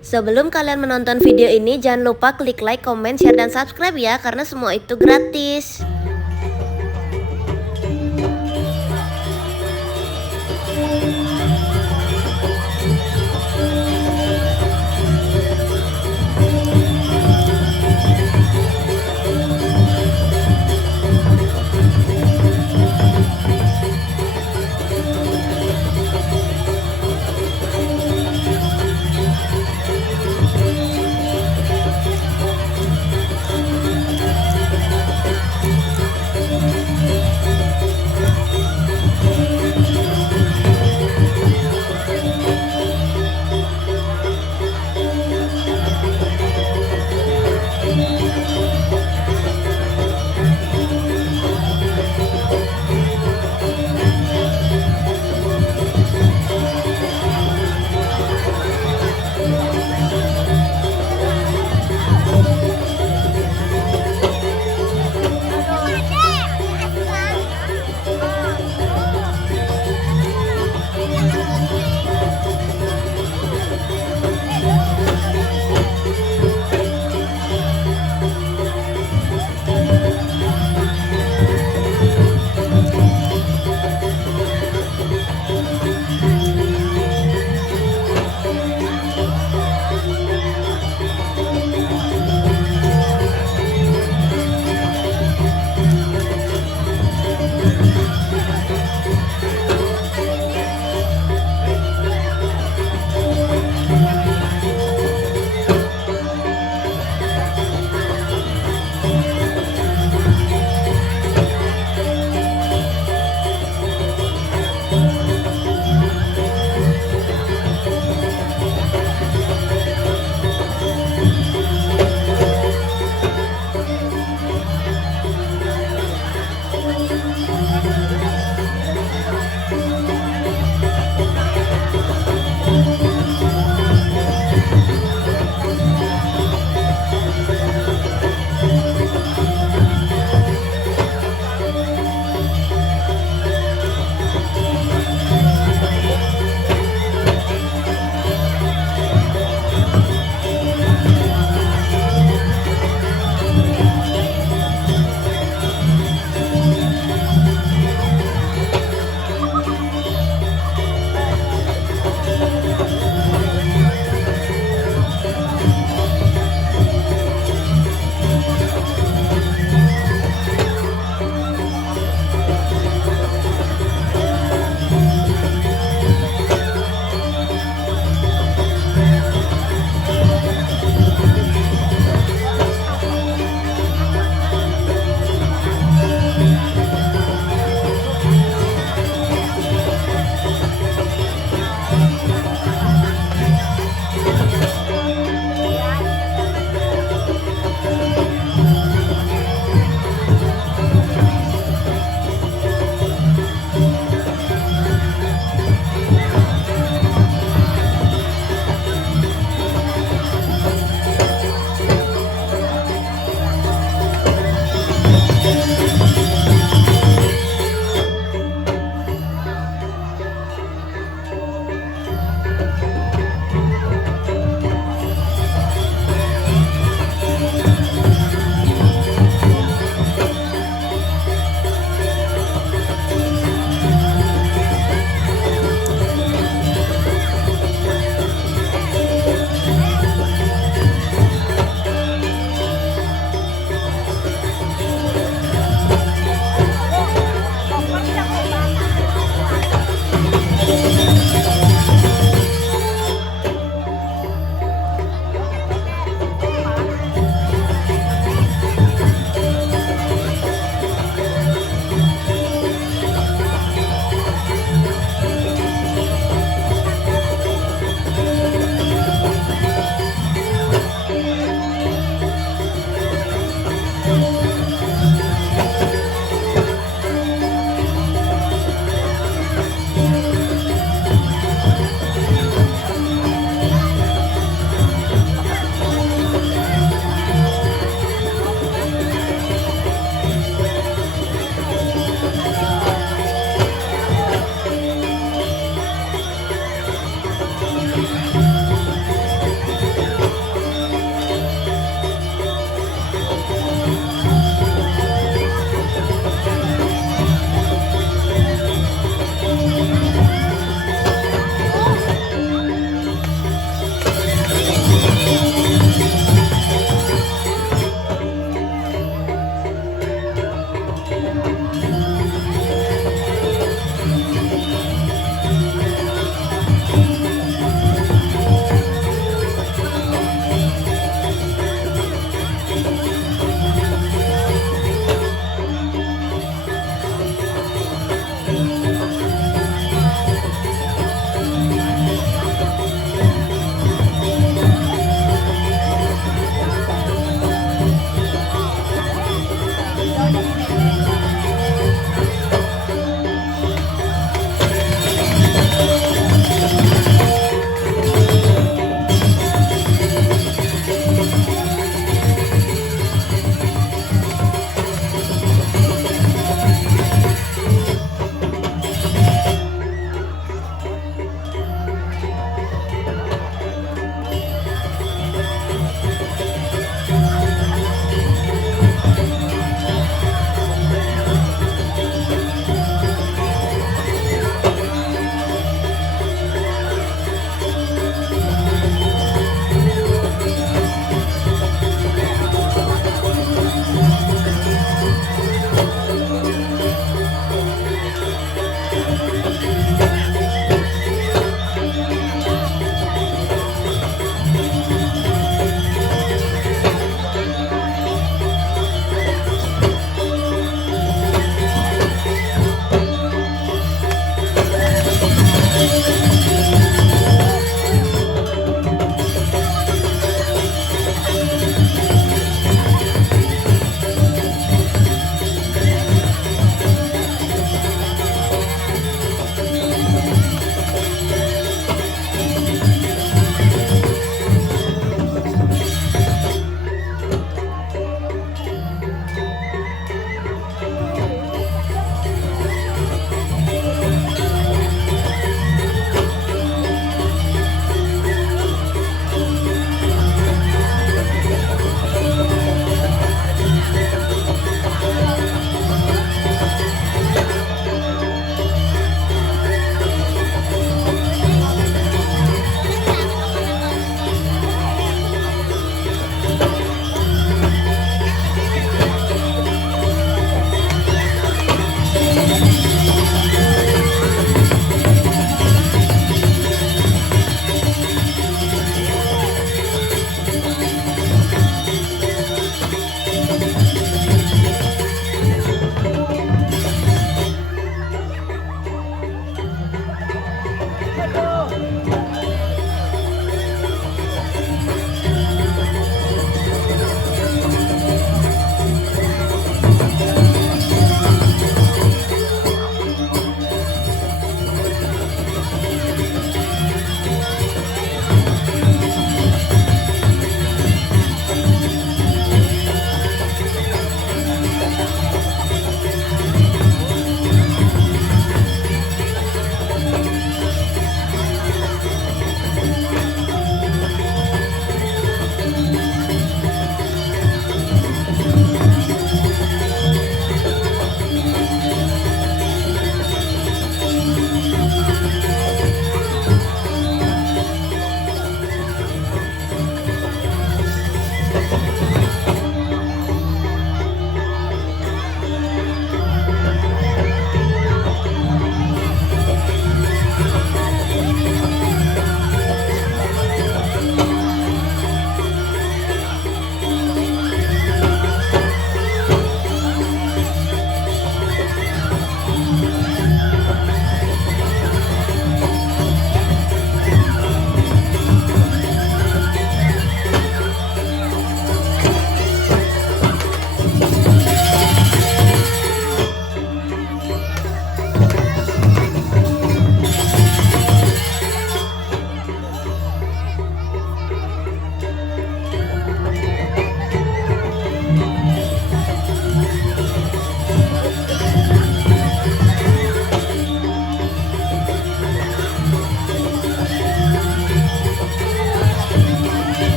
Sebelum kalian menonton video ini, jangan lupa klik like, comment, share, dan subscribe ya, karena semua itu gratis.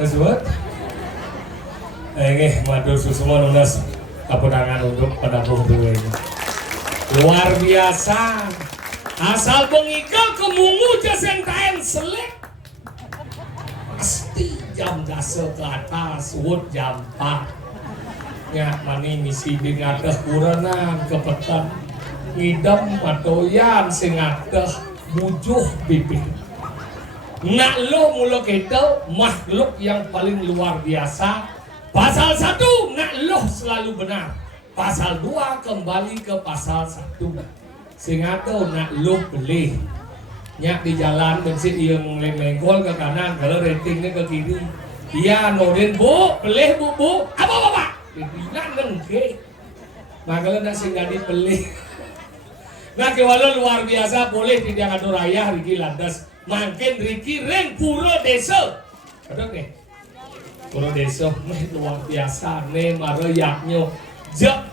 Tersebut ini matur susuma nunas kapunangan untuk penampung dua ini luar biasa asal pengikal kemungu jasen kain selek pasti jam dasa ke atas wud jam 4 ya mani misi di ngadah kuranan kepetan ngidam matoyan sing ngadah bujuh bibit. Nak lo mula kita makhluk yang paling luar biasa. Pasal 1 nak lo selalu benar. Pasal 2 kembali ke pasal 1. Singata nak lo beli. Nyak di jalan bensin yang lenggol ke kanan, kalau ratingnya ke kiri. Dia norin bu, beli bu. Apa bapak? Tidak nengke. Nah kalau nak singgah di beli. Nah kewalau luar biasa boleh tidak ada raya Riki landas. Makin Riki reng pura desa. Ada nih. Pura desa luar biasa nih mara yaknya. Jak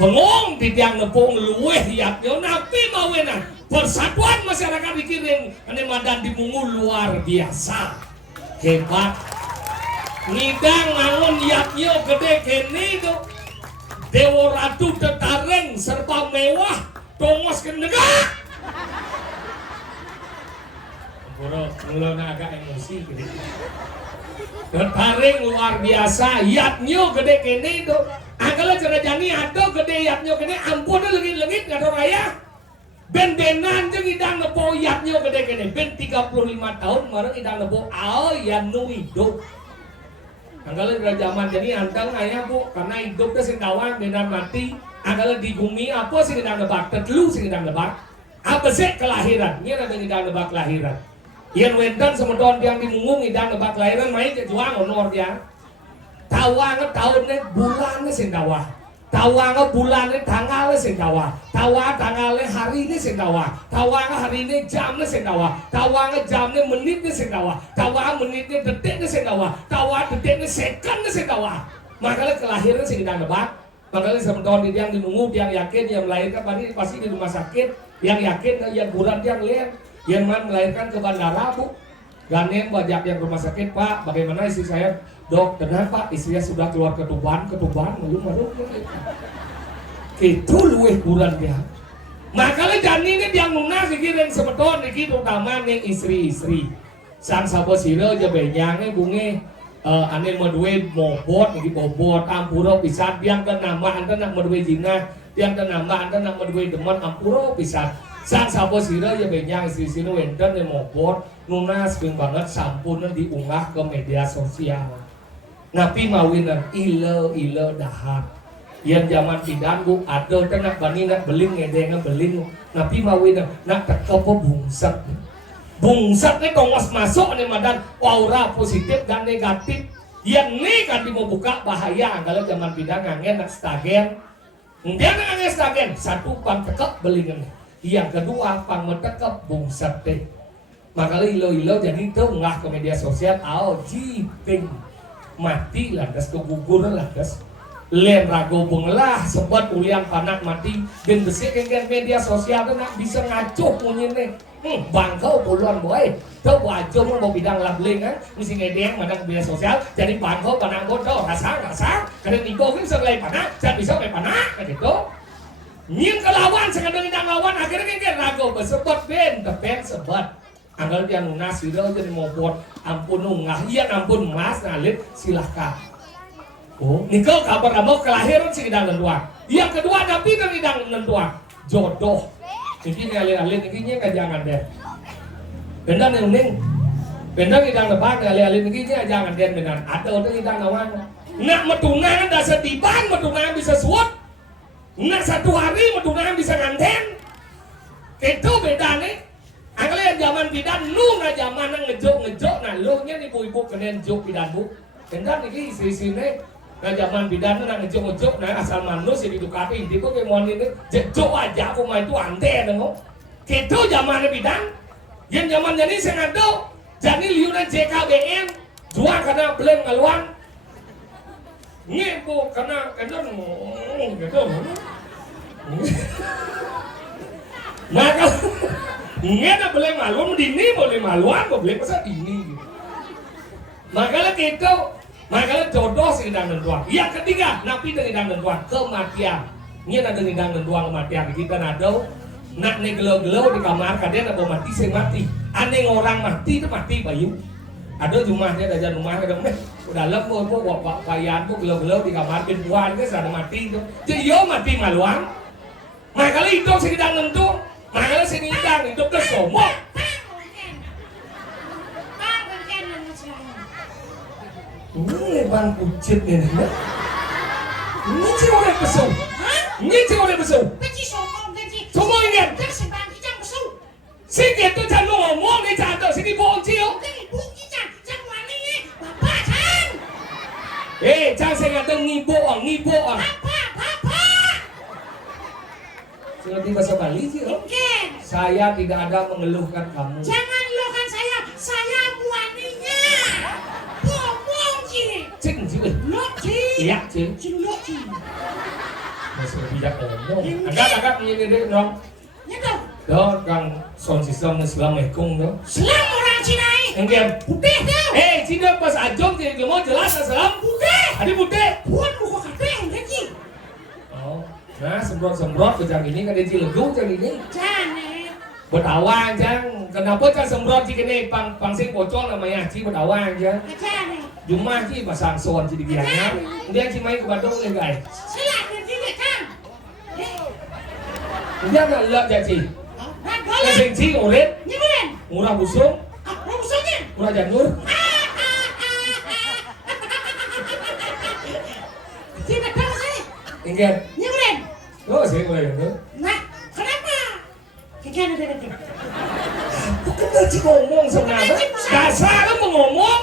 bengong di tiang nepung luweh yaknya napi mawenan. Persatuan masyarakat dikirim ini madan di Mungu luar biasa hebat. Ngidang ngangon yaknya gede kene do Dewa Ratu tetareng serba mewah tongos kendegak. Bro, mulai agak emosi gitu. Tetareng luar biasa yaknya gede kene do agaklah cerajani ada gede yaknya kene ampun legit-legit ngado raya. Ben-benan jeung idang nepo yaknya gede kene ben 35 tahun marang idang nepo yan nu hidup. Anggalan dari zaman jadi antang ayah bu karena hidup teh sing kawan benar mati. Anggalan di bumi apa sing idang nebak tetelu sing idang nebak apa sih kelahiran ini ada idang nebak kelahiran. Yang wendan semedon yang dimungung idang nebak kelahiran main ke juang honor dia. Tawang tahunnya bulannya sing tawah. Tawang bulannya tanggalnya sing tawah. Tawang tanggalnya hari ini sing tawah. Tawang hari ini jamnya sing tawah. Tawang jamnya menitnya sing tawah. Tawang menitnya detiknya sing tawah. Tawang detiknya secondnya sing tawah. Makanya kelahiran sing idang nebak. Makanya sementara yang dinunggu, yang yakin, yang melahirkan pasti di rumah sakit. Yang yakin, yang kurang, yang lihat. Yang melahirkan ke bandara bu. Gandeng banyak yang rumah sakit pak. Bagaimana istri saya? Dok, kenapa istrinya sudah keluar ketuban, malu. Itu luwih kurang dia. Makanya jani ini yang nuna sikirin sebeton ini terutama yang istri-istri. Sang sabo siro aja benyangnya bunge aneh medue mobot lagi bobot ampuro pisan yang kenama anta nak medue jina yang kenama anta nak medue demen ampuro pisan. Sang sabo siro aja benyang istri-istri wenten yang mobot nuna sering banget sampunan diunggah ke media sosial. Napi mawinan ilo dahar. Yang zaman pidanggu ada nak bani nak beling ngedeng beling. Napi mawinan nak tekepo bungsat. Bungsat ni tongos masuk ni madan aura positif dan negatif. Yang negatif mau buka bahaya kalau zaman pidang ngangen nak stagen. Dia ngangen stagen satu pang tekep belingan. Yang kedua pang metekep bungsat teh. Makanya ilo jadi itu ngah ke media sosial jiping. Mati lantas kegugur lantas len rago bengelah sebab ulian panak mati dan besi kengken media sosial tu nak bisa ngacuh punyin ni bangkau puluhan boy tu wajah mau bidang labling kan mesti ngedeng madang media sosial jadi bangkau panak bodoh rasa kena nigo kan segelai panak saya bisa main panak kan itu nying kelawan sekadang indang lawan akhirnya kengken rago bersebut ben tepen sebab anggal yang lunas sudah jadi mau buat ampun nungah iya ampun mas ngalit silahkan. Oh, nikau kabar mau kelahiran sih idang nentuan. Yang kedua tapi dan idang nentuan jodoh. Ini alih-alih ini jangan deh. Benar ning benar idang nebak alih-alih ini jangan deh benar. Ada orang idang nawan. Nak metunangan dah setiban metunangan bisa suat. Nak satu hari metunangan bisa nganten. Itu beda nih. Angkali zaman bidan lu na zaman nang ngejok nah lu nya ibu-ibu kenen jok bidan bu. Kendan iki isi-isine na zaman bidan nang ngejok nah asal manus jadi dukati inti kok mon ini jok aja aku mah itu ante nang. Gitu zaman bidan. Yang zaman jadi sing ado jadi liuna JKBN jual karena beleng ngaluan. Ngebu karena kendan gitu. Maka Ngena boleh malu, dini boleh maluan, boleh pasal ini. Gitu. Makanya kita, makanya jodoh sih sedang nentuan. Yang ketiga, napi dengan nentuan kematian. Ini ada dengan nentuan kematian. Kita nado, nak negelo-gelo di kamar kadang ada mati sih mati. Aneh orang mati itu mati bayu. Ada rumahnya, ada rumahnya, ada meh. Udah lembu, bapak payan, gelo-gelo di kamar pintuan ke sana mati itu. Jadi yo mati maluan. Makanya itu sih sedang nentuan. Makanya sini idang hidup ke somok. Ini bang kucit ni. Ini cik orang besar. Ini cik orang besar. Somok ingin. Sini tu jangan ngomong ni jangan sini bohong cium. Jangan saya kata ngiboang. Seperti bahasa Bali sih. Mungkin. Saya tidak ada mengeluhkan kamu. Jangan mengeluhkan saya buaninya. Ngomong Ci. Cing Ci. Lo Ci. Iya Ci. Cing lo Ci. Masih bijak ngomong. Agak menyindir dong. Ya dong. Đó Kang son sistem Assalamualaikum đó. Selam orang Cina. Engkem. Putih dah. Cina pas ajong jadi mau jelas Assalam. Putih. Ada putih. Puan muka kateh lagi. Oh. Nah, semprot macam ini kan dia cilegu macam ini. Jane. Berdawang jang. Kenapa kan semprot jika ni pangsing pocong namanya ci berdawang jang. Jane. Jumlah ci pasang son ci dibiarnya. Dia ci main ke Bandung ni guys. Silat nanti deh kan. Dia nak lek je ci. Nak Cái golek. sing ci oret, Nyebulan. murah busung, Rumusannya. murah janur. Tidak tahu saya. Engkem. Nyebulan. Oh, saya boleh janur. Nah, kenapa? Kikian ada. Bukan ci ngomong sebenarnya. Dasar lu ngomong.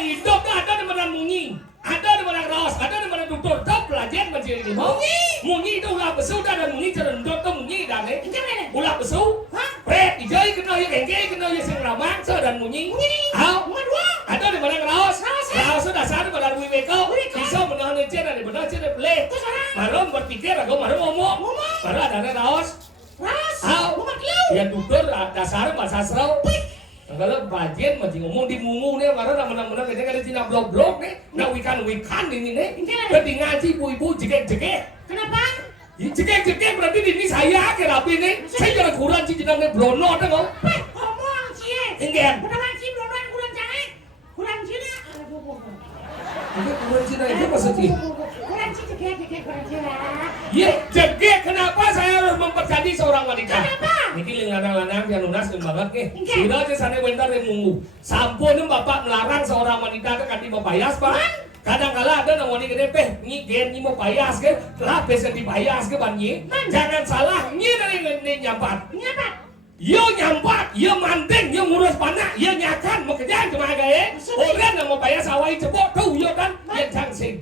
Hidup tu ada di mana munyi, ada di mana ros, ada di mana duduk. Kau belajar macam ini mau? Munyi itu ulah besu dah dan munyi cara duduk tu munyi dah ni. Ulah besu, pret, ijai kena ya kengke kena ya sing ramang so dan munyi. Au, ada di mana ros, ros tu dasar di mana wiwe kau. Bisa menahan ecet dan di mana ecet boleh. Marom berpikir aku marom ngomong, marom ada di ros. Au, yang duduk dasar bahasa serau. Kalau bagian masih ngomong di mungu nih, karena nama-nama kita kan di Cina blok-blok nih, nah wikan ini nih, jadi ngaji ibu-ibu jegek-jegek. Kenapa? Jegek-jegek berarti ini saya kerapi nih, saya jangan kurang sih jenang nih blono deh kok. Ngomong cie. Enggen. Beneran sih beneran kurang jangan. Kurang Cina. Ini kurang Cina itu maksud sih? Kurang sih jegek kurang Cina. Iya, jegek. Kenapa saya harus mempercayai seorang wanita? Kenapa? Niki lanang-lanang yang lunas dan banget nih. Enggen. Sudah aja sana bentar yang mungu. Sampun bapak melarang seorang wanita kan di membayas pak. Kadang-kala ada yang wanita gede nyi gen nyi mau bayas ke, lapis yang dibayas ke banyi. Jangan salah, nyi dari nyampat. Nyapa? Yo nyampat, yo manting, yo ngurus panak, yo nyakan mau kerjaan cuma gaya. Orang yang mau bayar sawai cepot tuh yo kan, dia cangsing.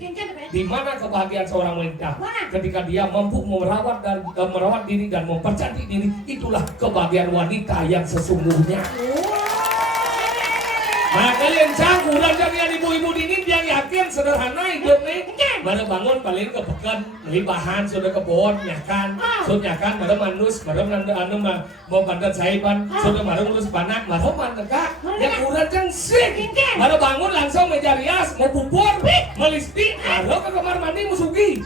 Di mana kebahagiaan seorang wanita? Ketika dia mampu merawat dan merawat diri dan mempercantik diri, itulah kebahagiaan wanita yang sesungguhnya. Nah kalian cangguran jangan ibu-ibu ini yang yakin sederhana hidup nih. Mana bangun paling ke pekan, beli bahan sudah ke pohon nyakan, sudah nyakan, mana manus, mana anu mau pandat saipan, sudah mana urus panak, mana mandeka, yang kurang cangsing. Mana bangun langsung meja rias, mau bubur, melisti, mana ke kamar mandi musugi.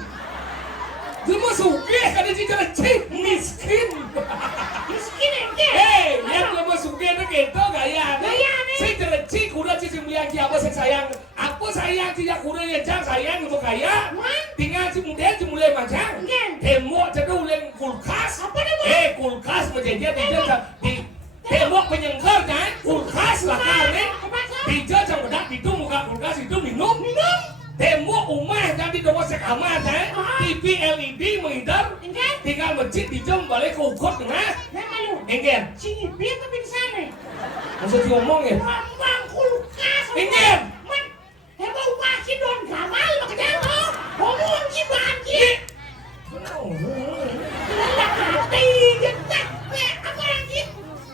Dia musugi kan dia cara cik miskin. Miskin ente. Yang lo musugi itu gitu gaya. Saya cerci kurang sih bilang apa sayang. Apa sayang sih ya kurang ya jang sayang untuk kaya. Tinggal si muda si mulai macam. Tembok jadi ulen kulkas. Kulkas menjadi di tembok penyengkar kan. Kulkas lah kan. Bija jang bedak itu muka kulkas itu minum. Tembok rumah jadi tembok sekamar kan. TV LED menghidar. Tinggal masjid dijam balik ke ukut tengah. Enggen. Sini biar tapi di sana. Maksud ngomong ya? Bang kulkas. Enggen. Emang masih don gamal makanya lo. Ngomong si banci. Tidak hati jetak. Apa yang sih?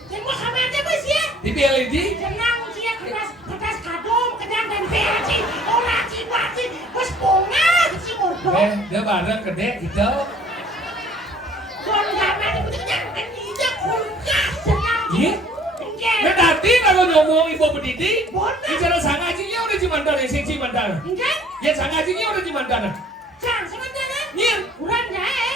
Semua sama aja bos ya. TV LED? Tenang sih ya kertas kadung kedang dan PLC. Orang si banci bos bunga si ngordok. Dia bareng gede gitu. Don gamal itu kan tidak kulkas tenang. Iya? Nah tadi kalau ngomong ibu pendidik, Bodoh. bicara sangajinya udah cimandana, sing cimandana. Enggak? Ya sangajinya udah cimandana. Cang sebenarnya. Nyir, Kurang jahe.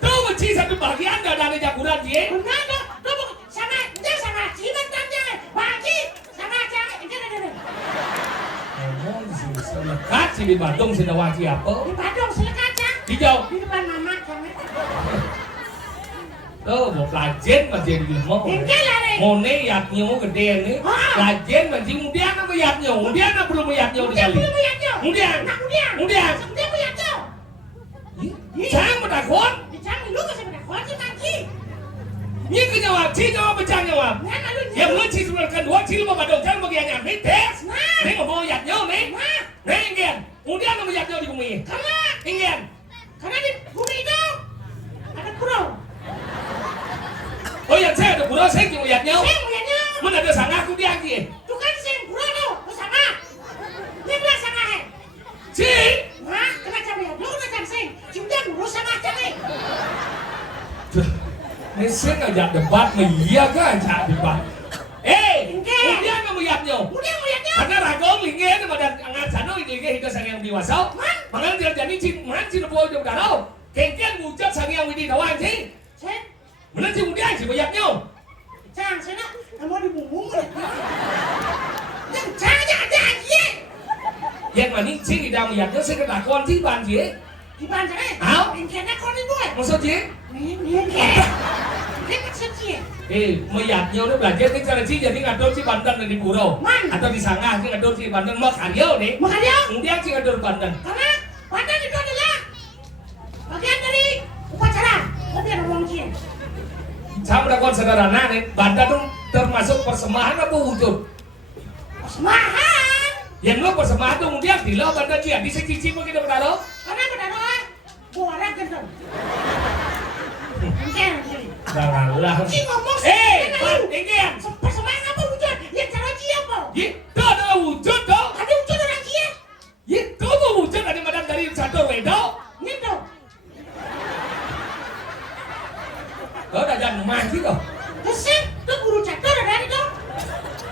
tuh benci satu bagian gak ada jaguran dia. Benar dong. Tuh sama dia sama cimentan jahe. Bagi sama jahe. Enggak ada. Ngomong sih, selekat sih di Bandung sudah wajib apa? Di Bandung selekat cang. Hijau. Di depan mama cang. Tuh mau pelajen masih di rumah. Enggak lah deh. Mone yatnya gede nih. Pelajen masih kemudian apa yatnya? Kemudian apa belum yatnya udah kali? Belum punya jo. Kemudian. Kemudian. Kemudian. Kemudian punya jo. Cang bertakon. Di cang lu kasih pada kuat sih bagi. Ini kejawab, jawab becang jawab. Nah lalu Yang lu ci sebelah kedua ci lu mau badong kan bagian yang tes. Nah. Nih ngomong yatnya nih. Nah. Nih ingin. Kemudian nama yatnya di bumi. Karena Ingin. karena di bumi itu ada kurau. Oh yang saya ada burung saya mau yatnya. Saya punya jo. Mana ada sangat aku dia lagi. Tuh kan sing kurau tuh. Tuh sama. Dia bilang sama he. Si. Nah, kena cabai. Lu kena cabai sing. Cuma ngurus sama cabai. Ini sih ngajak debat, iya kan ngajak debat. Kemudian kamu lihatnya. Karena ragong lingge pada angat sana lingge hidup sang yang dewasa. Makanya dia jadi mancing boleh jauh darau. Kengken wujud sang yang widi kawan sih. Mana sih kemudian sih lihatnya. Cang, sana kamu dibumbung. Cang ada aja. Yang mana sih kita lihatnya sih kita kon sih ban sih. Di ban sana. Kengkennya kon itu. Maksud sih? Ini maksud sih. Melihatnya udah belajar nih cara sih jadi ngadol si Banten di Puro. Atau di Sangah sih ngadol si Banten mau karyo nih. Kemudian sih ngadol Banten. Karena Banten itu adalah bagian dari upacara. Tapi ada orang sih. Saya melakukan sederhana nih, Banten tuh termasuk persembahan apa wujud? Persembahan. Yang lo persembahan tuh kemudian di lo Banten sih, di sisi begitu benar. Karena benar buaran gendong. Janganlah. Si ngomong Ingin. persembahan apa wujud? Yang cara apa? Itu adalah wujud dong. Ada wujud orang kia. Itu mau wujud dari Madam dari satu wedo. Gitu. Kau dah jangan mati dong. Kesek, tuh guru catur ada di dong.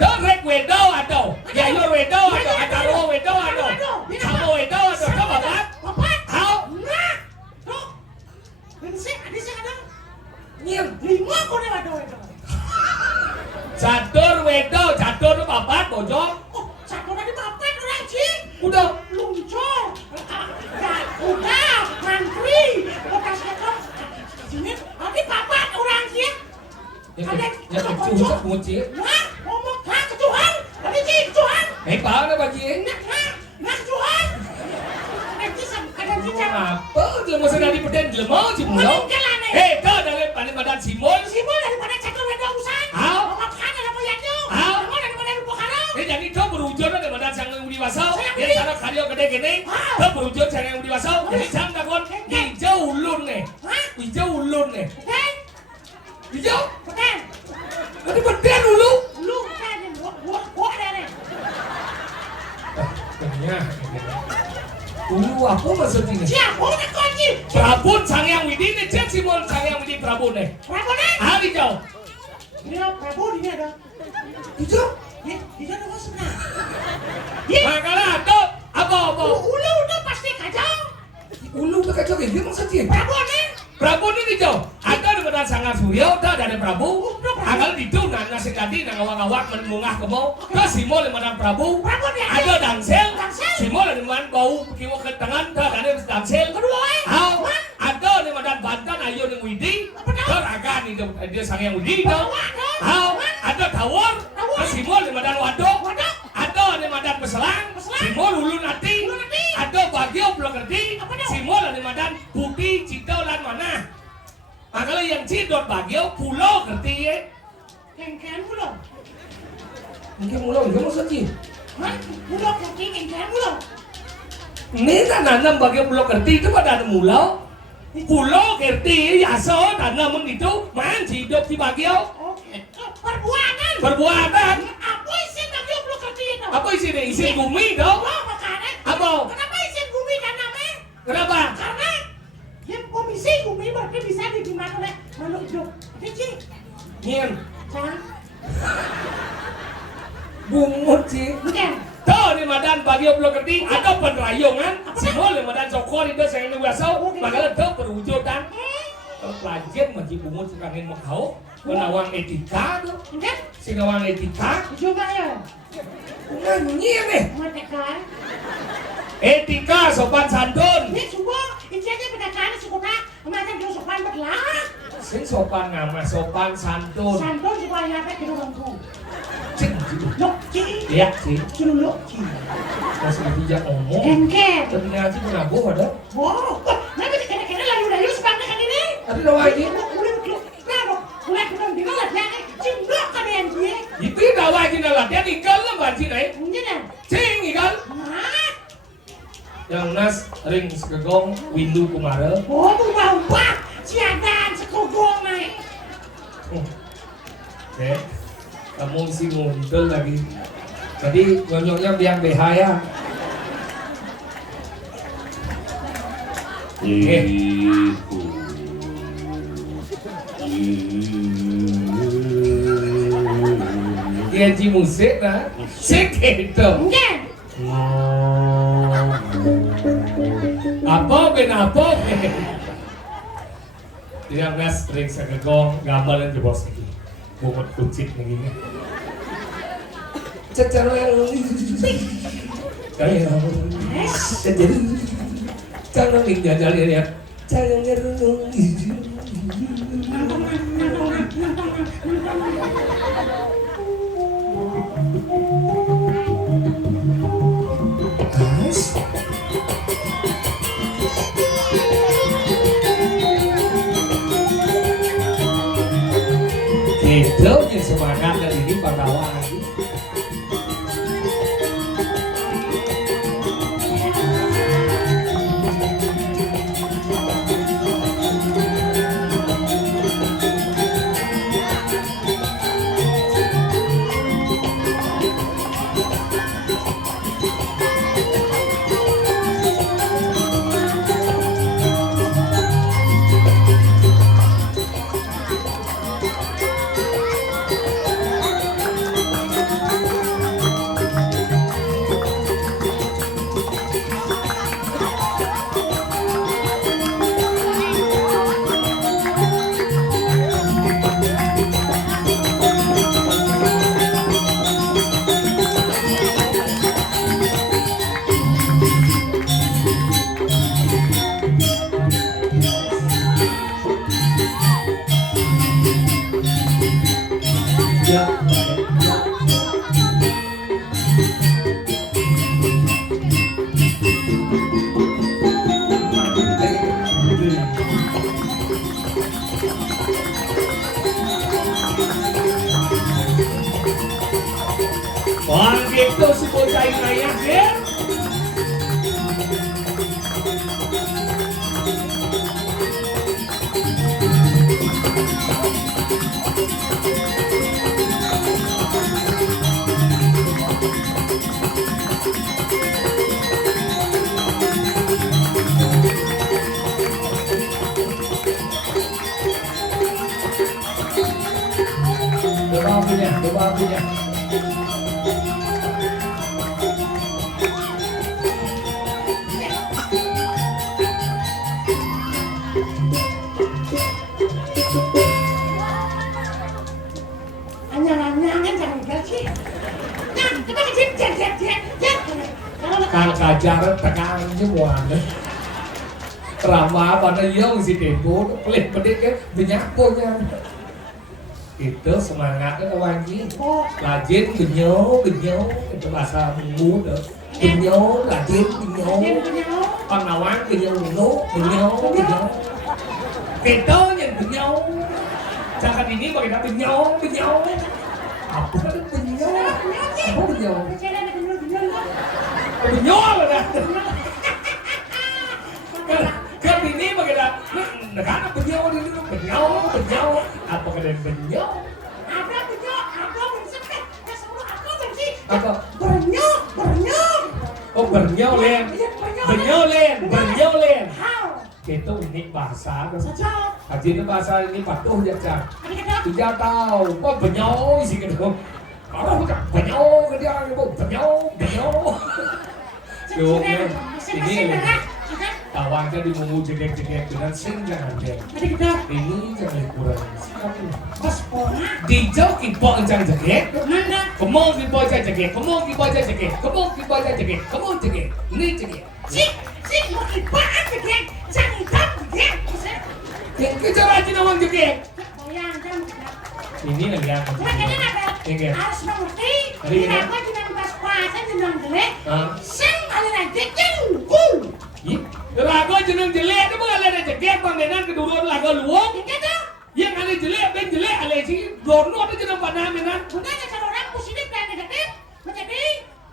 Don't rek wedo atau Yayor wedo atau Ataro wedo atau Samo wedo atau kau bapak? Bapak. How? Nah. Tuh. Kesek, ada sih ada. Nyem. 5 kau ada itu. Catur wedo, catur tu bapak bojong. Oh, catur ada bapak orang sih. Udah. Luncur. Udah, mantri. Bekasnya kau. Sini, ada bapak orang sih. Ada Cuma kunci. Nah, ngomong kecuhan. Ada sih kecuhan. Pak ada bagi. Nah, kecuhan. Ada cicak. Apa? Dia masa dari peden dia mau sih mulau. Kau dari paling badan Simon. Simon daripada catur wedo usan. Bapak kan ada payahnya. Kamu daripada lupa karau. Jadi kau berwujud daripada sang yang dewasa. Dia cara karyo gede gini. Kau berwujud sang yang dewasa. Jadi sang takon hijau ulun nih. Hijau ulun nih. Hijau? Betul. Nanti beden dulu. Lu kan gua ada nih. Ulu apa maksudnya? Siapa udah kunci? Prabun sang yang widi nih, cek Simon sang yang widi Prabun nih. Prabu nih? Hijau. Ini Prabu di sini ada. Hijau? Ya, di sana masuk nah. Makalah tuh apa? Ulu udah pasti kacau. Ulu tuh kacau kayak gimana maksudnya? Prabu nih? Prabu ini hijau. Ada daripada sangat surya, ada dari Prabu. Agal itu nana sekali nang awak-awak menmungah kemo. Ke Simol daripada Prabu. Ada dangsel. Simol daripada bau kiwa ke tangan. Ada dangsel. Kedua ada daripada Banten ayo ning Widi. Teragan itu dia sang yang Widi itu. Ada tawar. Ke Simol daripada wadok. Ada daripada peselang. Simol ulun hati. Ada bagio belum ngerti. Simol daripada putih cita lan mana. Kalau yang cidot bagio pulau ngerti ya. Kengken pulau. Mungkin pulau itu maksudnya. Pulau ngerti kengken pulau. Ini tak nanam bagio pulau ngerti itu pada ada pulau. Pulau ngerti ya so tanam itu man cidot di bagio. Perbuatan. Perbuatan. Apa isi bagio pulau ngerti itu? Apa isinya? Isi bumi dong. Apa? Kenapa isi bumi tanamnya? Kenapa? Karena yang komisi bumi berarti bisa didimak oleh makhluk hidup. Jadi, Nien. jangan. Bungut sih. Bukan. Tuh di madan bagio pulau ngerti ada penrayongan. Semua di madan sokor itu saya yang biasa. Makanya tuh berwujudan. Pelajar masih bungut sekangin makau. Menawang etika tuh. Enggak? Sinawang etika. Coba ya. Nyen nih. Merdeka. Etika sopan santun. Ini semua intinya pendakaan suka kemarin dia sopan berlah. Sing sopan ngama sopan santun. Santun supaya apa kita mampu. Cing gitu. Loki. Iya sih. Kilo loki. Masih bijak ngomong. Engke. Ternyata pun aku ada. Wow. Kenapa kira-kira lalu sepanjang kan ini? Ada dong lagi. Mulai kita bilang lah ya. Cingdok kan yang dia. Itu dah lagi dah lah. Dia ikan lah banci nih. Enggak. Cing ikan. Yang nas ring segegong windu kumara. Oh, bau-bau. Siadan sekogong naik. Oke. Kamu sih muncul lagi. Tadi nyonyoknya biang BH ya. Itu. Ngaji musik nah. Sik gitu. Nggih. Apa ben? Dia ngas sering segegong gambaran di bos ini. Bungut kucing begini. Cacara kayak jadi cara menjajal ya. Cara ngerung. Itu yang semangat dari ini Pandawa lagi. Wah gitu si bocah ini ya. Coba punya. Kang kajar tekan semua ramah pada yang si tempo pelit pelit kan benyakonya itu semangatnya kawanji lajin genyo itu bahasa muda genyo lajin genyo pangawang genyo kita yang genyo jangan ini bagaimana genyo apa itu genyo apa genyo benyol kan kan ini bagaimana negara benyol ini benyol apa kalian benyol Apa benyol apa benyol oh bernyolen itu unik bahasa haji itu bahasa ini patuh ya cak tidak tahu kok benyol sih gitu kalau bukan benyol ke dia benyol Yuk, ini tawannya di mau jegek-jegek dengan sing jangan jegek. Ini jangan kurang. Dijauh kipo jangan jegek. Kamu kipo jangan jegek. Kamu jegek. Ini jegek. Cik mau kipo jegek. Jangan jegek. Yang kejar aja nawang jegek. Bayang kan. Ini lagi apa? Ini harus mengerti. Tidak apa dengan pas puasa dengan jelek. Sing alina jegek. Lagu jeneng jelek itu bukan ada jegek pangenan kedua lagu luang. Yang ada jelek ben jelek ale sih dorno ada jeneng panamenan. Bukannya kalau orang positif dan negatif menjadi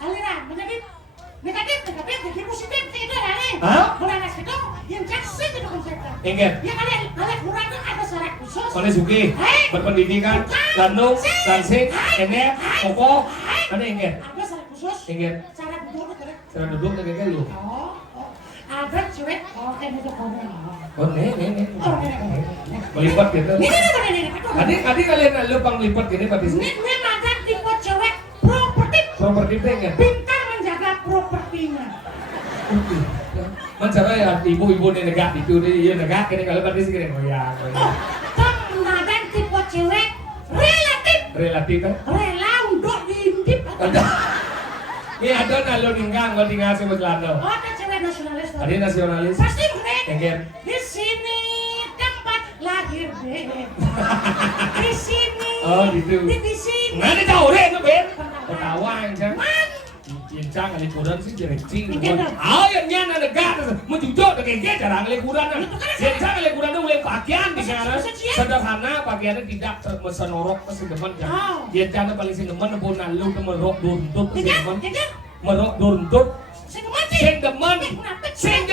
aliran negatif jadi positif itu ada. Bukan itu yang kasih itu konsepnya. Ingat. Yang ada kurang ada syarat khusus. Oleh Suki berpendidikan, Lanung, Lansing, Enek, Koko, mana ingat? Ada syarat khusus. Ingat. Syarat duduk. Cara duduk dengan lu. Ada cewek. Oke, itu konek. Oh, nih. Melipat gitu. Ini. Adik kalian lupa melipat gini Pak Tisni. Ini mantan tipe cewek properti. Properti pengen. Pintar menjaga propertinya. Mencara ya ibu-ibu nih negak itu dia negak kini kalau Pak Tisni kini goyang. Mantan tipe cewek Relatif kan? rela untuk diintip. Ini ada nalo ninggang nggak tinggal sebut lando. Oh, ada cewek nasionalis. Ada nasionalis. Pasti bukan. Engger. Di sini tempat lahir bebek. Di sini. Oh gitu. Di sini. Mana tahu deh itu Ben? Ketawa aja. Cincang liburan sih jericing. Ah yang nyana negara menjujur kayak jarang liburan. Cincang liburan itu mulai pakaian di sana sederhana pakaiannya tidak mesenorok kesedeman kan. Cincang paling sedeman pun nalu merok duntut kesedeman. Merok duntut. Sedeman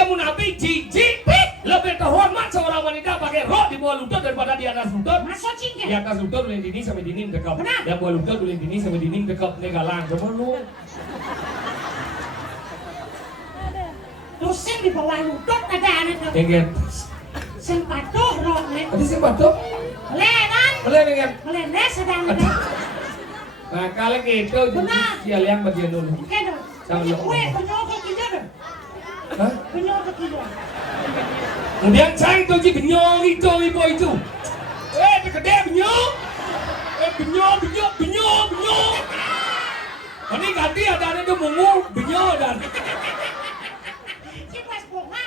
munafik jijik. Lebih terhormat seorang wanita pakai rok di bawah lutut daripada di atas lutut. Di atas lutut boleh dini sampai dinding dekap. Yang bawah lutut boleh dini sampai dinding dekap. Ini galang cuma lu. Terus yang di bawah lutut ada anak. Engger. Sing patuh rok nih. Tadi sih batuk. Lenan. Boleh engger. Melene sedang ada. Nah kalau gitu dia lihat bagian dulu. Kendo. Sama lu. Kue penyokok kita deh. Hah? Penyokok kita. Kemudian saya itu ji benyong itu ibu itu. Gede benyong. Benyong. Ini ganti ada itu mungu benyong dan. Si pas bunga,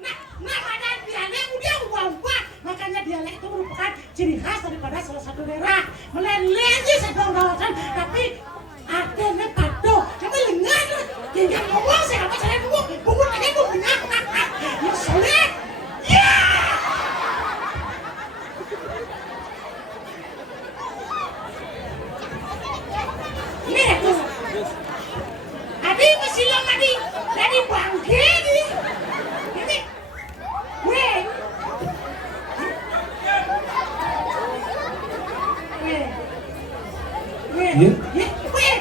nah ada dialek udah ubah. Makanya dialek itu merupakan ciri khas daripada salah satu daerah. Meleleh sedang kawasan, tapi artinya patuh. Tapi lengan, tinggal ngomong siapa saya bungu lagi bunga. Ya sulit. Ya. Ini aku. Adi masih lama dari bangke ini. Ini. Weh.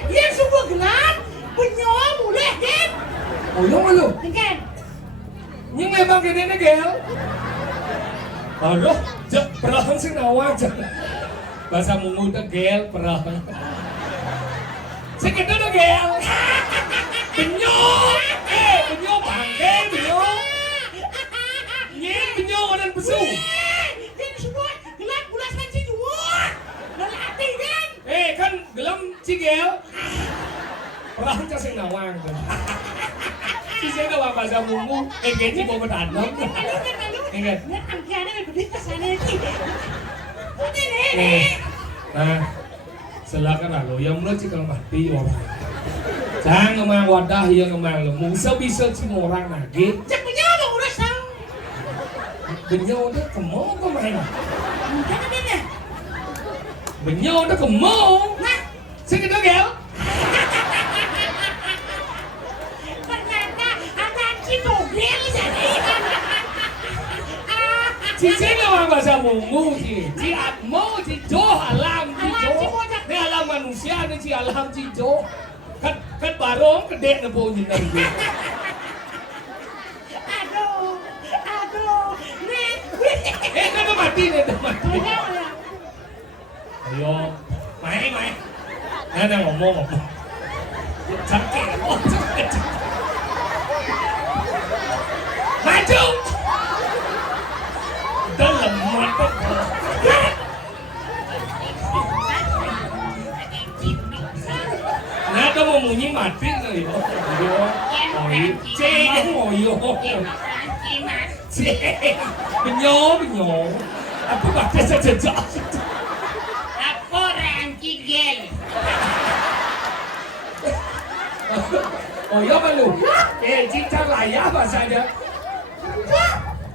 Dia sungguh gelap. Penyom mulai kan. Oh iya malu. Tinggal. Ini memang gini nih gel. Aduh, perang sih nawa aja. Bahasa mungu itu gel perang. Segitu tuh gel. Benyong, benyong bangke benyong. Nyen benyong dan besu. Ini semua gelap bulas manci dua. Latih kan. Kan gelam cigel. Perang kasih nawang tuh. Si saya nawang bahasa mungu, gaji mau bertandang. Ingat. Ini angkanya berbeda kesana ini. Ini. Nah, silakan lalu yang mulai cikal mati orang. Jangan ngemang wadah yang ngemang lemu. Bisa cuma orang lagi. Cek punya apa udah sang? Benyong udah kemau kemana? Mungkin ada ya. Benyong udah kemau. Nah, Segitu gel. ternyata ada cibogel jadi. Cici ngemang bahasa mungu sih. Ci atmo, ci jo, alam ci jo. Ini alam manusia, ini ci alam ci jo. Kan barong gede nebo nyinang gue. Aduh, nih. Itu udah mati nih, udah mati. Ya. Ayo, main. Ada ngomong. Cakep, cakep. Maju. Udah lemah kok. Nah, itu mau bunyi mati kali. Moyo. Benyong. Aku baca saja. Aku ranci gel. Oh iya malu. Cincang layak bahasanya.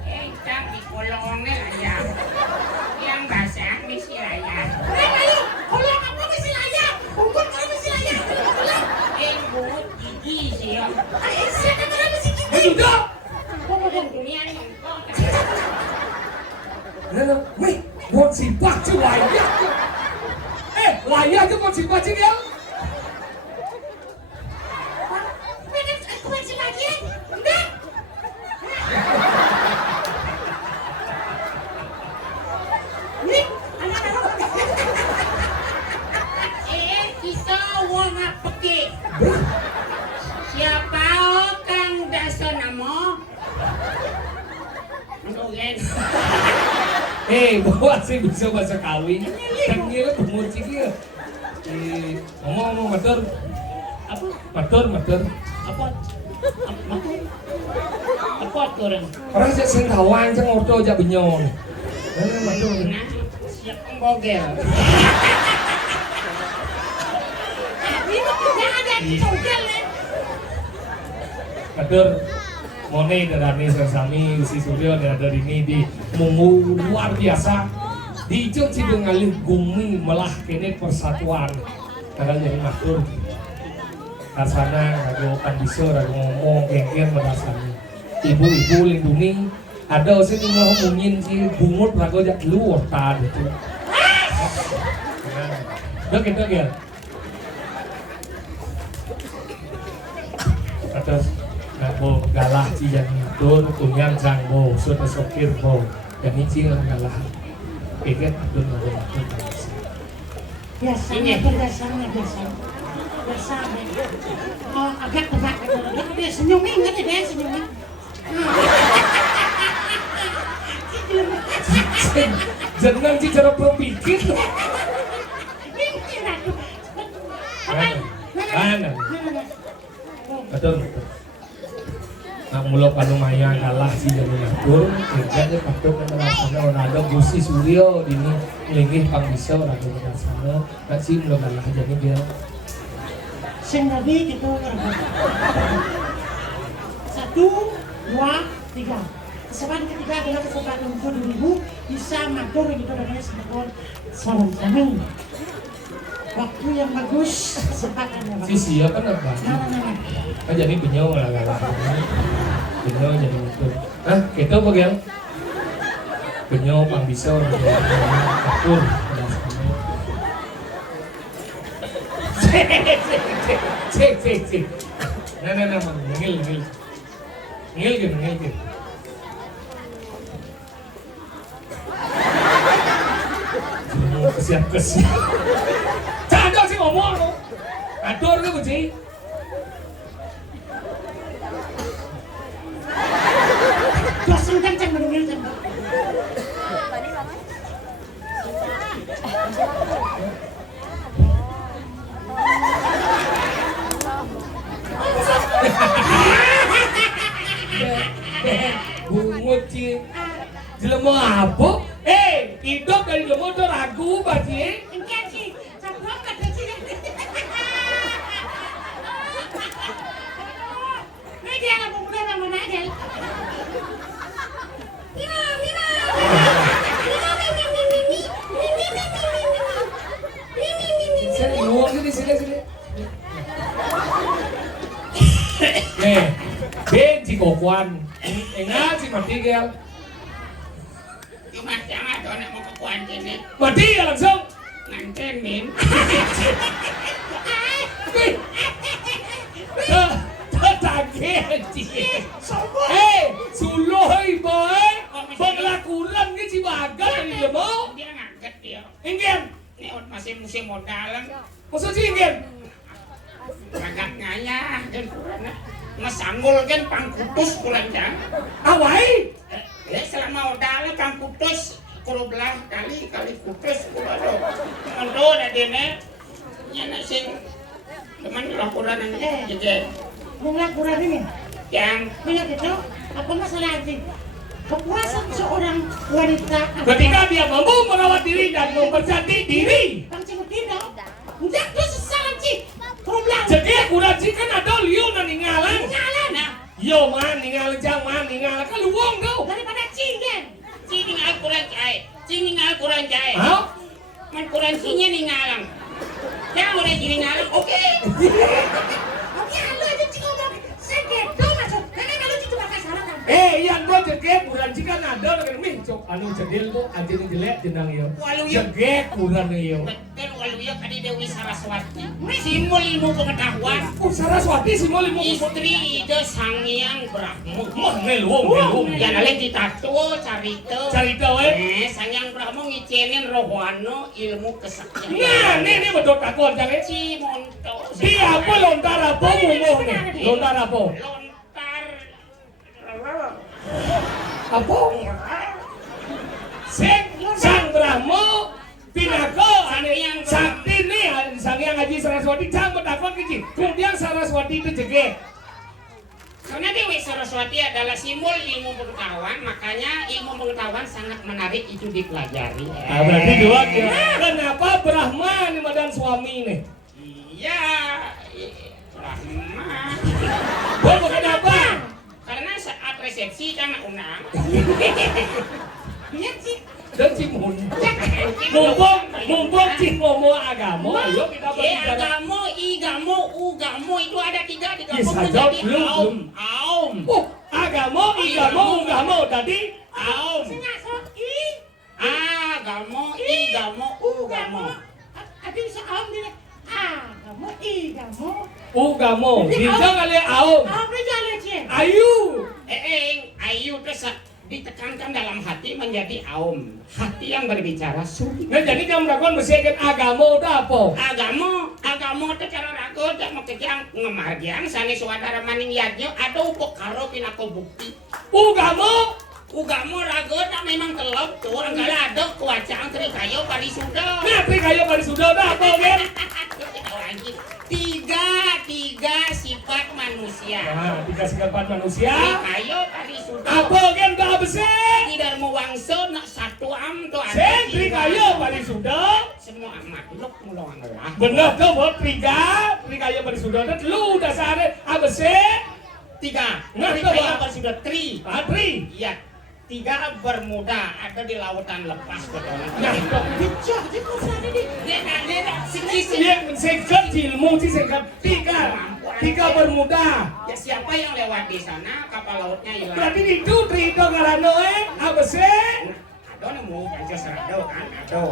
Cincang di kolongnya layak. Yang basah misi layak. Ayo, kolong apa misi layak? Bungkut kalau misi layak. But gigi sih ya. Ayo, siapa kalau misi gigi? Sudah. Dunia ini Nah, wih, buat simpak cuy layak. Layak tuh buat simpak cuy ya. Aku misi lagi. Enggak. peki. Siapa Kang Dasonamo? Mungkin. Bawa sih bisa bahasa kawin. Kan gila umur ciki ya. Ngomong matur. Apa? Matur. Apa? Apa kurang? Orang saya sing kawan ceng orto aja benyong. Matur. Nah, siap penggogel. Ini mah ada di cogel nih. Matur. Mone darani sami si Suryo dari ini di mungu luar biasa. Di Ijong Cideng ngalih gumi melah kene persatuan. Kadang jadi matur. Rasana rago kandisor rago ngomong geng-geng merasani. Ibu-ibu lindungi. Ada sih tinggal ngomongin si bungut rago jak luar tadi itu. Dok ya. Atas bo galah cijan tur kunyan sang bo sudah sokir bo dan ini galah iket atur atur Biasanya biasa. Oh, agak tebak. Dia senyumin nggak dia senyumin. jeneng ci cara berpikir Mikir aku. mana betul nah mulai panumaya kalah si jalan atur kerjanya patuk ke rasanya Ronaldo Gusi Suryo dini linggih pang bisa ragu ke rasanya nak sih mulai kalah jadi dia Sing tadi gitu. 1, 2, 3. Kesempatan ketiga adalah kesempatan untuk ibu bisa matur gitu namanya sebagai salam kami. Waktu yang bagus kesempatan ya Pak. si Sia kan apa kan jadi benyong lah kalah benyong jadi betul kita bagian benyong pang bisa atur cek nah ngil kesiap jangan sih ngomong lo atur ke buci Dosen kencang menunggu jam. bungut ci jelema apa hidup dari lemah tuh ragu baci Enggak sih, sebelum kata sih. Ini dia nggak mau muda sama Nadel. sini luang sini benci kokuan enggak sih mati gel Cuma jangan tuh anak mau kekuan sini. mati ya langsung Ngantenin. Tetangga suloy boy penglakuran ke Cibaga dari lemau Dia ngangkat dia. ingin Ini masih musim modalan. maksud sih ingin Agak ngayah dan kurang. Mas sanggul kan pangkutus kurang jang. awai Selama modalan pangkutus kulo belah kali kutus kulo do. Mondo ada dene. Nyana sing teman laporan ini jadi Bunga kurang ini. yang Punya gitu, apa masalah sih? Kepuasan seorang wanita. ketika dia mampu merawat diri dan mempercantik diri Bang Cinggu tidak. Udah tuh sesalan sih. Kumlang. jadi aku rajin kan ada liu na ningalan Nyala nah. yo man ningalan jang man ningalan kan luang kau Daripada cingen. cing kurang jai, cing kurang jai. hah Man kurang cinya nih ngalang. Yang udah jadi ngalang, oke. Oke, lu aja cing ngomong. Segedo masuk. Karena kalau itu bakal salah kan. yang gua jegek bulan jika ada dengan min cok anu cedil tuh aja nih jelek jenang yo Walau ya, jegek bulan yo betul walau ya kadi Dewi Saraswati. Simbol ilmu pengetahuan. Saraswati sih mau lima Istri ide Sangyang Brahmo. mah ngeluang Yang lain ditato carita. cerita we Sangyang Brahmo ngicilin rohano ilmu kesaktian. nah ini betul takut jangan Cimonto. Di apa lontar apa mumuh nih? Lontar apa? Lontar. Apa? Sang Brahmo Pinako sakti nih Sang Hyang Haji Saraswati jangan bertakon kecil. Kemudian Saraswati itu jege. Karena Dewi Saraswati adalah simbol ilmu pengetahuan, makanya ilmu pengetahuan sangat menarik itu dipelajari. Nah, berarti dua ya. Kenapa Brahma nih madan suami nih? Iya, Brahma. Oh, kenapa? Karena saat resepsi kan undang. Iya sih. Dan Cimun. Mumpung Cik ngomong agama, ayo kita berbicara. Igamo, ugamo itu ada tiga digabung Bisa menjadi jawab, aum. Oh, agama, igamo, ugamo. Tadi Aum. Sengaso i. Agamo, igamo, ugamo. Adi bisa aum dire. Kamu i kamu. ugamo. Dijang kali aum. Aum dia jalan cie. Ayu. Ayu itu ditekankan dalam hati menjadi aum. Hati yang berbicara sulit. Nah, jadi kamu melakukan mesiakan agama udah apa? Agamo itu cara rago jak mau kejang ngemargian sani suadara maning yadnya ada upokaro pinako bukti. Ugamo rago tak memang telok tuh anggala ada kuacang trikayo parisuda. Nah, trikayo parisuda udah apa kan? Tiga sifat manusia. Nah, tiga sifat manusia. Trikayo parisuda. Apa kan gak besar? Tidak mau wangso nak satu am tuh ada. Trikayo parisuda. Semua makhluk mulai Allah. Bener tuh buat trikayo parisuda. Lu dasarnya apa sih? Tiga. Nah, Trikayo parisuda tri. Tri. Iya. Tiga bermuda ada di lautan lepas betul. Nah, Bicok dia kok sana di. Nena, yang singkat ilmu sih singkat tiga bermuda. Ya siapa yang lewat di sana kapal lautnya hilang. Berarti itu trito karano apa sih? Ada nemu Pancasarado kan ada.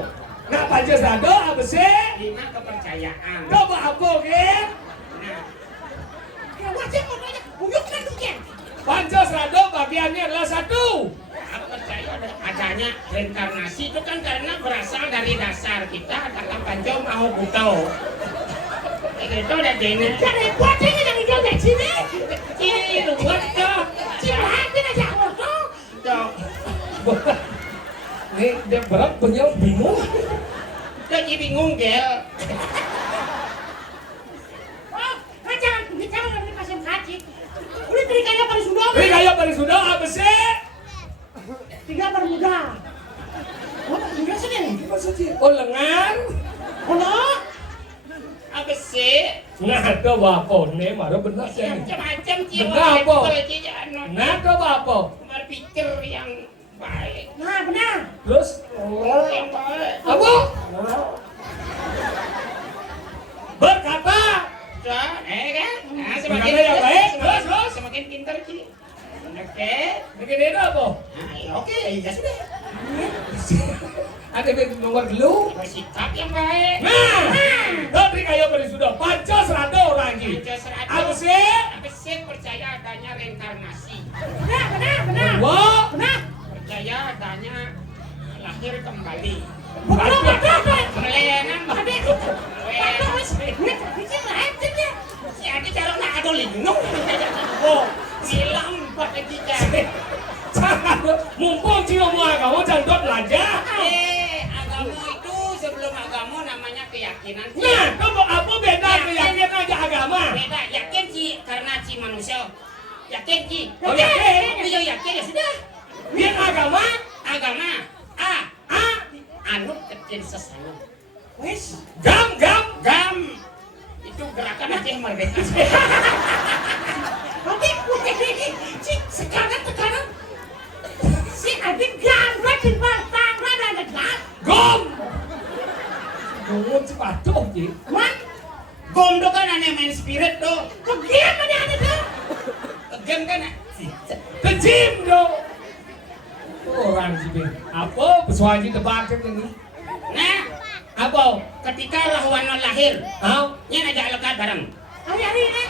Nah, Pancasarado apa sih? 5 kepercayaan. Coba apa kan? Nah, Ya wajib mau nanya. Uyuk kan tuh kan. Pancasarado bagiannya adalah satu. aku percaya adanya reinkarnasi itu kan karena berasal dari dasar kita adalah panjang mau buto. Itu udah dene. Jadi buatnya yang hijau dari sini. Itu buat tuh. Cilahnya aja foto. Tuh. Nih dia berat punya bingung. Jadi bingung gel. Oh, jangan ngambil pasien kaji. Udah trikaya paling sudah. Trikaya paling sudah apa sih? 3 bermuda. Oh, juga sini. Oh lengan. Oh, Apa sih? Nah ada apa nih? Baru benar sih. Macam-macam jiwa. Benar apa? Nah, Nah ada apa? berpikir yang baik. nah benar. Terus Yang baik. apa? Berkata. Kan? Nah, Berkata semakin yang baik. Terus. semakin pintar sih. Oke. Begini apa? Oke, ya sudah. Ada nomor dulu. Bersikap yang baik. Nah, trikaya paling sudah. Pancasarado orang ini. Apa sih? Apa sih percaya adanya reinkarnasi? Benar. Wah. Benar. Percaya adanya lahir kembali. Betul. Melayanan Betul, si Adi cara nak ada linung. Oh, hilang pada kita. Mumpung Cino mau agama jangan belajar. Agama itu sebelum agama namanya keyakinan. Nah, kamu apa beda keyakinan aja agama? Beda, yakin sih karena si manusia. Yakin sih. Oh, yakin? Iya yakin ya sudah. Dia agama? Anut kecil sesama. Wes. Gam. Itu gerakan Aceh Merdeka. Oke, sekarang si adik gambar di batang ada gas. Gom. Gom sepatu sih. Man, Gom tuh kan aneh main spirit tuh. kegiatan mana ada tuh? Gem kan. Kejim dong. Orang sih apa pesuaji tebak ini? Nah, Apa? ketika Rahwana lahir, Hah? nyen aja lekat bareng. Hari ini,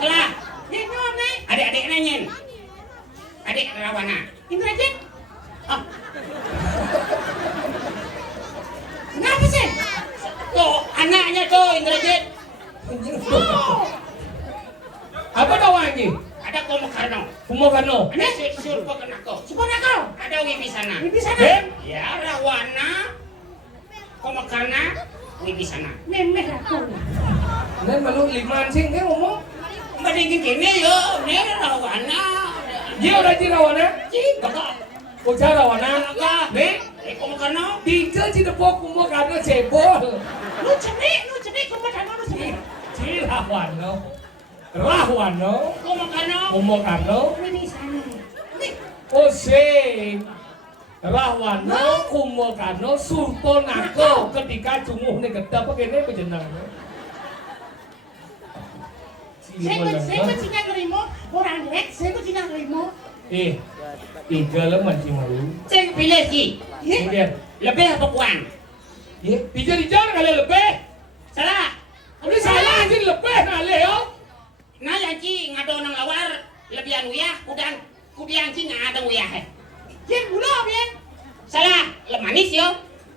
Salah, dia nyom nih. adik-adiknya nyen. Adik Rahwana. Indrajit, Oh, kenapa sih? tuh anaknya tuh Indrajit. Kumokano. Ada surpo kenako. Suponako. Ada Wibisana. Wibisana. Ben. Ya, Rawana. Komakana. Wibisana. Memeh aku. Nen malu liman sing ke ngomong. Mendingin gini yo, ini Rawana. Dia udah jirawana. Bapak. Ujar rawana. Agak. Nih. Komakana. Tiga cidepok kumokano cebol. Lu cenik kumokano lu cenik. Cirawano. Rahwano. Komakana. Kumokano. Wibisana. Nih. Oseng. Rahwano kumokano surtonako ketika cunguh nih gedap kene bejenang. Saya Cina nerimo orang rek, saya Cina nerimo. Tiga lah mancing malu. Cek pilih ki. Kemudian, Lebih apa kurang? tiga kali lebih. Salah. Ini salah aja lebih kali yo. Nah yang ci ngado nang lawar lebih anu ya, kudian ci ngado ya. Jen bulo bien. Salah, lemanis yo.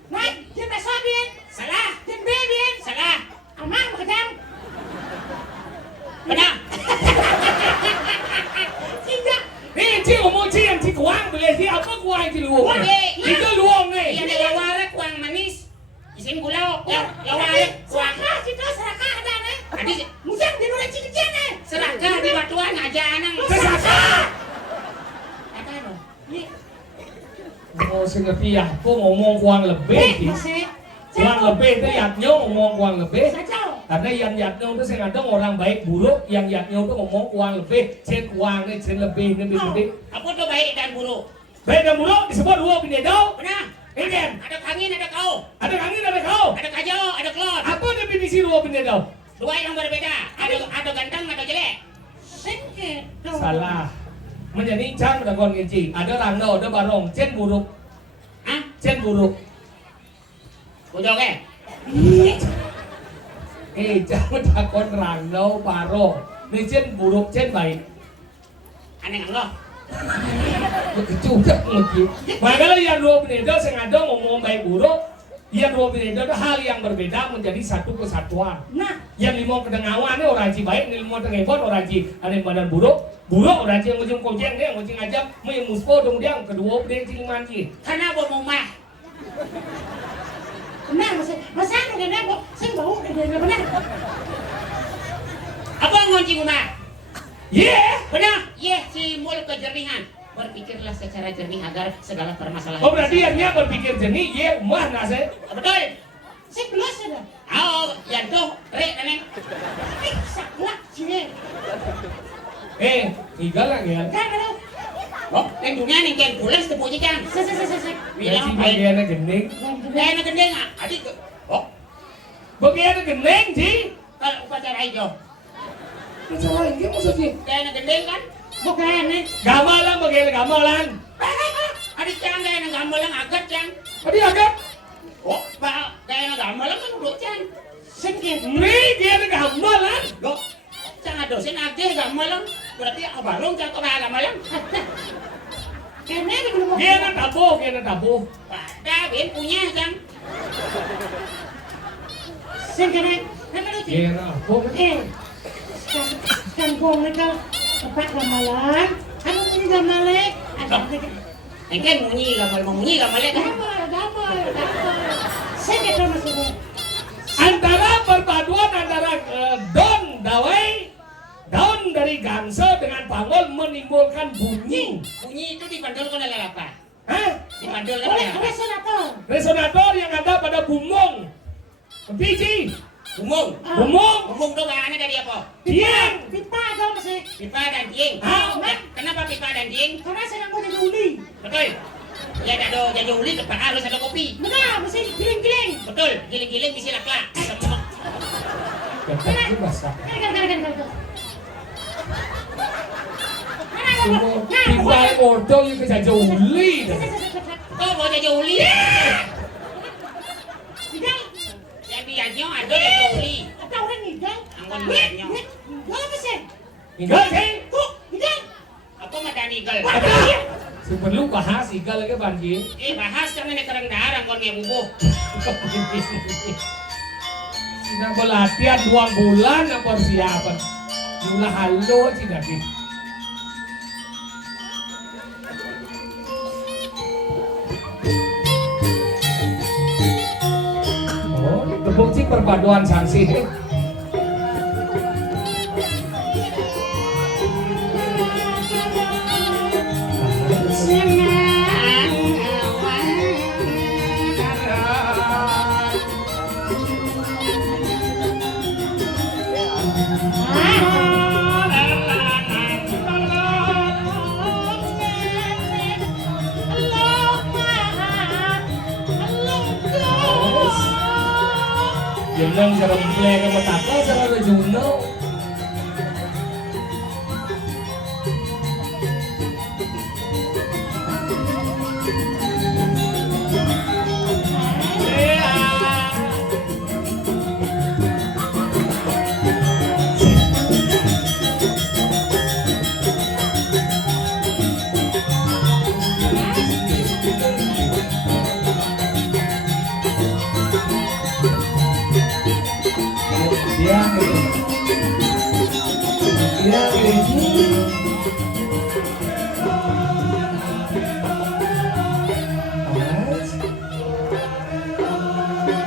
Naik, jen beso bien. Salah, Jen be bien. salah. Amang bekedang. Benar. Tidak. Nih ci ngomong ci yang ci kuang boleh ci apa kuang ci luang? Itu luang nih. Yang ada lawar kuang manis. Isin gula, ya lawar kuang. Serakah, situ serakah ada nih. Adi Musang di nolak cikicen nih. serakah di batuan aja nang. Kesakah. Apa no? Nih, Oh sengerti ya, aku ngomong kuang lebih. masih. Kuang lebih itu yatnya ngomong kuang lebih. Saja. Karena yang yatnya itu saya kadang orang baik buruk, yang yatnya itu ngomong kuang lebih, cen kuang nih, cen lebih nih, lebih. Apa tuh baik dan buruk? Baik dan buruk disebut dua pindah. Benar. Ini kan, Ada angin, ada kau. ada angin, ada kau. Ada kajo, ada kelot. Apa definisi dua pindah? Dua yang berbeda. Ada ganteng, ada jelek. Sengket. Salah. Menjadi can ada kon ngeci, ada rangda, ada barong, cen buruk, Hah? cen buruk. Ujok eh? Jangan takon rangda, barong. Ini cen buruk, cen baik. Aneh kan lo? Kecudak ngeci. Makanya yang dua pindah sengaja ngomong baik buruk. Yang dua pindah itu hal yang berbeda menjadi satu kesatuan. Nah, Yang lima kedengawan ini orang ci baik, yang lima tengebon orang ci ada yang badan buruk orang ci yang ngujung kojeng dia, yang ngujung ajam, mau yang muspo dong dia, kedua dia ci liman ci. Karena buat mumah. benar masih anu gede kok. Sing bau gede benar. Apa ngunci mumah? Benar? Si mul kejernihan. Berpikirlah secara jernih agar segala permasalahan. Oh berarti yang berpikir jernih, mah nase. Betul. Sing belas ada. Yang tuh, rek neneng. Saklak sini. Tiga lah ya. Kan ada. Oh, yang dunia nih kan pulang sepuji kan. Se. Yang ci bagiannya gending. Nak gendeng adik. Oh, Bagiannya gending ci. kalau upacara hijau. Acara ini maksudnya. Nak gendeng kan? Bukan nih. Gamalan bagian gamalan. Adik can gaya gambar yang agak can. Tadi agak. Oh, gaya gambar kan udah can. Sengket. Nih dia gamalan. Loh, can dosen agak gambar lang. Berarti abalong can kau gaya gambar lang. Kene di belum. Dia na tabuh. Pada bin punya can. Sengket. Kan ada sih. Dia na tabuh. Kan gong itu tempat gamalan. Anu punya gamalan. Ada. Engken munyi gambar kan. Gambar. Sengket sama semua. Antara perpaduan antara daun dari gangsa dengan pangol menimbulkan bunyi. Bunyi itu dipandulkan oleh apa? Hah? Dipandulkan Oleh oleh apa? resonator. Resonator yang ada pada bumung. Biji, Bumung. bumung, Bumung itu bahannya dari apa? tiang. Pipa dong masih. Pipa dan tieng. Kenapa pipa dan tieng? Karena sedang mau jadi uli. Betul. Ya ada jadi uli tepat harus ada kopi. Benar, masih giling-giling. Betul. Giling-giling bisi laklak. Dekat itu basah. Kan. Tiba ordo yang kejaja uli. Oh mau jadi uli? Tinggal. Yang biarnya ada jadi uli. Ada orang tinggal. Anggon biarnya. Tinggal apa sih? Tinggal sih. Tinggal. Apa mada nigel? Si perlu bahas igal lagi banjir. Bahas kami ni kerang darang kon yang bubuh. Sudah berlatihan 2 bulan apa persiapan. Jumlah halo sih tadi. perpaduan sanksi. Yang nang sarang play ka mataka sarang rejuno.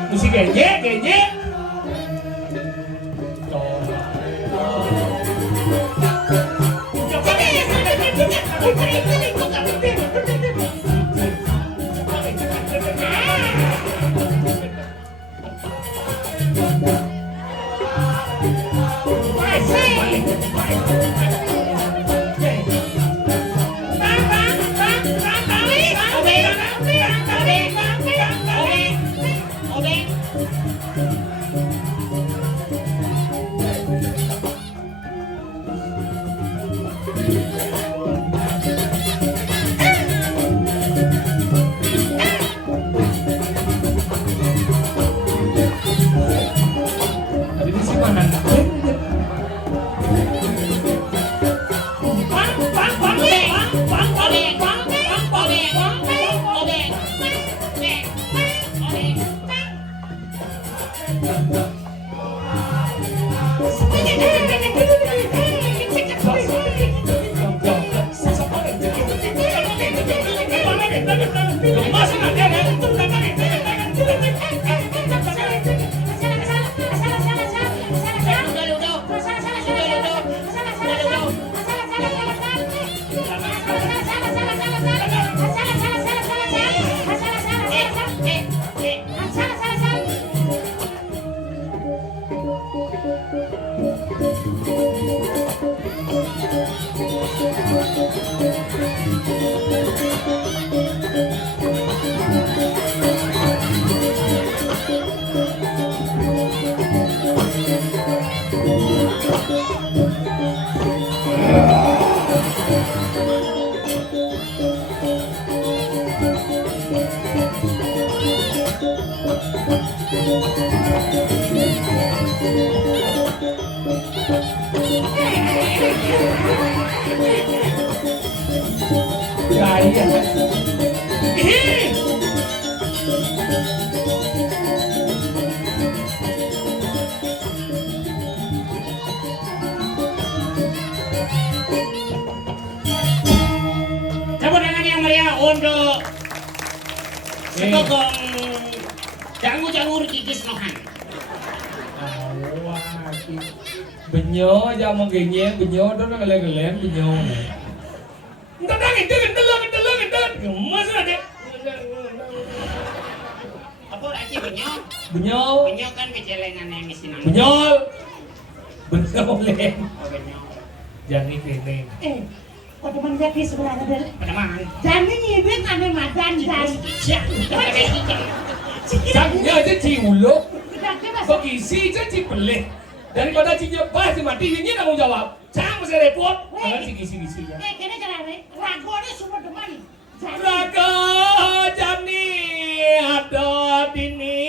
Mesti genye. Tepuk tangan yang meriah untuk Setogong Jangu-jangur kikis nohan. Benyo aja mau genye, benyo itu nak geleng-geleng benyo. Entah dah itu gemas ada. Apa lagi benyo? Benyo. Benyo kan kecelengan yang mesti nang. Benyol. Benyoleng. Oh benyo. Jangan ini. Kok teman lihat di sebelahnya deh. Peneman. Jadi nyibit ane madan dan. Jangan aja ciuluk. Pengisi aja cipeleh. Daripada cinyepah si mati ini tanggung jawab. Jangan mesti repot. Karena si ya. Kene carane ragone semua depan. Raga jani ada dini.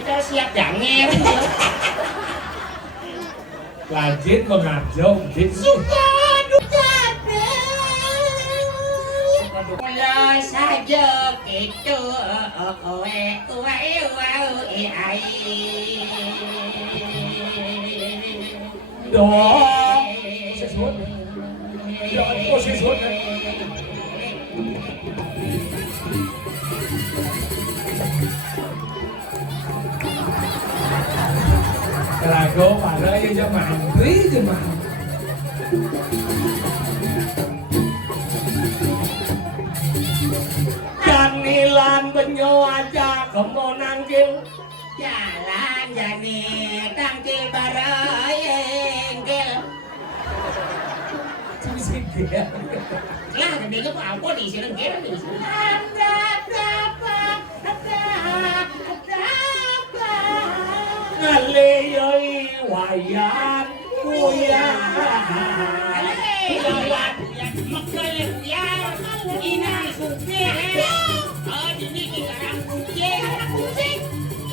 Kita siap janger. Lajin mengajau. Suka duka Mula saja itu Doh. Jangan posisi hotel. Rago pada yang jam mantri jemaah. Janilan benyo aja kemo nanggil. Jalan jani tangkil barayengkel. Sikil. Lah gede ke apa di sini kira di sini. Ngaleyoi wayan kuyan. Lawan mekal ya inang suke. Oh ini dikarang kuce.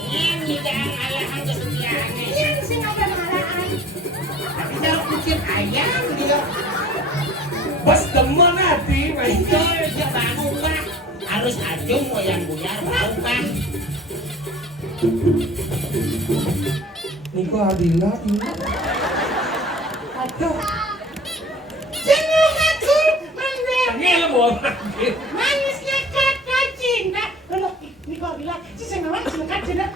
Ini dang alahan kesetiaan. Yang sing apa maraan? Bisa kucing ayam dia. Bas demen hati main. Betul dia bangun pak. Harus ajung goyang buyar bau pak. Niko Adila ini. Ada. Jeneng aku mangga. Ngel mau nanggil. Manisnya kata cinta. Loh, ini kok bilang si sengawan silakan cinta.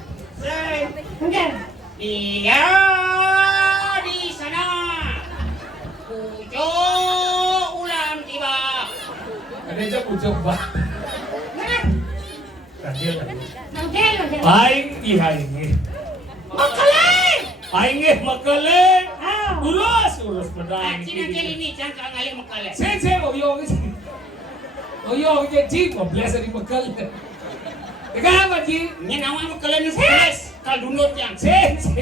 Enggak. Dia di sana. Pujo ulam tiba. Ada aja pucuk bah. Mana? Nanggil. Manggil. Aing ini. Makalay. Aing makale. Ah. Urus pedang. Cina ini jangan ngalih mekal. Saya oyong sih. Oyong je ji mau biasa di bekal. Tega apa ji? Ini nama mekal ni stres. Kaldunut yang. Tega.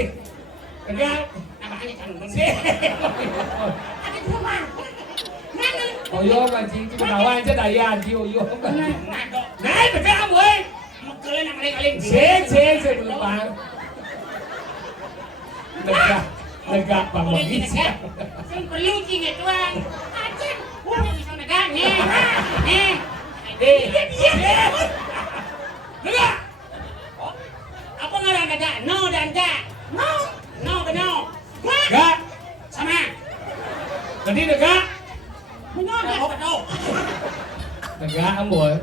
Nama hanya kaldunut. Ada di rumah. Mana? Oyong aji, kita kawan aja daya aji oyong. Nado. Nah, tega apa? Mekal nak kali-kali. Saya belum paham. Tega bang Magisa. Sing perlu cing tuan. Acem. Udah bisa negang nih. Tega. Apa ngaran ada? No dan da. No ke no. Gak. Sama. Tadi tega. Benar. Oh betul. Tega amboy.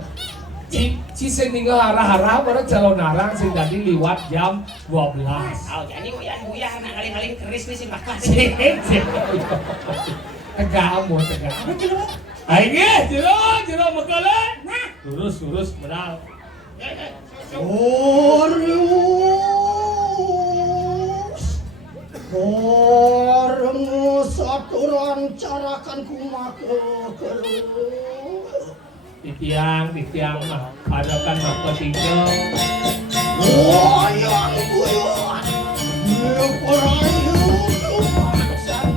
Ci sing tinggal harah-harah baru calon narang sing tadi liwat jam 12. Oh jadi buyar nak kali-kali keris nih sing bakal. Tega amboy tega. Betul. Aing jero mekale. Nah. Lurus medal. Bareng saturan carakan kumaha Titiang mah adakan mah ketiga. Wayang guyon perayu kumaksan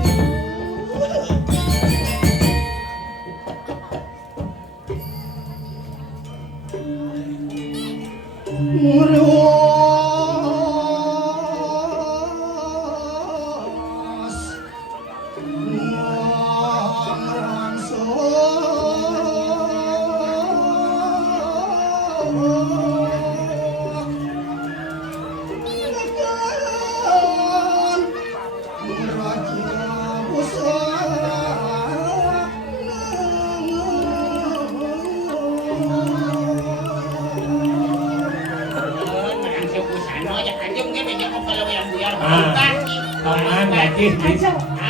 Muriwas Taman lagi. Aja. Bagus.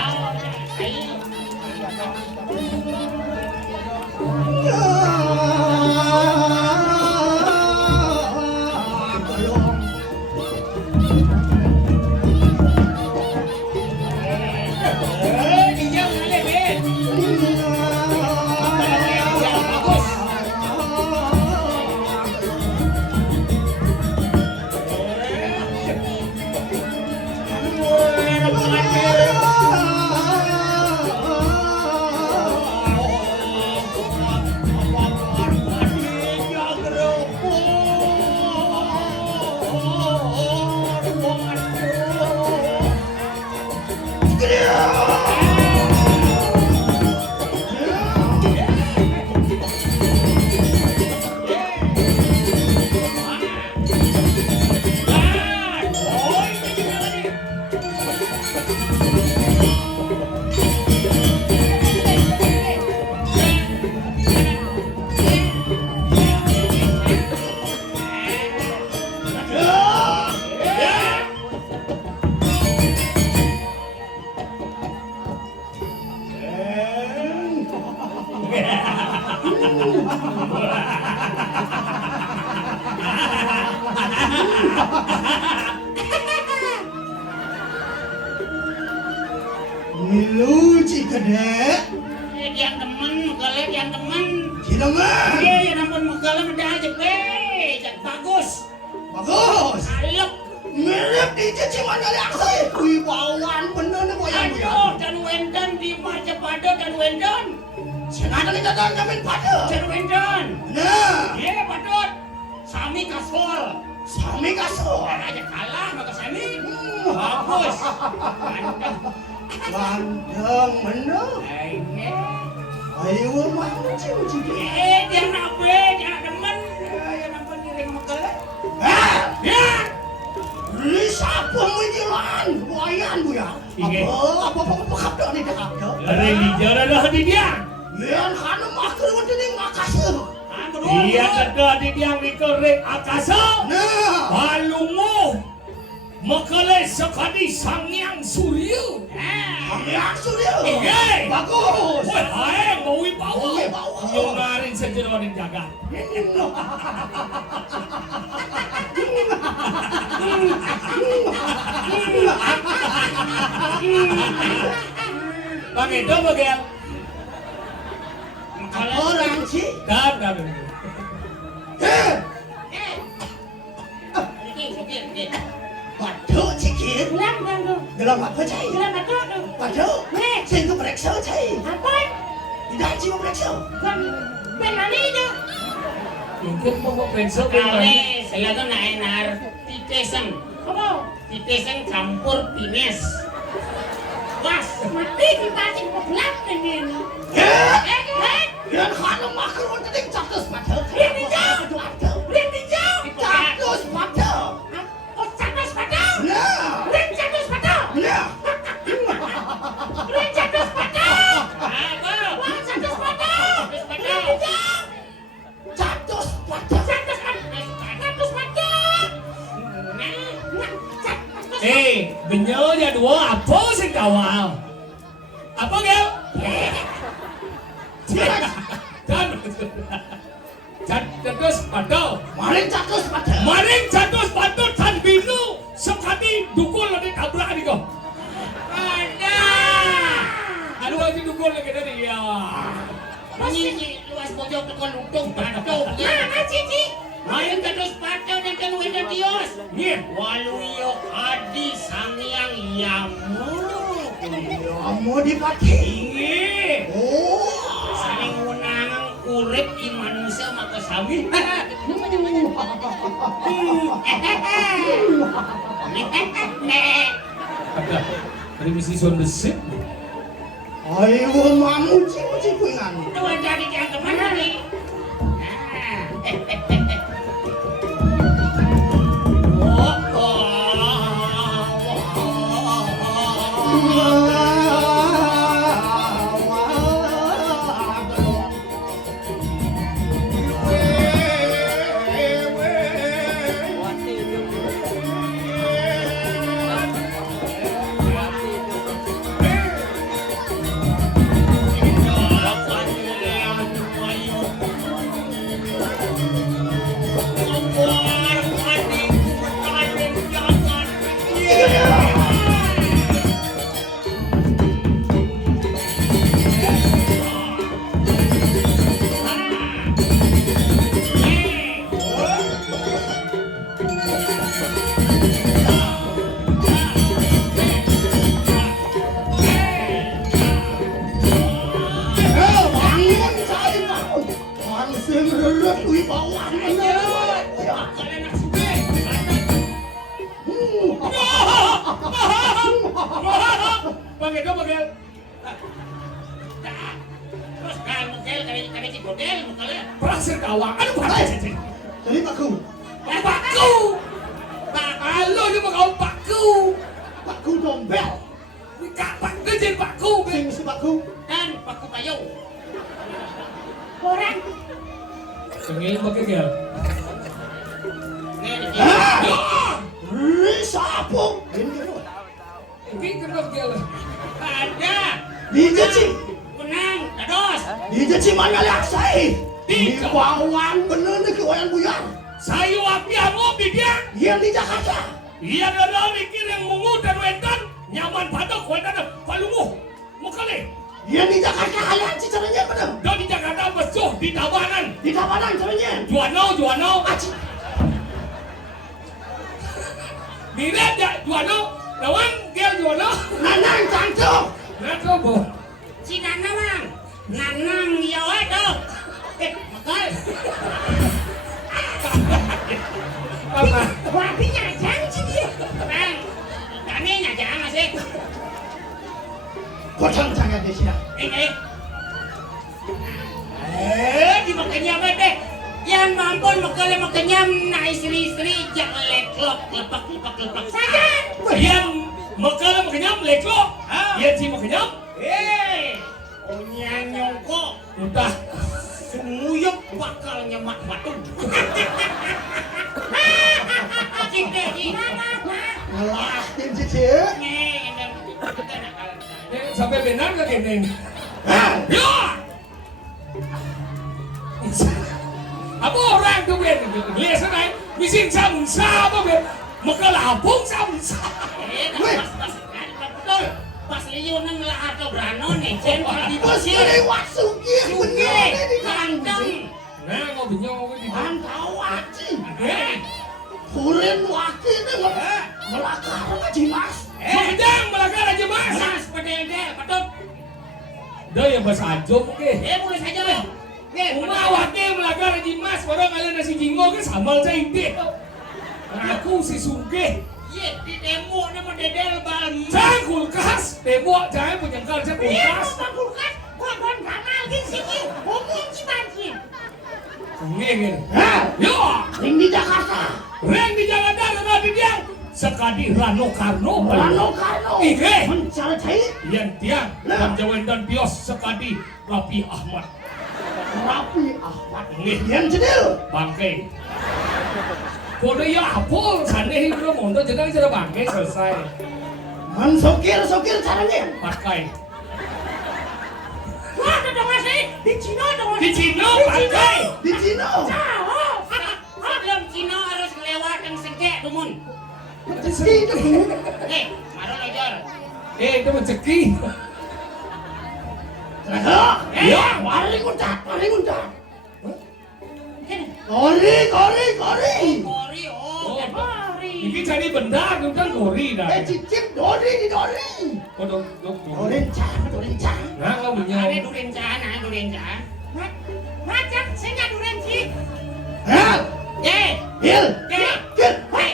Milu ci gede. Yang temen, mukanya yang temen. Cilemen. Iya, yang nampun mukanya udah aja, jak bagus. Bagus. Alok. Mirip di ciciman kali aksi. Wibawan bener nih boyan ya. Aduh, dan Wendon di Marja Pada dan Wendon. Sengaja kita dan jamin pada. Dan Wendon. Nah, Iya, Padot. Sami kasol. sami kasur. Aja kalah maka Sami. Bagus. Mantap. Ganteng bener. Ayo mau cici. Dia nak be, dia nak demen. Yang nampun diri mukanya. Ya. Ini siapa menjelan? Boyan bu ya? Iya. Apa kapda nih dah kapda? Religi adalah di dia. Yang kana makar wonten Makassar. Dia kada di dia mikorek akasa. Nah, Balungo. Makale sakadi sangyang suryo. kami surya. Iya. Bagus. Wah, hae mau wibawa. Wibawa. Yung ngarin sa jeron ng jagat. Pangito mo kaya? Orang sih. Dan namin. Batu cikir. Bilang kan lu. Dalam apa cai? Bilang apa tuh? Batu. Nih. Saya itu periksa cai. Apa? Tidak cuma periksa. Kan benar itu. Mungkin mo penso Kali sila to nainar titesang. Apa? Titesang campur pines. Was. Mati di pasir gelap ini. Yang kana makar wonten catus batu. Lihat di jauh. Batu. Lihat di jauh. Catus batu. Oh, catus pada. Nah. Lihat catus pada. Nah. Lihat catus pada. Apa? Wah, catus pada. Terus pada. Lihat di jauh. Catus batu. Catus pada. Catus pada. Eh, benyo ya dua apa sing kawal? Apa gel? Dan terus pada Maring catus batu. maring jatuh batu tan binu sekali dukul lagi tabrak ni kau. Ada. Aduh lagi dukul lagi dari ya. Ini luas pojok tekon untung batuk. Mana cici? Main terus pada dan kan wenda tios. Nih, Waluyo adi sangyang yamu. Kamu dipati. ini. Oh. Saling unang urip di manusia maka sami. Tadi mesti son besit. Ayo mamu cici kuingan. Itu jadi yang kemana nih? Bangun cai bangun. Langsung reret wibawan bener. Pagel, pagel. Terus kan model kali model mukanya. Prasir kawang. Aduh, pakai cici. Jadi paku. Pakku. Halo, dia mau kau pakku. Paku dombel. Kak, pak kecil pakku. Sing si paku. Dan paku payung. Orang. Sengil pakai gel. Nih, Sapu. Ini kenapa gel? ada. Di cici. Kunang, dados. Di cici cimanya lihat saya. Wibawan bener nih kewayan buyar. Saya wapi amo dia. Yang di Jakarta. Iya ada mikir yang mungu dan wedan nyaman batok wedan palungu. Mukale. Yang di Jakarta kalian sih caranya bener. Dan di Jakarta besuh di Tabanan. Di Tabanan caranya. Juano. Dilihat ya Juano. Lawan dia Juano. Nanang cantik. Nanti bu. Si Nanang, Nanang ya waduh. Makal. Apa? Wapi nyajang sih dia. Bang, kami nyajang masih. Kocang canggih di sini. Di makanya apa deh? Yang mampun makanya na istri-istri jangan leklok, lepak. Saja. Yang makanya leklok. Yang si makanya. Onya nyongko, Entah. sumuyuk bakal nyemak batu. Cik deh, cik. Ngelahin cici. Sampai benar ke gini? Hah? Ya. Apa orang tu ben? Lihat sana, mesin samsa apa ben? Makalapong samsa. Betul. Pas liunan lah atau brano nih, cen di Bos pasir. ini wasuki bener ini Kandang. Nah, mau binyong apa di? Mantau waci. Kuren waki ini melakar ngaji mas. Makadang malakar aja mas. Mas pedede, betul. Dah yang bahasa ajom ke? Boleh saja loh. Umawat ke malakar aja mas. Orang kalian nasi jinggo ke samal saya ide. Aku si sungke. Iya, di demo nama dedel bal. Jangan kulkas. Demo jangan penyangkal saya kulkas. Kulkas. Gua gamal di sini. Ngomong si banjir. Ngengin. Hah? Yo. Ring di Jakarta. Reng di Jakarta ada di dia. Sekadi Rano Karno. Rano Karno. Ike. Mencari Yang tiang. Dan Jawan dan Pios sekadi Rapi Ahmad. Rapi Ahmad. Nih. Yang cedil. Bangke. Kode ya apa? Saneh itu mondo jadi cara bangke selesai. Sokir caranya. Pakai. Wah, ada dong masih. Di Cina dong. Di Cina pakai. Di Cina. Jauh. Sebelum Cina harus lewat yang sengkek dumun. Meski itu. Maro lojor. Itu rezeki. Ya, mari nguncak. Kori. Kori, Oh, Mari. ini jadi benda bukan gori dah. Cicip Dori. Oh, dok. Dorencang. Nah, nggak punya. Ada durenca. Ngajak saya nggak durenci. Hah? Hil. Hei.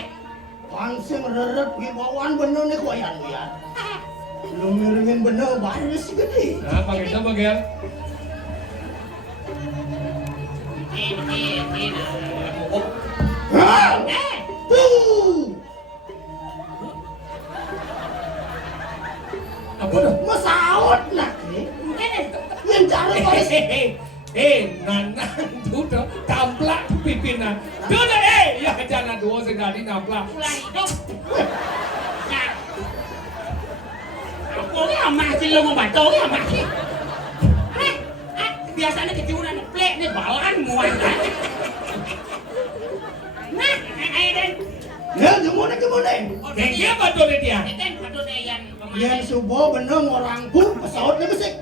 Langsung reret wibawan bener nih kuayan ya. Lu miringin bener baru sih gede. Nah, pakai apa gel? Ini. Hah? Tuh. Apa dah? Masaut nak. Yang cari baris. Nanang duduk tamplak pimpinan. Duduk ya jangan dua sekali namplak. Pulang hidup. Nah. Aku mati lo mau batu mati. Biasanya kejuran plek nih balan muat. Nah, ayo Ya, gimana? Dia batu dia. Yang subuh bener ngorangku pesawatnya besik.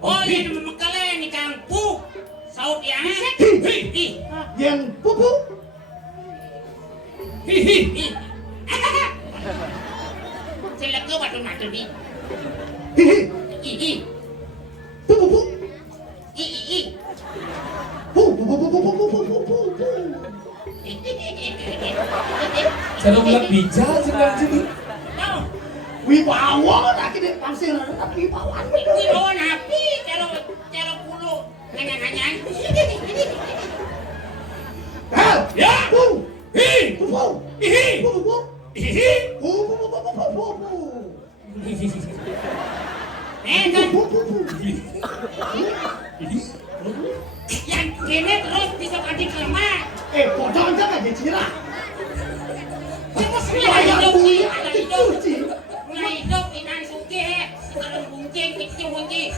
Oh iya memekale nih kampu saut ya. Yang pupu. Hihi. Sila ke batu natu di. Hihi. Pupu. Saya bilang bijak sedang sini. Wibawa lagi di pasir tapi wibawan bener. Wibawa napi kalau pulu nanya-nanya. Ya. Hi. Pupu. Hihi. Pupu. Hihi. Pupu. Yang gini terus bisa adik lemah. Kodong jangan dicira. Mulai hidup inan suke, kalau bungking kecil bungking.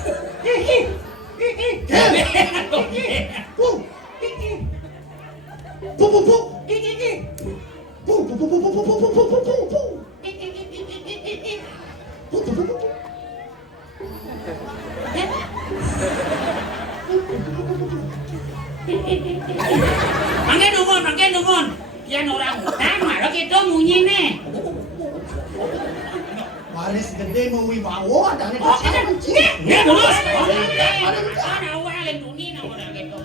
Mangke nuhun. Yan orang hutan mah kitu munyine. Baris gede mau wibawa dan itu Nya terus. Ana wae duni na ora gitu.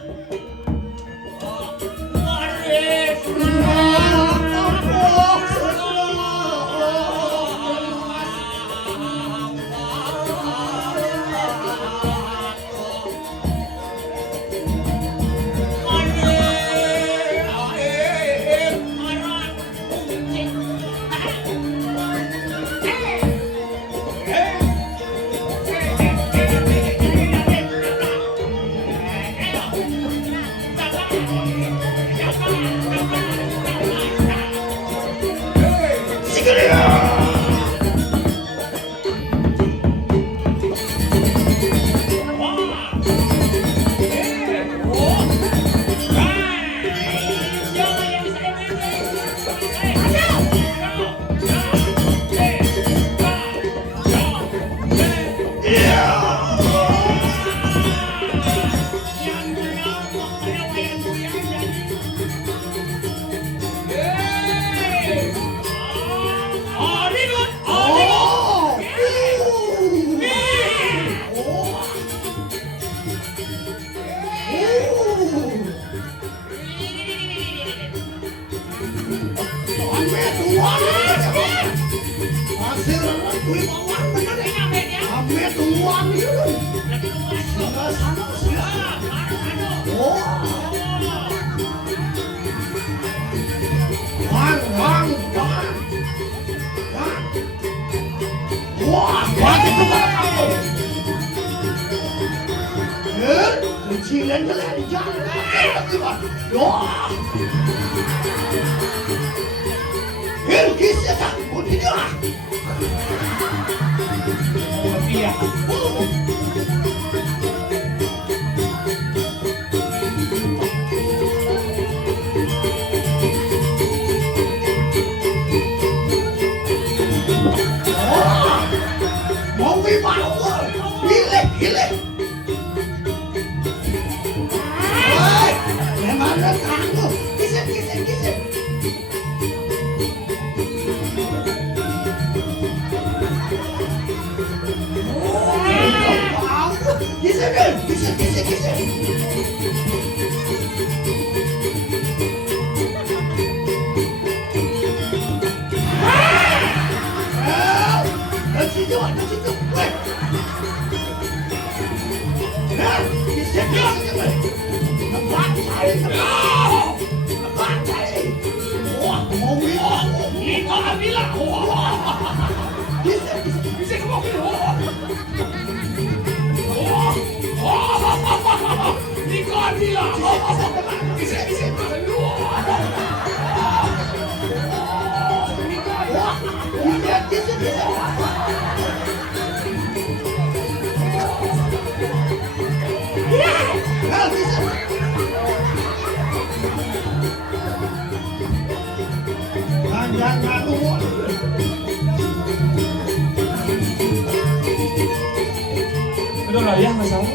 Udah lah ya masalah.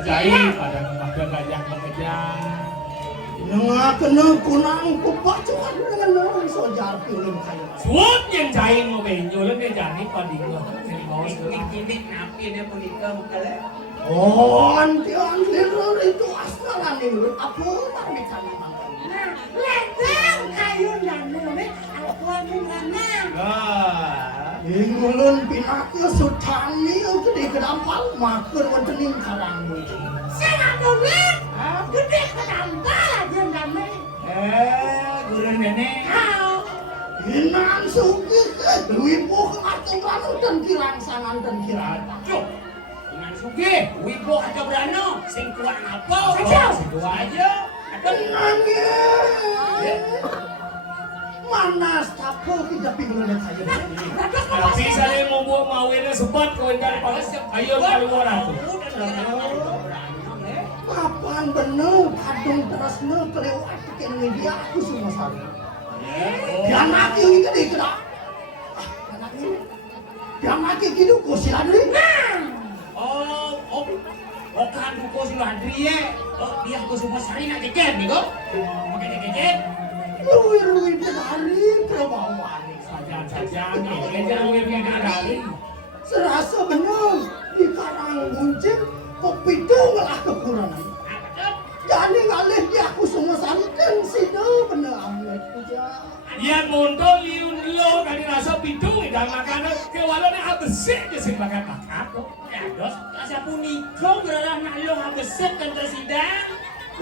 Jai pada pada gajah bekerja. Kena kunang kupacuan dengan orang sojar film kayu. Suot yang jai mau benjol dia jadi pada gua. Ini napi dia punika mukale. Oh, anti itu asalan ini. Apa tak bicara makan? Ledang kayu dan nune, aku anu ngana. Ingulun pinake sutani gede kedampal makan wontening karang mungkin. Saya nggak gede kedampal aja ndame. Guru nenek. Inang suki wipo aturan dan kirangsangan dan kirang. Yo, Inang Sugi, Wibo aja berano, sing kuat apa? Aja. Sing kuat aja. Ada Inangnya. Mana tapo tidak pinggulnya saya. Tapi saya mau buat mawinnya sebat kau enggak panas ayo keluar aku. Kapan bener kadung terasnya kelewat ke media aku semua sana. Dia mati ini gede kena. Dia mati gitu kok sila dulu. kan buko si Landri ya. Dia ko semua sari nak keket nih kok. Pakai keket. Luwir-luwir dari terbawa nih. Saja nih, kejar luwir dari. Serasa bener di karang muncul kopi itu ngelah kekurangan. Jadi ngalih di aku semua santan sih bener amat aja. Yang montol liun lo dari rasa bidung dan makanan kewalannya habesek je sing bakat-bakat kok. Ya dos, asa punika beralah nak lo habesek kan tersidang.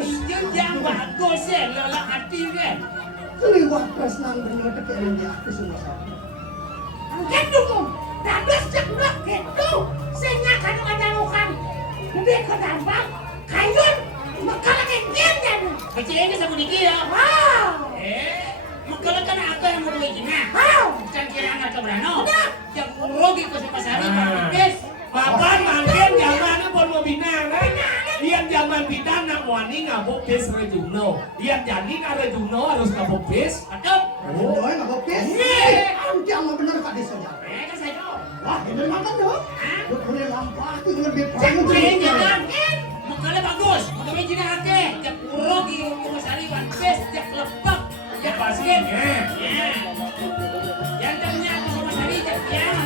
Ijo jang bagus ya, lola hati kan. Keliwat presnan bener tekerin di aku semua santan. Gitu kok, dados ceklok gitu. Sehingga kadang-kadang lukan gede kedampang, kayun, makalah kengkir jadi. Kecilnya sama dikit ya. Wow. Makalah kan aku yang mau duit gina. Wow. Can kira anak keberano. Yang rugi ke semua sari guys. Papan mangkin zamannya pun mau binang kan? Lihat zaman bidang nak wani ngabuk bis rejuno. Lihat jadi nak rejuno harus ngabuk bis. Adep. Doy nggak bokeh. Anti yang bener kadi saja. Kan saya tahu. Wah, ini makan dong. Udah boleh lampah itu lebih Kayaknya kan. Makalah bagus. Udah begini hati. Jak rugi ke semua sari one piece. Jak lepak. Jak basket. Ya. Yang ternyata ke semua sari jak yang.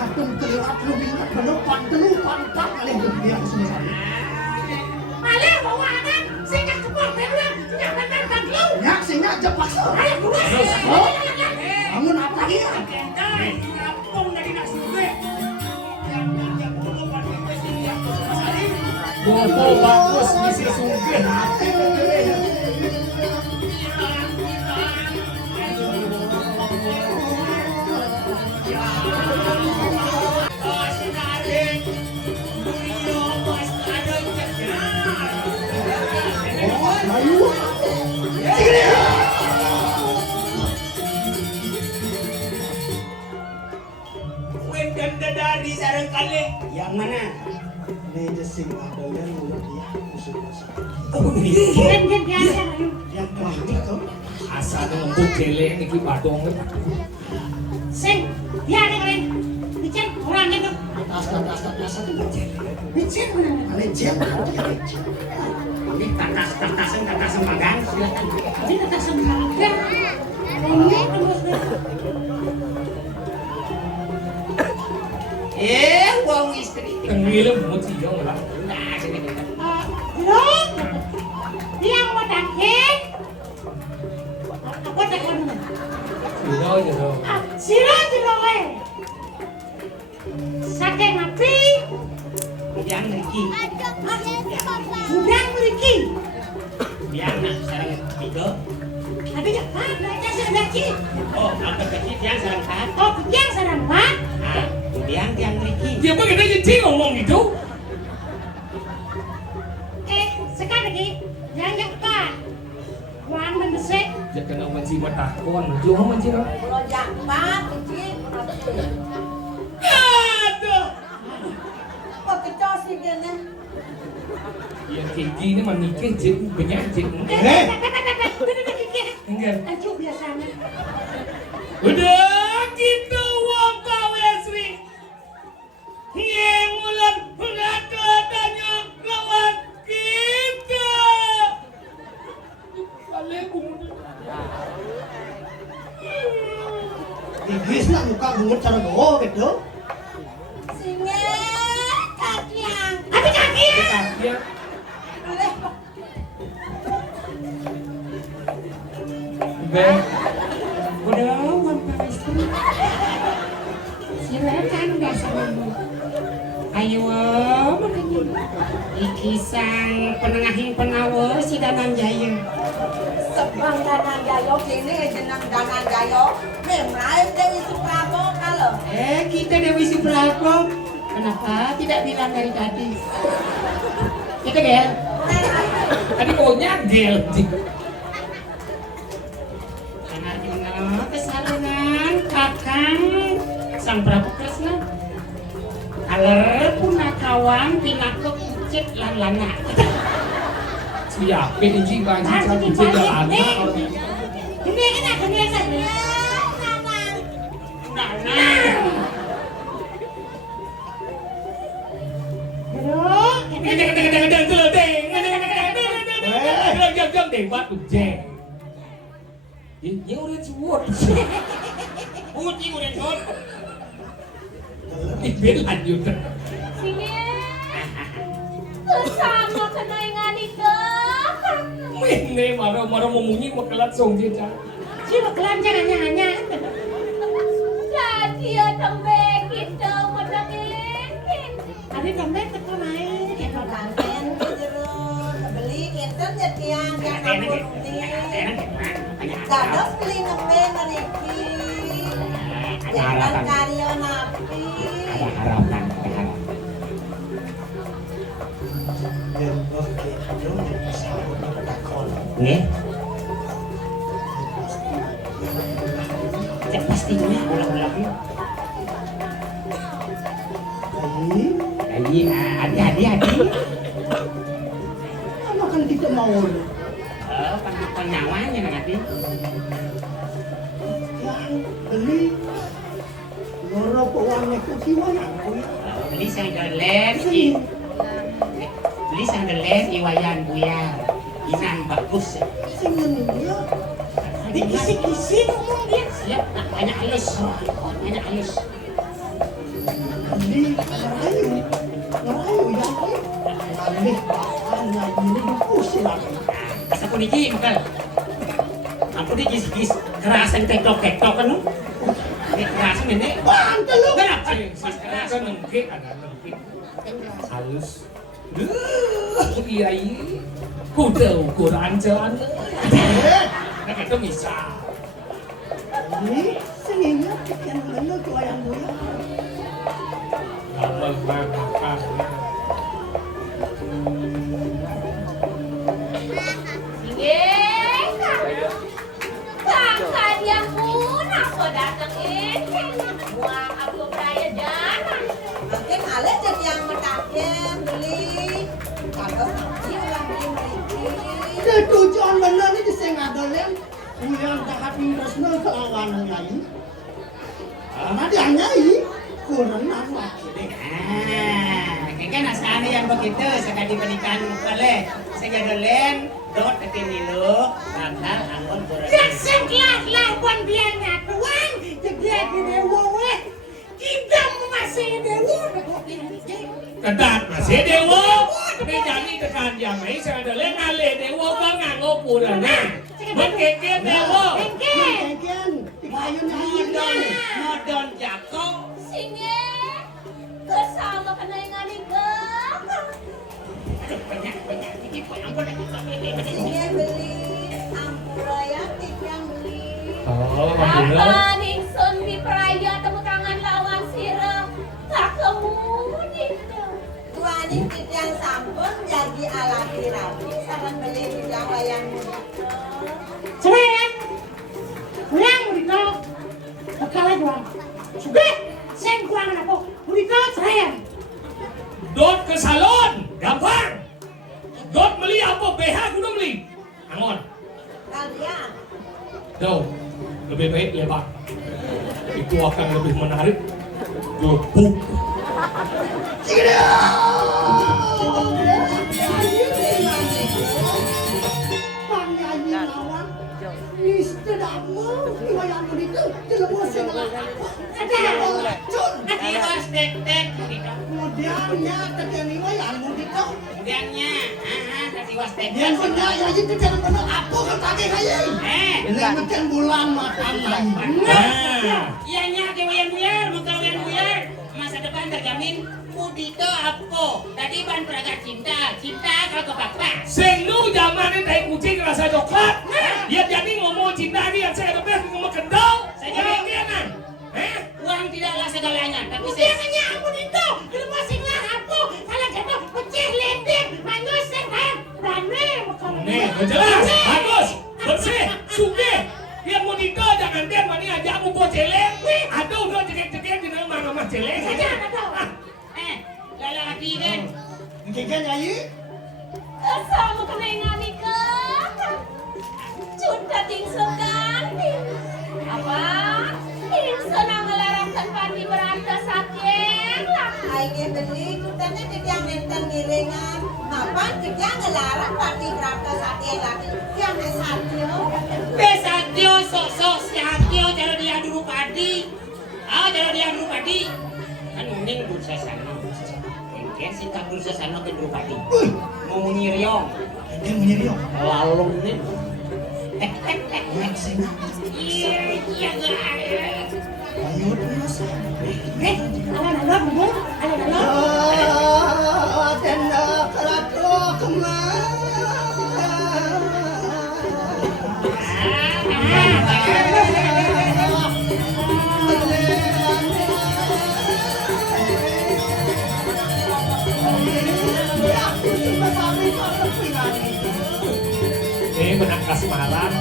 Kadung kelewat lebih berdepan dulu pantang kali dia semua. Malah bawa anak, sehingga kepok berulang, tidak benar kan lu. Ya, sehingga aja paksa. Ayo gue. Bangun apa lagi ya? Kentai, ngapung dari nak suge. Yang jak bodoh pada pasti yang ke semua sari. Bobo bagus misi sungguh. Ayo. Wendan dari sarang kali. Yang mana? Ini jesing ada yang mulut dia semua. Kian biasa ayo. Yang kami tuh. Asal ngembuk celeng niki badong. Sing, dia ada kalian. Bicara orang itu. Tas itu bocil. Bicara mana? Ada jam. Ini tatasan magang. Silakan. Ini tak sembaga. Ini terus. Wong istri. Tengilem muci yo lah. Nah, sini kita. Belum. Dia mau dakin. Apa dakin? Yo yo. Sira jeroe. Saking api. Yang Riki. Udang mriki. Yang nak sarang tiga. Tapi ya, ada sih lagi. Oh, apa kecil yang sarang kan? Oh, yang sedang mak. Ah, yang Riki. Dia pakai dia ngomong gitu. Sekali lagi. Yang cepat. Wan mendesek. Dia kena menci matakon. Cuma menci apa? Kalau jabat, kecil, Aduh. kok kecos sih gini? Yang kayak gini mah nikah jin penyakit. Enggak. Acuh biasanya. Udah gitu wong kau Esri. lumut cara go gitu. Singe kakiang. Apa kaki? Kaki. Boleh Be. Udah, Bapak istri. Silakan dasarmu. Ayo, makanya. Iki sang penengahing penawa si Danan Jaya. sebang danan gayo kini jenang danan gayo. Memang Dewi Suprabo kalau. Kita Dewi Suprabo. Kenapa tidak bilang dari tadi? Kita Gel. Tadi kau nyagel. Arjuna kesalungan kakang sang Prabu Kresna. Aler punakawan pinaka kucit lan lana. Siapin inji baju cantik jalan. Ini enak ini saja. Dewa ujeng. Ini udah cuwot. Uji udah jod. Ibin lanjut. Sini. Kesama kena ingani ke. Ini marah-marah memunyi makalat song dia. Si bakalan jangan-jangannya. Jadi tembe kita menangin. Ada tembe teko naik. Kangen jeruk beli kinten jadian yang ampun di. Dados beli nembe meriki. Jangan karyo napi. Harapan. Dan oke, aduh pesawat takon. Nggih. Cek pastinya ulang-ulang. Jadi, Hati-hati. apa kan kita mau Penyawanya nanti. yang beli loro pewangi kuciwa yang Beli sandolen beli sandolen iwayan buyar. Inan bagus. singin ya. Dikisi-kisi ngomong dia. Siap, banyak halus. Banyak halus. Beli ngerayu yang ini hanya ini pusing lagi. Asa ko niki bakal. Aku di gis-gis kerasan tektok-tektok kan. Kerasan ini. Bantal lu. Kenapa? Kerasan nengke ada nengke. Halus. Iya iya. Kuda ukuran jalan. Kata bisa. Ini senginnya yang bener tua yang mulia. Gamal makan. Kakak dia pun aku datang ini. Wah, aku kaya jalan. Makin halus jadi yang metakin beli. Dados napi ulang beli meriki. Ketujuan bener ini sing adolen yang jahat Kresna kelawan nyai. Karena dia nyai kurang lagi. Kan asane yang begitu sekali berikan oleh segadolen dot ketinilu bakal angkon kurang. Keseklah lawan biarnya tuan. Jadi dia wewe. Kita masih dewa. Kedat masih dewa. Tapi jadi tekan yang lain ada lain ale dewa kan nganggo purana. Bekeke dewa. Keken dikayun nyai. Modon jago. Singe. Kesama kena ingani ke. Banyak ini ampun Singe beli ampuraya yang beli. Oh, Apa Ningsun di peraya temu tangan lawan sirah. Tak kemudian. Tuaning yang sampun jadi alati rapi sareng beli yang wayang mudito. Selain ulang Murito. Bakalan doang. Sudah. Sen kurang aku. Murito selain. Dot ke salon, gampang. Dot beli apa? BH kudu beli. Angon. Kalian Jauh. Lebih baik lebar. Itu akan lebih menarik. Gebuk. Panyanyi lawan. Istri damu, iwayang begitu, jelemu sing Ada. tek gitu. Kemudiannya terjadi yang mudito. Kemudiannya, tadi was tek. Yang benar ya itu jangan benar apa kan tadi kaya. Ini makan bulan makan lagi. Iya nya kewayan buyar, mengkawayan buyar. Masa depan terjamin. Mudito apa? Tadi ban peragat cinta kalau ke bapak. Sing lu zamannya tai kucing rasa coklat. Dia jadi ngomong cinta ini yang saya kepes ngomong kendal. Saya jadi kianan. Uang tidaklah segalanya, tapi Dia hanya ampun itu, itu masih ngahapu. Kalau gitu pecih lending, manis sehat, berani. Nih, jelas, bagus, bersih, sugih. Dia mau nikah jangan dia mani aja aku buat celeng. Aduh, udah cekek-cekek di dalam mana celeng. lala lagi kan. Kikan ayi. Sama kenengan nikah. Sudah tingsukan. Apa? Tingsun ang melarangkan pati beranda sakit lah. Ayo beli, tutanya tidak nenten milingan. Apa? Tidak ngelarang pati beranda sakit lagi. Yang besatyo. Besatyo sok-sok sihatyo cara dia dulu padi. Cara dia dulu padi. Kan mending bursa sana. Mungkin sikap bursa sana ke dulu padi. Mau nyiriong. Dia menyeriok. Lalu nih. Iya guys. Ayo terus. Alam-alam, Bu. Alam-alam. Dan kelatu kemana? Benang kasmaran,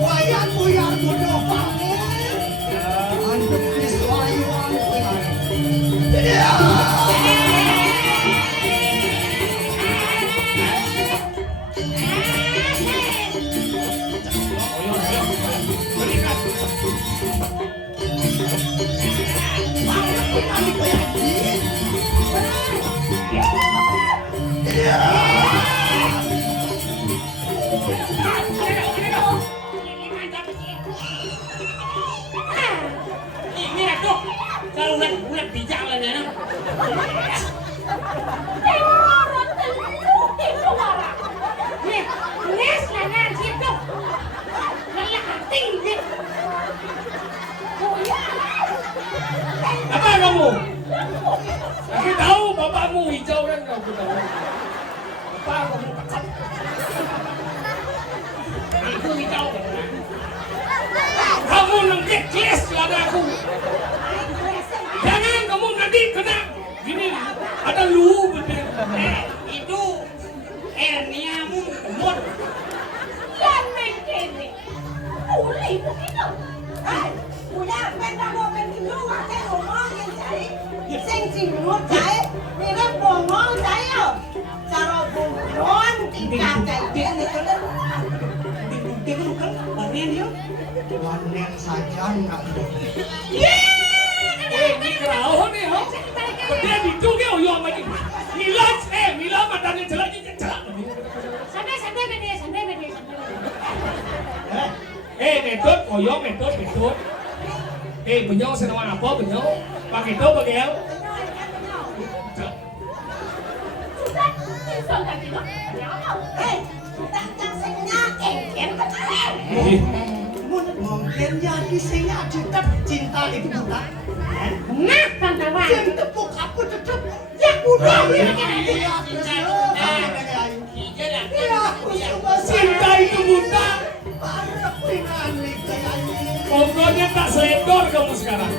Wayan buyar bodoh panggil. Anduk diswayuan Ini aku kalau ulat bijak lah ya. Orang teluk itu marah. Nih, les lah nanti itu. Lelah hati ini. apa kamu? Aku tahu bapakmu hijau kan aku tahu. Apa kamu tekap? Aku hijau. Kamu nengkek keles celana aku. Jangan kamu nanti kena gini ada lu bener. Itu herniamu gemuk. Dan mengkene. Uli begitu. Udah pengen dulu wae ngomong yang cari. Sing cingut cai, mira bongong cai yo. Cara bongong tidak kayak gitu. Wanen saja nak. Ini kerauh nih ho. Dia diduga yo lagi. Mila matanya jelek jelek. Santai bede. Metode koyo metode. Benyau senawan apa benyau? Pakai do bagel. Sudah, tinggal tadi lo. Sudah sing ngakeng kekalen. Mungkin jadi singa tetap cinta itu buta. Nah, Bang Kawan. Yang tepuk aku tetap. Ya udah. Cinta itu buta. Pokoknya tak selekor kamu sekarang.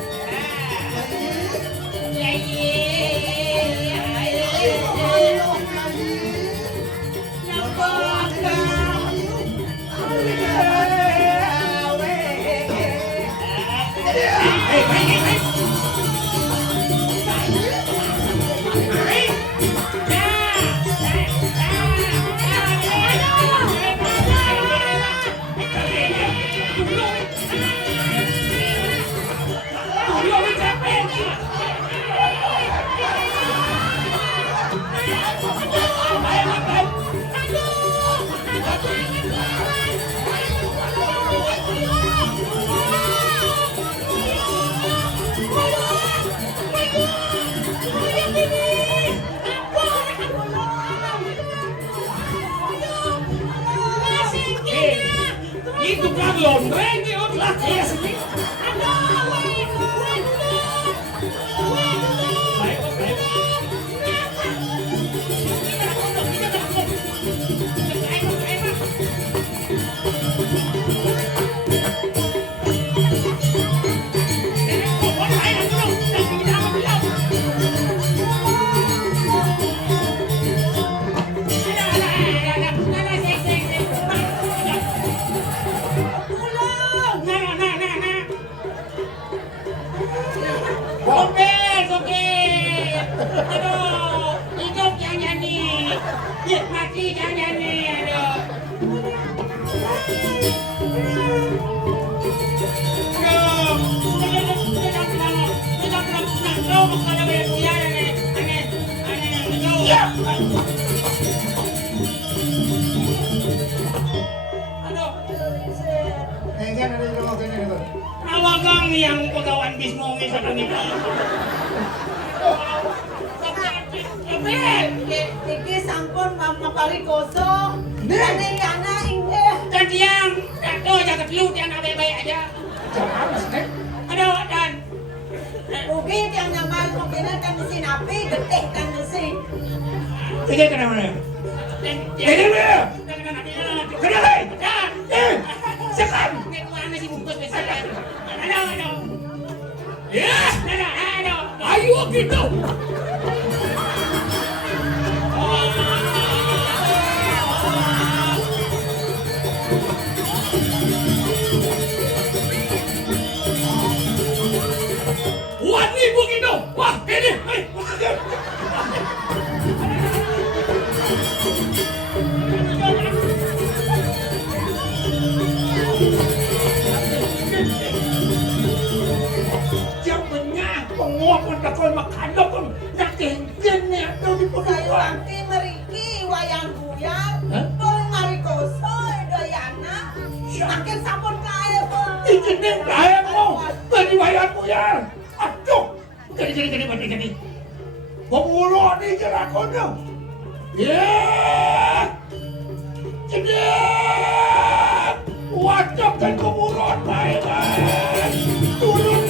tukang lombreng ieu lah ya sini. Aduh, weh, Baik, baik. Aduh, hidup yang nyanyi, mati yang nyanyi, aduh. Awagang yang pegawai bismongi sa kanila. Iki sampun maparikoso. Ane yana ingge. Dan yang aduh jaga lu yang baik-baik aja. Aduh dan Ugi yang nyaman mungkin kan mesin api getih kan mesin. Tidak kenapa? Tidak mana? Kenapa? Sekarang. mana si bungkus besar. Aduh. Ya, Aduh. ayo gitu. Wah, nih begitu. Wah, ini. Penguapan takoi makandok kan nakengken nih atau di Saya penutupan. nanti meriki wayang buyar. Kau marikoso doyana. Makin sampun kaya pun. Ijenin kaya mo, tadi bayarmu ya. Aduh, gini. Pemulo nih jerakonnya. Ya, jedek. Wajib kan kemuluan baik. Turun.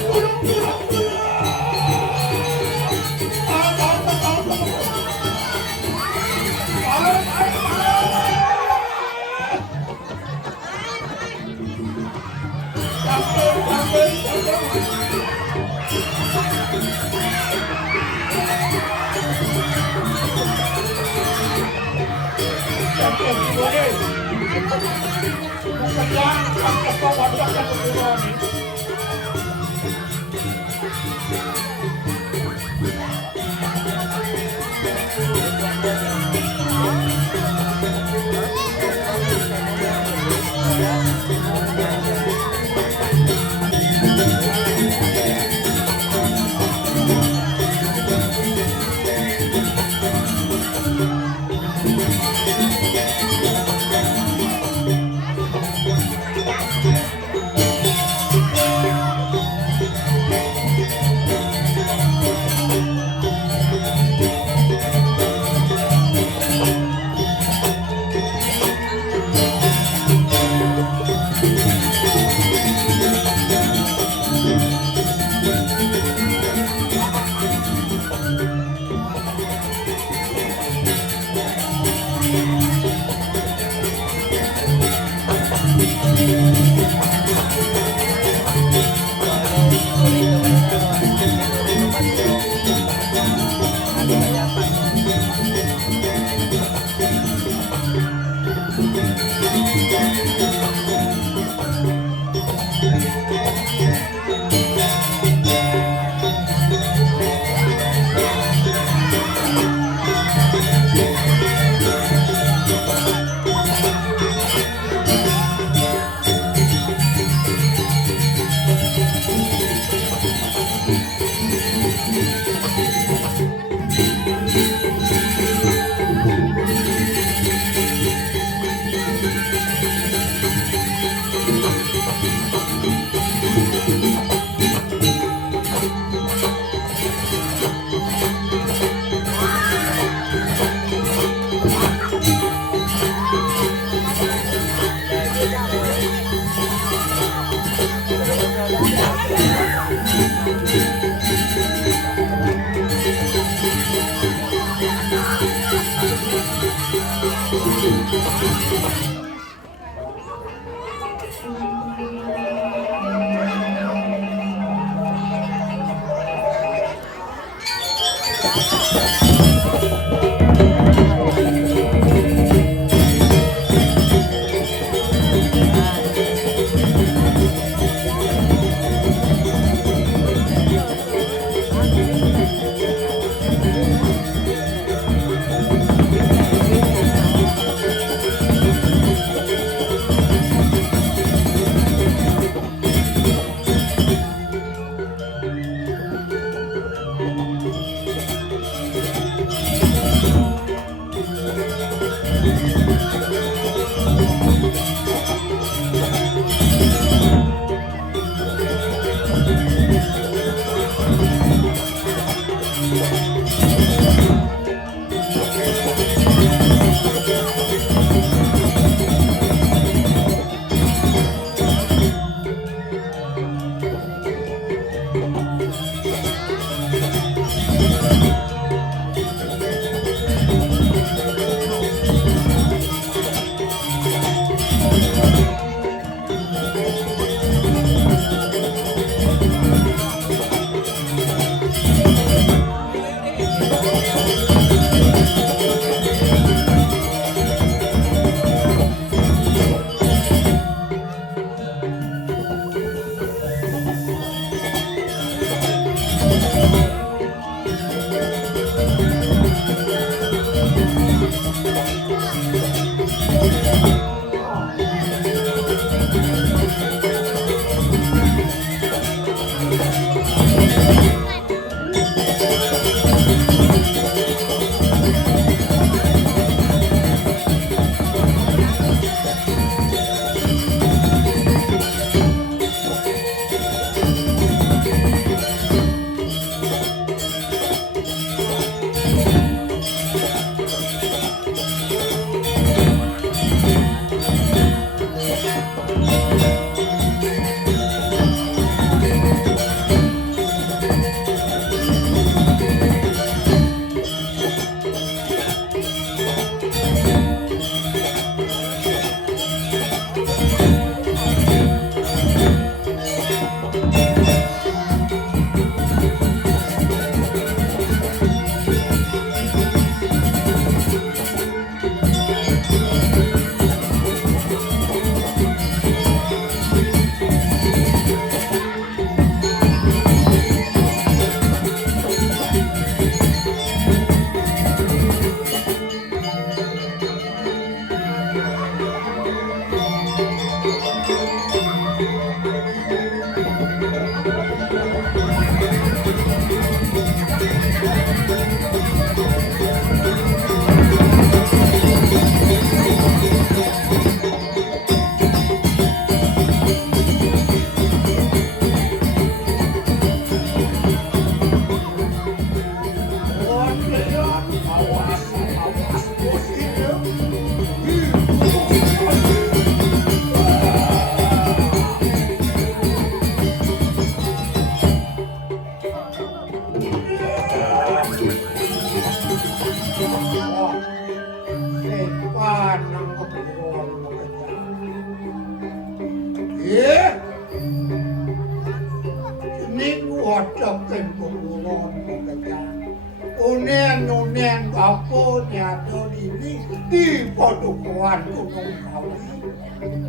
Unen aku nyadar ini di Padukuhan Gunung Kawi.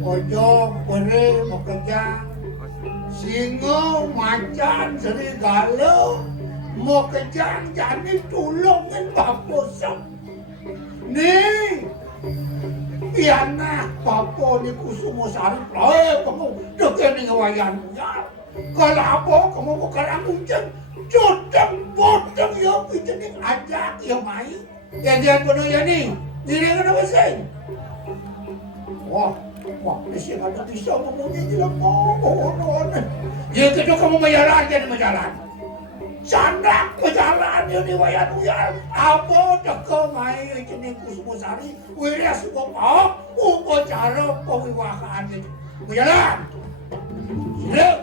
Ojo pere bekerja, singo macan serigala mau kejang jadi tulungin baposok. Nih, piana bapo ni Kusumo Sari, kamu dekat dengan wayangnya. Kalau apa kamu bukan muncul. Codang bodang ya bikin ajak ya mai. Ya dia penuh ya nih. Diri kan apa sih? Wah, mesti ada bisa ngomongnya jelas mohon. Ya kedua kamu menjalan jadi menjalan. Sandak menjalan ya nih wayan uyal. Apa deka mai jenis Kusumo Sari. Wirya semua upacara pewiwahan itu. Menjalan. Sudah.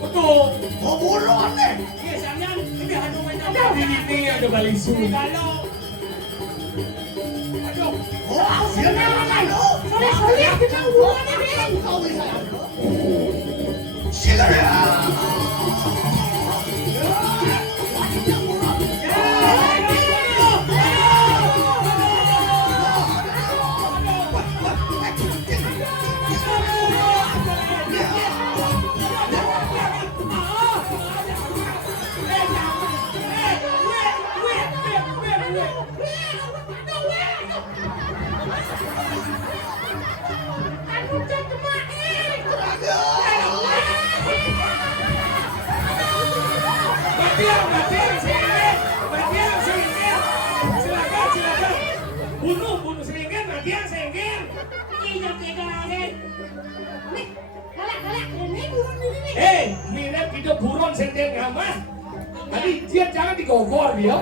Betul. Oh, buruan nih. Ini ada balisu. Oh, sini lo. Bunuh seringan, bagian seringan. Mirip hidup buron sendiri ngamah. Tadi dia jangan digogor dia.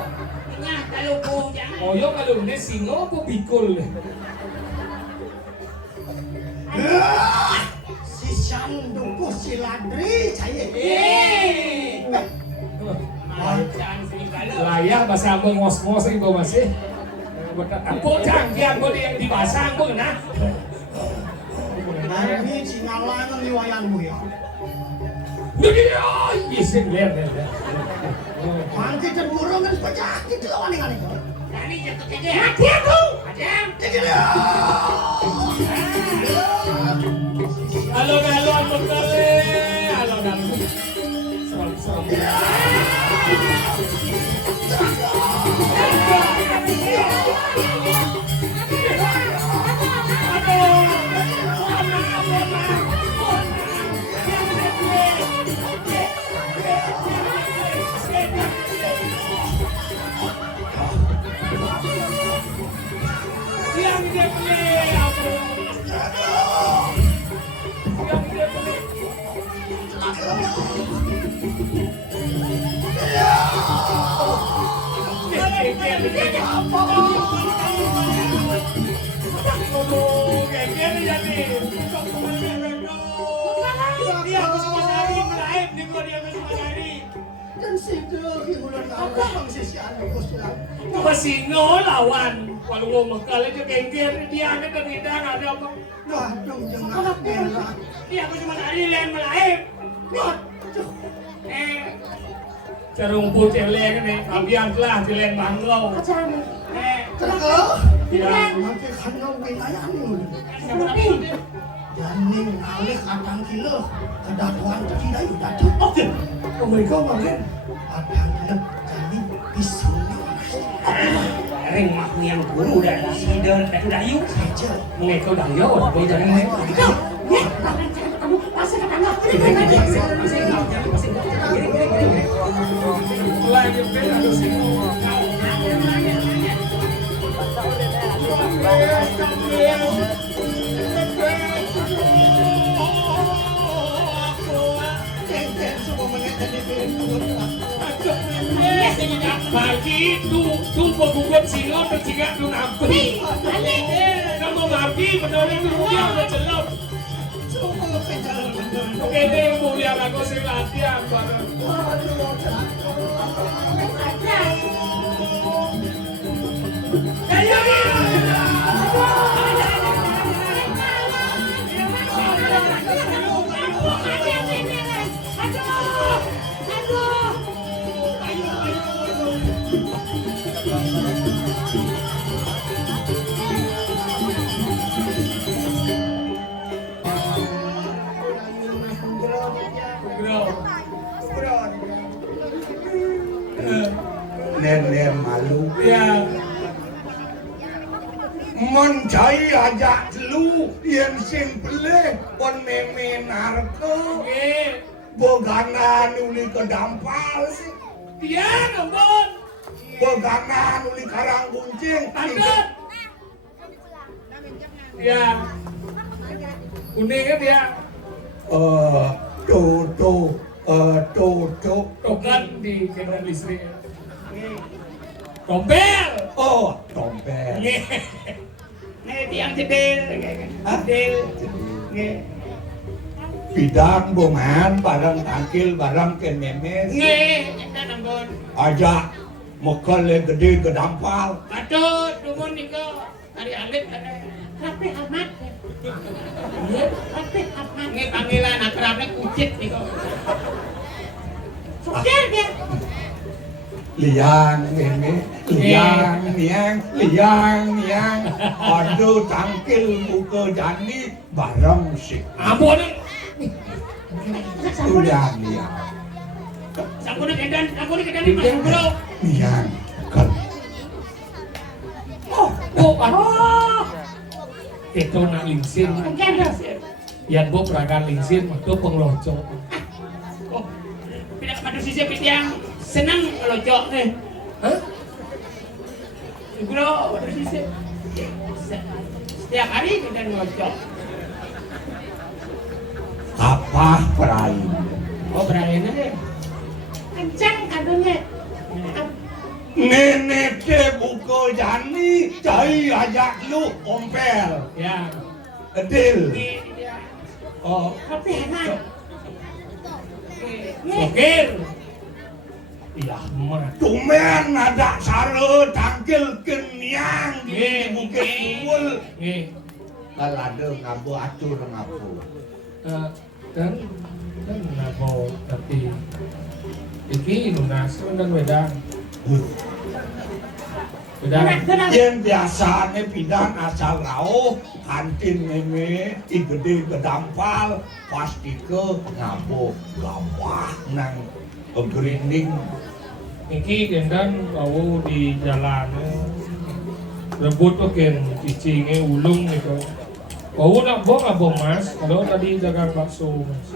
Oh yo kalau ini singo apa bikul? Si Sanduku si Ladri saya. Layak bahasa ngos-ngos itu masih. Aku cangkian gue yang dipasang gue nah. Ini singalan ni wayanmu ya. Isin lihat. Mangki dan burung kan penyakit lawan dengan itu. Nani jatuh aja. Mati aku. Adam. Alon-alon bekale. Alon-alon. Soal. Yang dia beli apa? Yang dia beli. Dan situ hiburan awal si Sanduku si Ladri. Masino lawan. Kalau lo mekal aja gengger dia ada kedidang ada apa? Waduh, jangan merah. Iya aku cuma hari lain melaib. Carung putih leng nih, kabian telah di leng banglau. Terus, Ya, mangki kanong binayan ni. Janing alih kadang kilo, kedakuan tidak yuda oke. Oh my god, makan. kadang kilo janing pisaunya. Ring makmu yang guru dan si dayu. Saja. Mengekau dayo, beda dengan mengekau. Lagi beda tu sih. Pagi tu penggugat singo tercingat tu nampi. Kamu mati benar dulu dia bercelap. Oke deh mulia aku sih latihan bareng. Nenek malu. Ya, Mencai aja lu yang simple pon meme narko oke. bogana nuli kedampal sih Dia nembon. bogana nuli karang kuncing Ada. Ya. Kuning kan dia. tuh Tutup. Tokan di kendang listrik. Tompel. Oh, tompel. Nggih. Nih tiang jedil, jedil. Nggih. Bidang bungan, barang tangkil, barang kememes. Nggih, nyetan ampun. Aja mekal gede gedampal. Aduh, dumun niko. Ari alit ada. Rapi amat. Rapi amat. Nggih panggilan akrabnya kucit niko. Sukir dia. Liang ini, liang niang, liang niang. Aduh tangkil muka jani barang sih. Ampun. Udah liang. Sampun kedan Mas Bro. Liang kan. Oh, aduh. Itu nak lingsin. Mungkin dah. Yan bo peragaan lingsin itu pengeloco. Oh, pindah madu sisi yang senang ngelocok nih. Hah? Bro, madu sisi. Setiap hari kita ngelocok. Apa perai? Oh, berani deh. Kencang kadunya. Nenek ke buku jani, cai ajak lu ompel. Ya. Edil. Ini dia. Oh, Rapi amat. Sokir. Iya, mah. tumen ada sare tangkil kenyang di bukit Bungul. Nggih. Kalau ada ngabu atur ngabu. Kan nabo tapi iki lunas dan wedang. Wedang. Yang biasanya pidan asal rauh, kantin meme, gede gedampal, pasti ke ngabu gawah nang penggerinding. Iki gendan bau di jalan rebut tuh ken cicingnya ulung gitu. Bau nak bong mas, kalau tadi dagang bakso mas.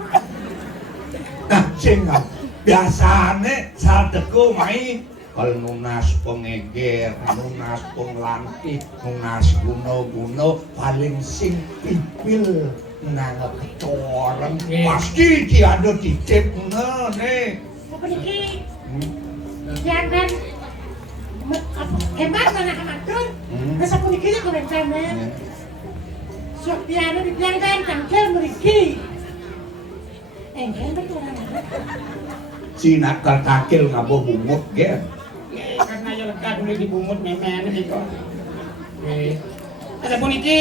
Nah, sehingga biasanya saat aku main kalau nunas pengeger, nunas penglantik, nunas guno-guno paling sing pipil nang kecoreng pasti tiada titip nih. Apa niki? Jangan hebat mana amatur. Rasa punikinya komentar men. Sofiana dibilang kan tangkel meriki. Engkel betul orang. Si nakal takil ngabo bungut ge. Karena yo lekat dulu di bumut memen niko. Ada pun iki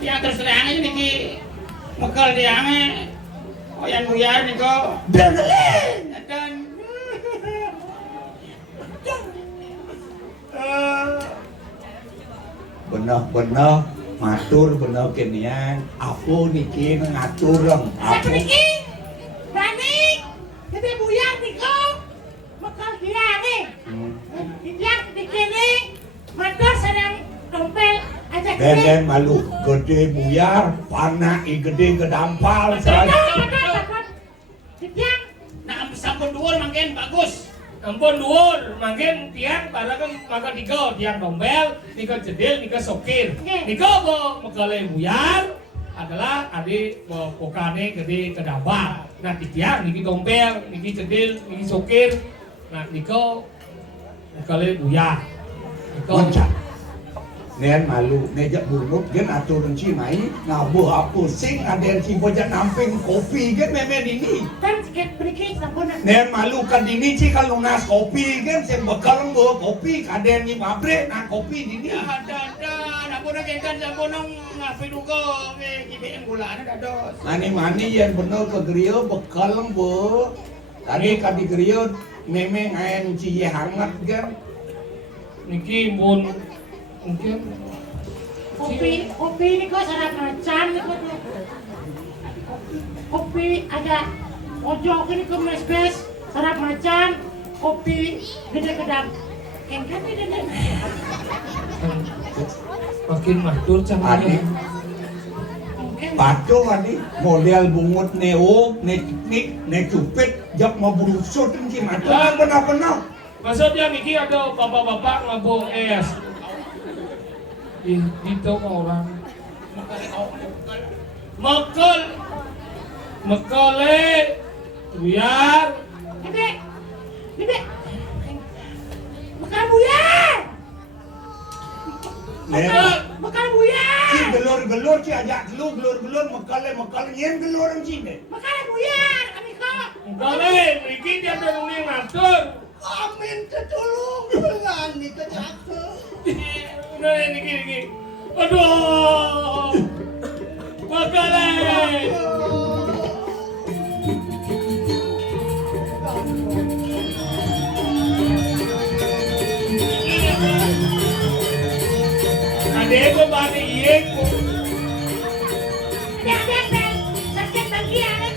yang terus terang aja niki mekal dia ame oyan buyar niko. Dan Bener-bener matur bener kenian. Aku niki ngaturem. Satu niki. Berani. Kita buyar niko. Makal dia nih. Dia dikini. Motor sedang dompel ajak Deden malu gede buyar, panah gede gedampal. Dia nah sampun dhuwur mangken bagus. Ampun dhuwur, mangken tiang barang maka tiga tiang dombel, tiga jedil, tiga sokir. Tiga bo megale buyar adalah adik pokane gede kedabak. Nah tiang niki dombel, niki jedil, niki sokir. Nah tiga megale buyar. Loncat. Nen malu, nejak bungut gen aturan si mai ngabu apa sing ada si bojak namping kopi gen memen ini. kan sikit berikit sampun. Nen malu kan ini si kalau nas kopi gen sing bekal nggo kopi kaden ni pabrik nang kopi ini. Ada pun kan sampun ngapi duga IBM gulane dados. Mani yang bener ke griyo bekal nggo. Tadi kan di griyo memang ayen ci hangat gen. Niki mun mungkin Kopi ini kok sangat macam ni kok. Kopi ada ojok ini kok mes-mes sangat macam kopi gede kedap. Engkan ni dan. makin matur Adi caranya. Paco adi model bungut neo, ne piknik, ne cupit, jak mau berusut ini macam benar-benar. Maksudnya Miki ada bapak-bapak ngabung es. Itu orang mekale Buyar. Dek. Dek. Makan buyar. Makan buyar. Si gelor-gelor si ajak lu gelor-gelor mekal nyen gelor sini. Makan buyar. Kami kok. Boleh, iki dia nuli ngatur. Amin tetulung dengan ni kecake. Udah ini. Aduh. Makalai. Adek ko bani iek ko. Dek. Sakit bagian.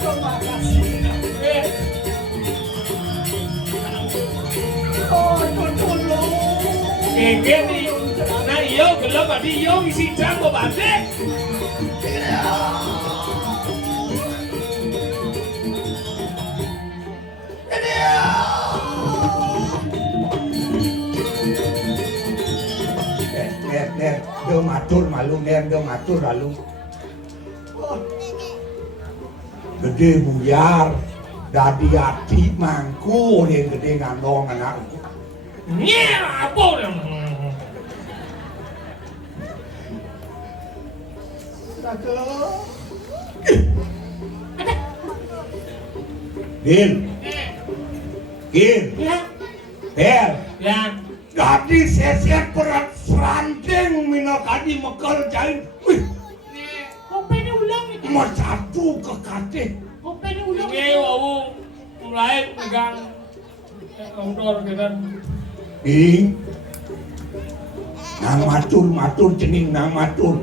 Terima kasih. Oh, tetulung. Keke ni. Na iyo gelap adi iyo isi jam ko bate. Dia matur malu, dia matur lalu. Gede buyar, dadi hati mangku yang gede ngandong anakku. Nye apa dah? Din, Ya. Bel, Ya. dadi seset perat serandeng mina kadi mekal jain. Wih, Kopi ni ulang ni. mau satu ke kate. Kopi ni ulang. Ini wau mulai pegang motor kita. Ding, nang matur cening nang matur.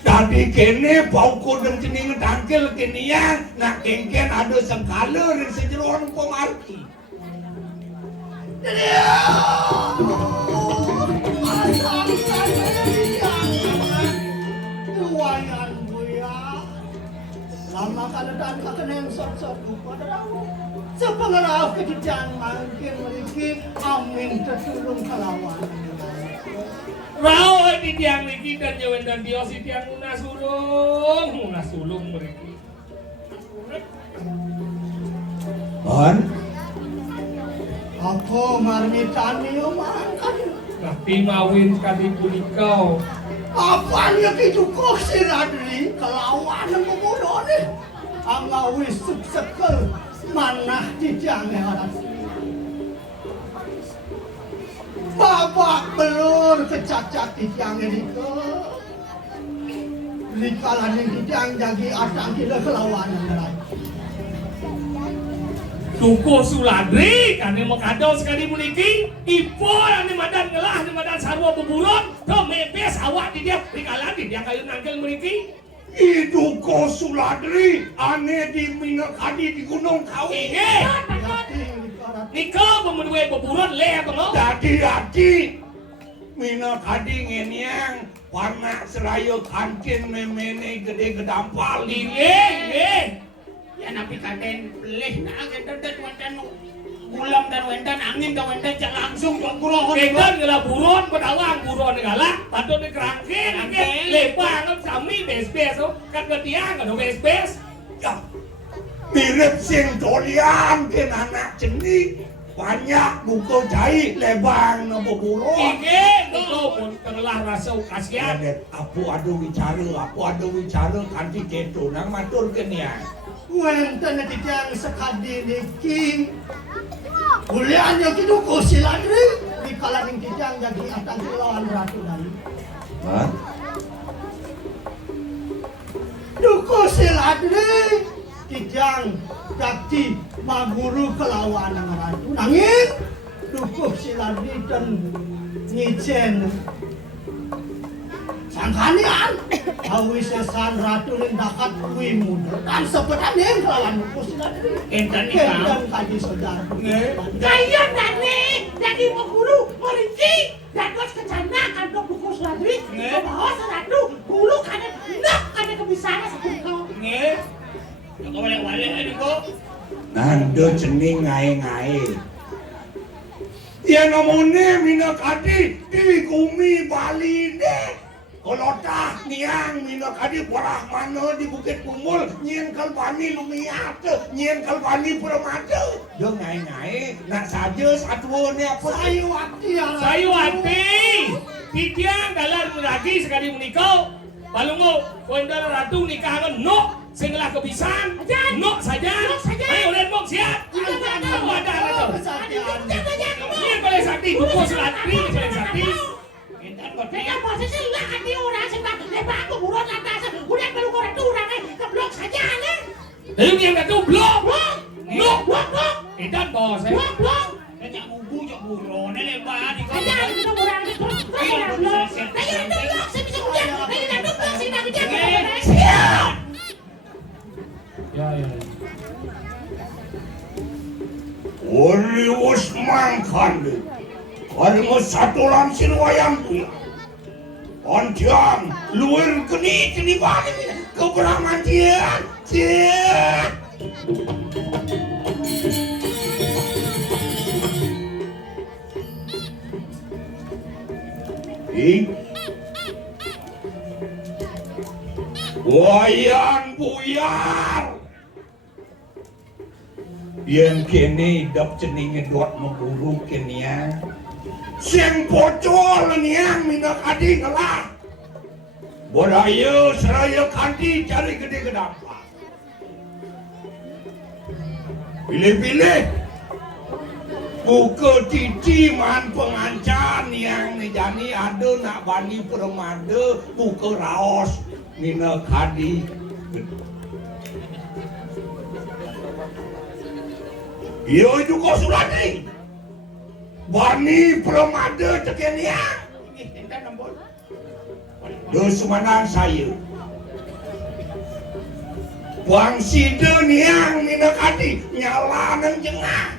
Tadi kene bau kodem cening tangkel kenian nak kengken ada sengkala dan sejeroan pemarki. Tuayan buya, lama kadang kakenen sok-sok pada sepengarah kejadian mungkin memiliki amin tersulung kelawan. Rau di tiang niki dan jawen dan diosi tiang munas sulung mereka. Bon, Aku marmitani omangkan. Tapi mawin kali pulikau. Apa niya kitukok si Radri kelawan ng pemuda ni? Ang awis suksekal manah di tiang haras. Babak belur kecacat di tiang itu. Likalan yang di tiang jadi asang kita kelawan ng haras. Tuku Suladri kami mengkadau sekali muniki. Ipo yang di madan ngelah di madan sarwa buburon. Tuh mepes awak di dia likalan di dia kayu nangkel muniki. itu ko Suladri ane di Minakadi di Gunung Kawi. Inge, Yati likaran. nikah pemenuhi buburon le apa mau? Dadi Minakadi ngeniang warna serayu kancing memene gede gedampal. Inge. Ya nabi kaden leh na agad dan wendan gulam dan wendan angin dan wendan jak langsung jongkro Kita ngela buron pedawang buron ngala patut di kerangkeng angke lepang sami bes-bes kan ketiang kan bes-bes. Ya, mirip sing dolian ke anak jenik banyak buku jahit lebang nopo buruk. Inge itu pun telah rasa kasihan. Aku ada wicara kanti keto nang matur kenian. Wenten na titiang sakadi ni King. Ulian yung kinuko si Ladri. Di kalaning titiang jadi atang kelawan ratu dari. Hah? Duko si Ladri. Titiang dati maguru kelawan ng ratu. Nangin. Duko si Ladri dan ngijen. Sangkanian. Awi sesan ratu rin dakat kui muda. Dan sebenarnya yang kelawan duko si Ladri. entan ikam Kendan kaji saudara. Kaya nani jadi mau guru merinci dan dos kecana kandung buku Suladri bahwa seratu guru kada nak kada kebiasaan sebelum kau. nge aku balik-balik tadi kok Nando cening ngai-ngai. Dia ngomongnya Minakadi di Gumi Bali ne. Kalau tah niang minok adi bolah mana di Bukit Pumul nyien kalbani lumiat nyien kalbani Puramada dia ngai nak saja satu ni apa Sayu hati Tidiang dalam lagi sekali menikah Balungo Kondara Ratu nikahan no Singlah kebisan no saja ayo lihat mok siap ada ini boleh sakti buku selatri boleh sakti Mereka posisi lah hati orang sebab lepas aku buruk atas udah perlu korek turang keblok saja nih. Lalu yang kata blok No, blok. Edan bos Blok. Kaya ubu jak buro ne lebar di Aja kita kurang itu. Saya blok. Saya itu blok saya bisa hujan. Saya itu blok saya nak hujan. Ya Ori Usman Khande karena satu lansir wayang punya Antiang luar geni balik keberangan dia wayang buyar yang kini dap ceningnya dot memburu kenia Sing bocor niang minyak adi ngelah Bodaya seraya kanti cari gede kedapa Pilih-pilih Buka titi man pengancan yang jani ada nak bani Puramada buka raos minyak adi Yo juga Sulani Bani Puramada tekenia Dosmanan saya Bang Sida niang minyak adi nyala nang jengah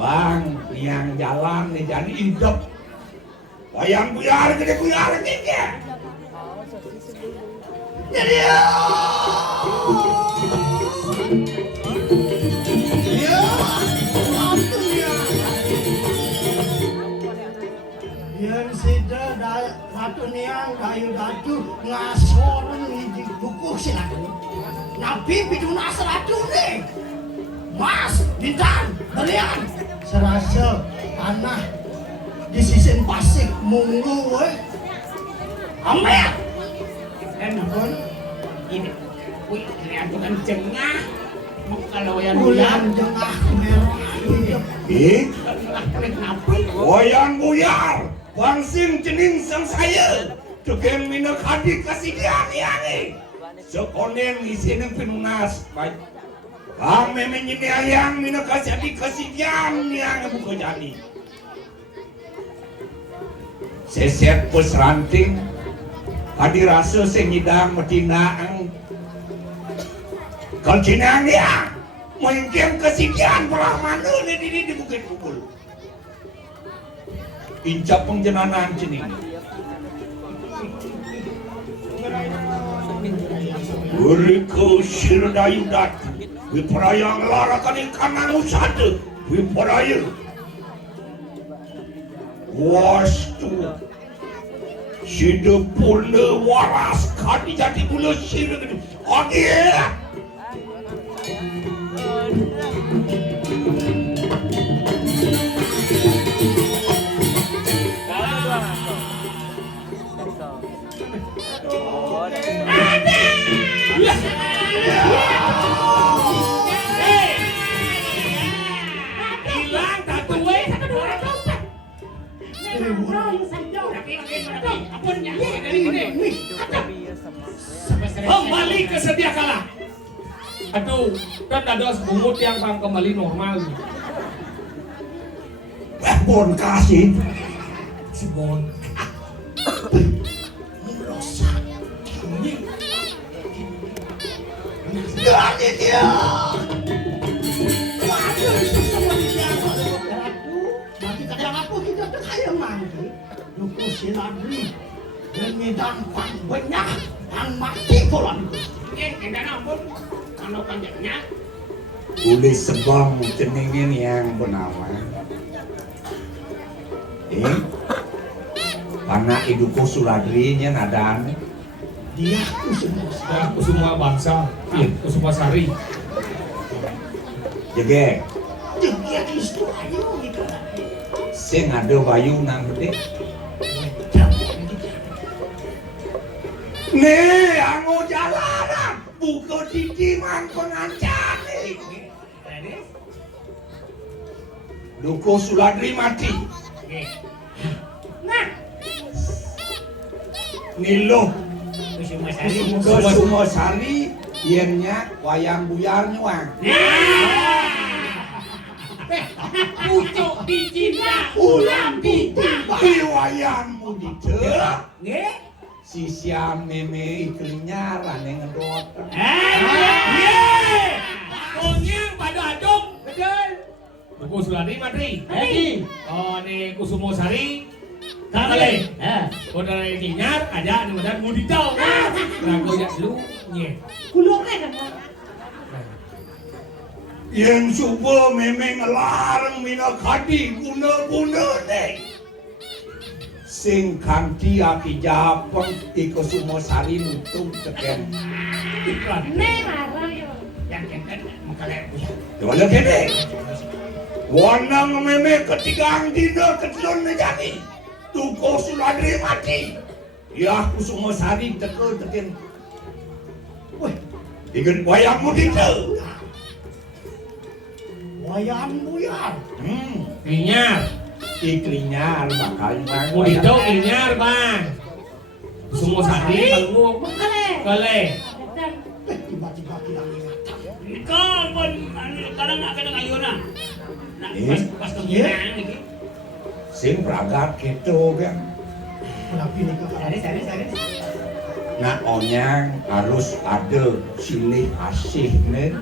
Bang niang jalan nih jadi hidup Wayang buyar gede buyar gede Jadi Yang sida ratu niang kayu datu ngasorong di buku silaku. Nabi pidunas ratu nih. Mas, bintang, belian. Serasa tanah di sisi pasik munggu we. Amet. Dan pun ini lihat bukan jengah kalau yang Bulan jengah merah. Wayang buyar Bangsin cening sang saya Tukang minyak hadi kasih dia ni Sekonen isinya penunas Baik Kami menyediayang minyak kasih dia yang buka jadi Seset pus ranting Hadi rasa sengidang metinang Kalau cinang dia Mungkin kesedihan belah mana ni di Bukit Pumul Incap pengjenanan cening Uriko sirdayu datu Wipraya ngelarakan kanan usada Wipraya Wastu Sida pulna waras Kadi jati pula sida Oke hilang satu we kembali ke sedia kala aduh kan ada sebungut yang kembali normal Bon kasih si Bon Jadi dia Waduh, itu semua dia kalau ratu. Nanti kadang apa kita tuh kayak mandi. Duku siladri dan medan pan banyak dan mati kolam. dan ampun kalau panjangnya Boleh sebang ceningin yang bernama Karena iduku suladrinya nadan. Dia Kusuma Ya, Kusuma Bangsa, iya, Kusuma Sari. Jege, Jegiat istu ayo gitu. sing ada bayu nang gede. Nih, ango jalanan, buka titiman pengancan nih. Duko Suladri mati. Nah, Nilo, Kusuma Sari. Kusuma Sari, yennya wayang buyar nyuang. Pucuk dicinta, Ulang ditimba, wayangmu dicek. nggih. Si Siam meme iklinyaran yang ngedot. Konyang pada aduk, betul. Duku Suladri Matri. Oh, ini Kusuma Sari. Kale. Oh, dari Kinyar, aja nih badan mau dicau. Rago ya lu, nye. gulungnya kan. Yang subuh meme ngelarang mina kadi guna-guna nih. Sing kanti aki Japon iko Sumo Sari nutup teken. Nih marah yo. Yang kenten mengkalian punya. Coba kene. Wanang meme ketigang dina ketelun jadi. Tuko Suladri mati. Ya Sumo Sari teken. Wih, ingin wayangmu dite. Wayang buyar. Kinyar. Iklinyar bakal nyuang Mau dicau Kinyar, Bang. Kusuma Sari, kalau kale. Dan Tiba-tiba kita lihat. Ikaw pun kadang nggak kena ayuna. Nah, pas kemudian ini. Sing pragat gitu kan. Kenapa ini ke Sari. Nah onyang harus ada silih asih nih.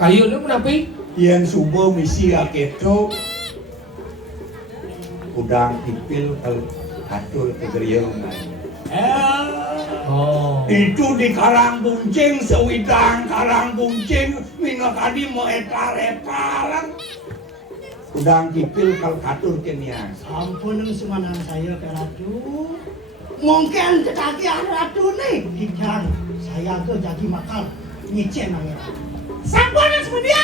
Kayu lu kenapa? Yang subuh misi aketo udang ipil atur ke geriung. Oh. Itu di Karang Buncing sewidang Karang Buncing mina kadi mau etar-etaran. Udang ipil kal katur kenian. Ampun semanang saya ke Ratu. Mungkin ketagihan Ratu nih. Ikan saya ke jadi makan nyicen nangis. Sambon sebenarnya,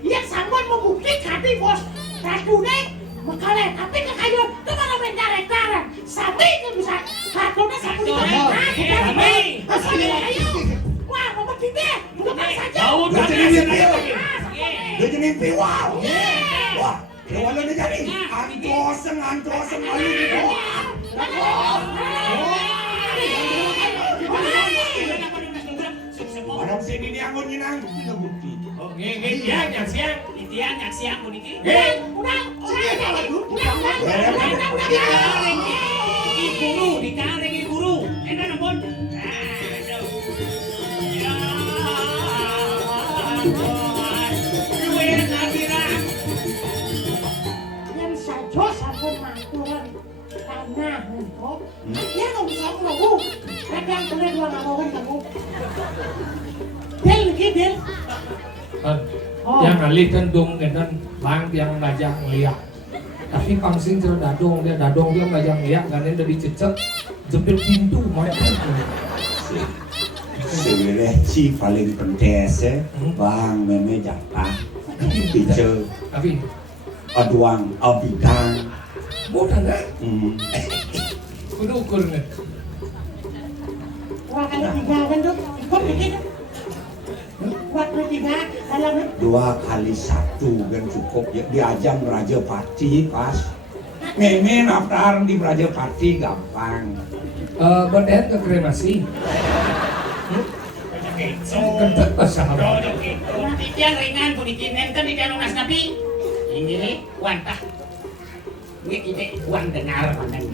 yang sambon membukti hati bos Ratu nih mengkalian tapi kekayun itu malah mendarat-darat sami itu bisa Ratunya sambon Sami. wah nomor 3 bukan saja Tahu Lu tadi jadi saya mimpi. Lu jadi mimpi wow. Wah, kalau lu jadi antosen lalu gitu. Orang sini ni anggun nginang kita bukti. Oh, nge siang. Itian yang siang pun ini. Dikaring guru. Enak namun. yang saja sambon manturan tanah kok dia nggak bisa ngomong kadang kalian dua nggak mau kamu Del Yang alih kan dong kan bang yang ngajak ngeliat. Tapi pangsing dia dadong dia ngajak ngeliat karena udah dicecek jepit pintu mereka. Sebenarnya si paling pentes bang meme jatah bicara Tapi aduang abidang. mudah kan? Kudu ukur nih. dua kali tiga kan tuh ikut bikin waktu 3 dalam 2 kali 1 kan cukup ya di ajang Raja Pati pas meme naftar di Raja Pati gampang. Beden ke kremasi. Kentet sahabat. Itian ringan pun ikinen kan di dalam nas nabi. Ini wantah. Ini kita wan dengar pandang.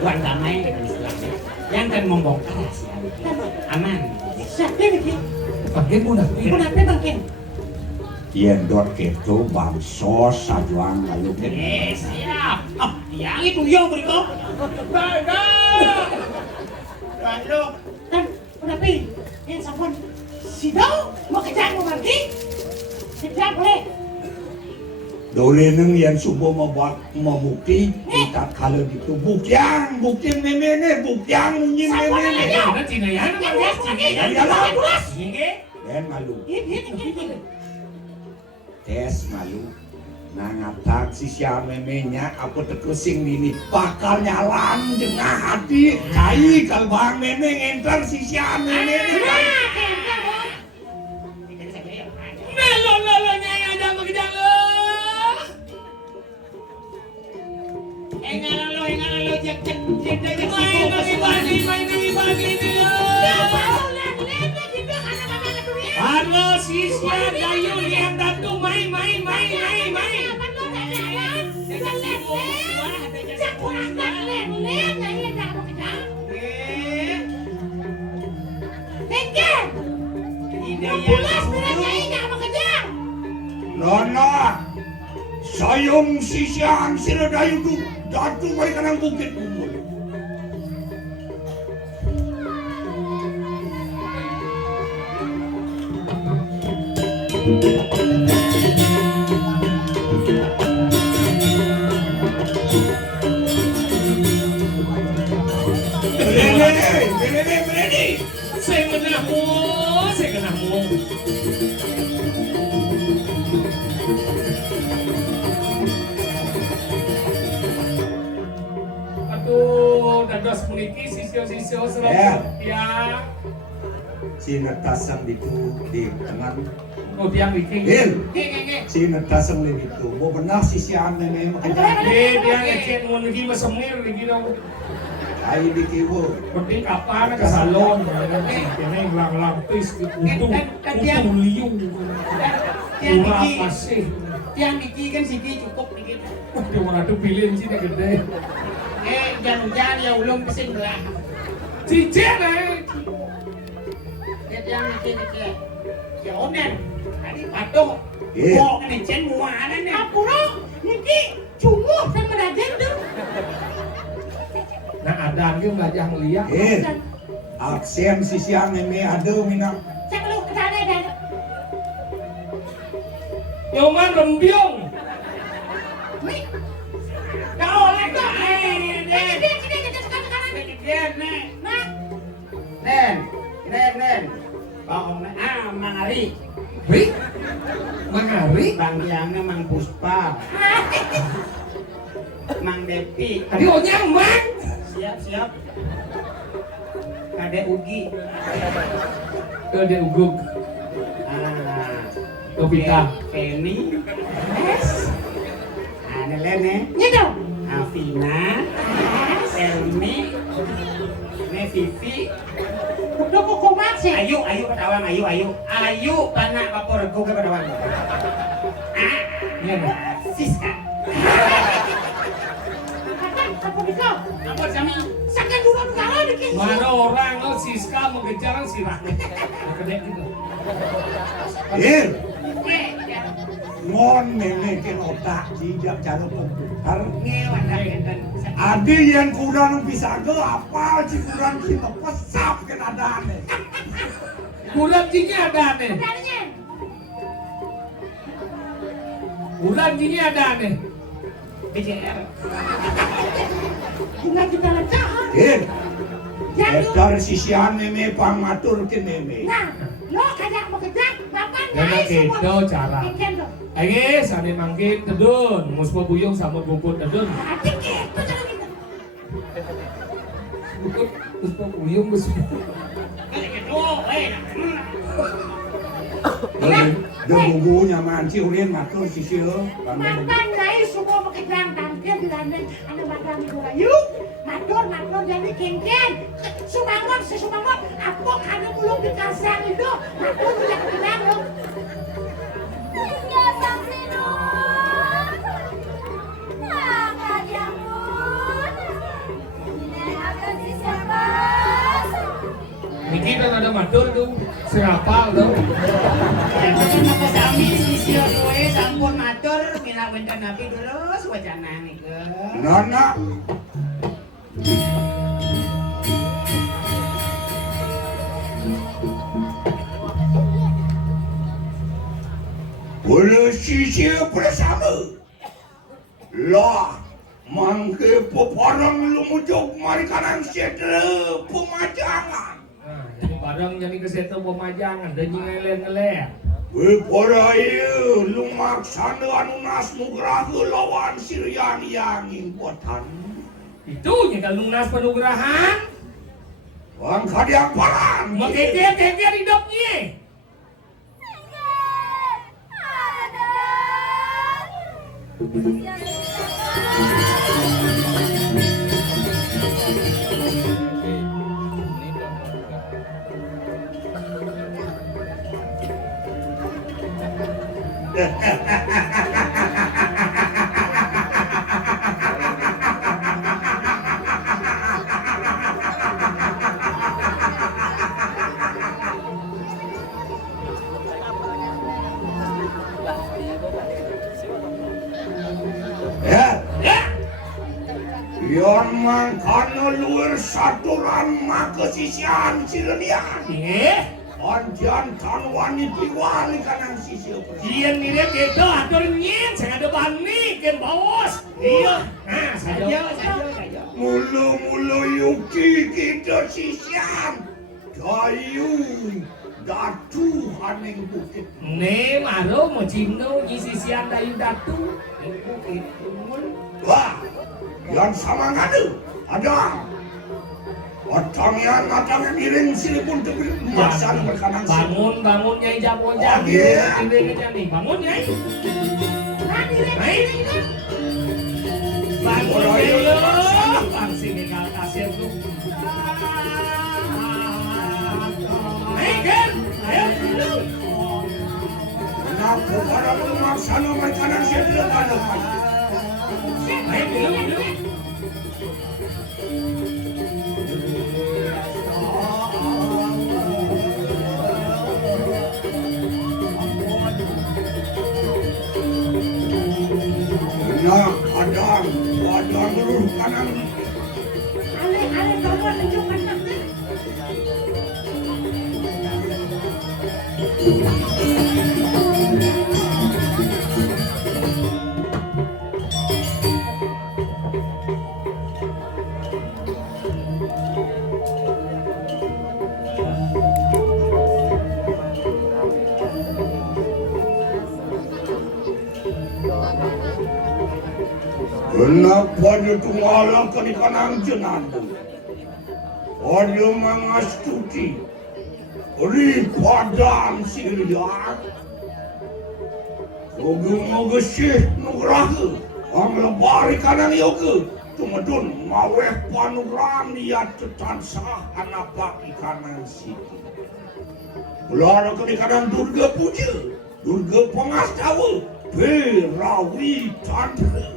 Wan damai dengan Islamnya. Yang kan membongkar rahasia. Aman. siapa bikin Pakai munafik. kenapa bangkin Yen dot keto bansos sajuang lalu kan. Siap. Oh, yang itu yang berikut. Lalu. dan kenapa yang sambon sidau mau kejar mau pergi tidak boleh Dole neng yang subuh membukti kita kalau gitu bukyang meme bukyang nunyin meme Ada Cina ya, dan malu tes malu nangatak si siapa memenya aku terkusing ini bakal nyalan dengan hati cai kalau bang meme enter si siapa meme Lo nyai ada makijang lo. Enggak lo jangan main bagi dia. Halo siswa dayu lihat datu main. Nona sayung sisian sila dayu tu datu mereka nang bukit kumpul. Berani. Saya kenahmu. Aduh, dados puniki sisio serem ya. Si netasang itu di tengah. Oh, tiang iki. Si netasang lagi itu. Mau benar sisian nene makanya. Dia ngecek mau lagi mesemir lagi dong. Ai di kiwo. Penting kapan ke salon, ini lapis utuh liung. Kurang masih. Tiang niki kan siki cukup dikit. Dia mau adu pilih sih gede. Jangan ya ulung kesing belah. Cicet Tiang niki. Ya onen. Tadi patuh. Kok ngecen muana nih. Apuro, niki cumuh sama raden tuh. Nah ada dia belajar melihat. Aksen sisian nene ada minang. Saya kalau kesana dan Yoman rembiong. Kau lagi. Den. Bang Mangari. Wih, Mangari. Bang Tiangnya Mang Puspa. Mang Depi. Tadi onyang Mang. Siap. Kade Ugi. Kade Uguk. Novita. Penny. Lene. nyedo. Afina. Selmi. Vivi. Udah kok masih. Ayu padawang ayu. Ayu panak kapor rego ke padawang. Iya, Bang. Siska. Apa bisa? Apa sami? Sakan dulu kalau dikit. Mana orang lo Siska mengejar si Rahmat. Gede gitu. Ngon nene ken otak jijak cara komputer. Ngewan dah enten. Adi yang kurang bisa ke apa sih kurang kita pesap ke adane. Bulan gini ada nih. Adanya. Bulan gini ada nih. BCR. Tinggal kita lecahan. Edar sisian neme pamatur ke neme. Nah, lo kayak mau kejar, bapak Enak naik semua. itu cara. Kendo. Ayo, sambil mangkit tedun, muspo buyung samut bungkut tedun. Hati gitu cara kita. Bungkut, muspo buyung muspo. Dan bubunya manci ulin matur sisio. Mantan naik semua mau kejar tampil di landeng. Anda bakal minggu yuk. Matur jadi kengken. Sumangor, apa karena belum dikasih itu. Matur tidak kejar lo. Niki kan ada matur tuh, serapal tuh. Apa sami sisio kowe sampun matur minang wenten nabi dulu wacana nike. Nona. Boleh sisio bersama. Lah, mangke peparang lumujog mari kanang setre pemajangan. Nah, jadi barang jadi kesetu pemajangan dan ngeleh-ngeleh. Para ieu lumaksana anu nas nugraha lawan sirian yang impotan. Itu nya lunas penugrahan. Wang kadiang parang. Menggeger-geger hidupnya. Yon mangkana luar saturan makasisian silenian. Anjan tanwani piwali kanang sisi. Dian mirip gitu, atur nyen, saya ada bani, kan bos. Iya, nah saja. Mulu-mulu yuki kita sisian. Dayu datu haning bukit. Ne maro mau cimno sisian dayu datu. Wah, yang sama ngadu ada. Otangnya matangnya miring sini pun tebel maksana berkanang bangun nyai jamu jam. Iya. Bangun nyai. Nah, Bangun nyai. Pangsi tinggal kasih lu. Hei kan, ayo dulu. Kenapa para maksana berkanang sini ada? Ayo dulu. Nah, ada lurus kanan. Ale bawa tunjukkan nanti. Kenapa dia tunggalang ke kanang jenandu? Dia mengastuti ripadam silian. Moga-moga sih nugraha ang lebari kanang yoga. Tumadun maweh panuram niat tetansah anak baki kanang siki. Belara ke kanang Durga puja, Durga pengastawa, Perawi Tantra.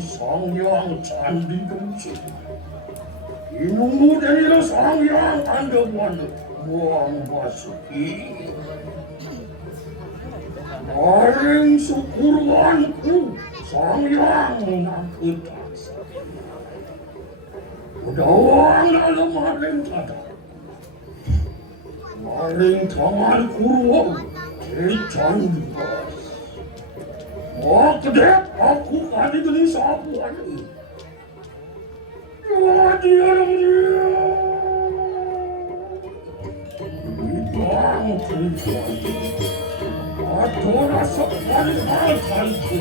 Sangyang Candi Gengsi. Inungmu dari Sangyang Andaman Muang Basuki. Maring syukurwanku Sangyang Nakutasa. Udawang dalam maring tata. Maring tangan kurwang Candi Bas. Makdek aku kali geni sapuan. Jadi orang dia. Ibang tujuan. Atau rasa paling itu.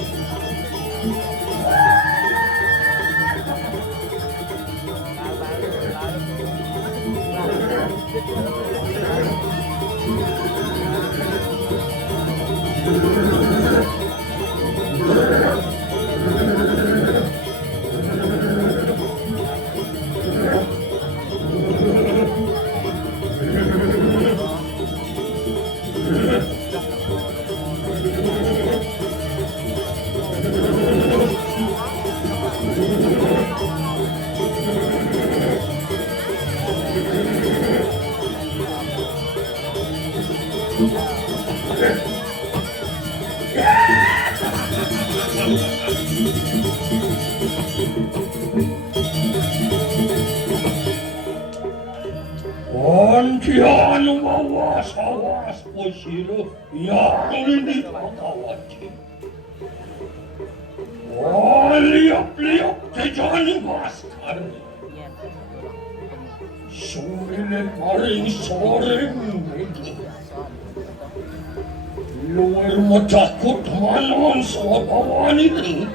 Antian mawas-awas posiro yang ini kakawati. Liap-liap tejani maskar. Surile paling soreng itu. Luar matakut manon sa bawan itu.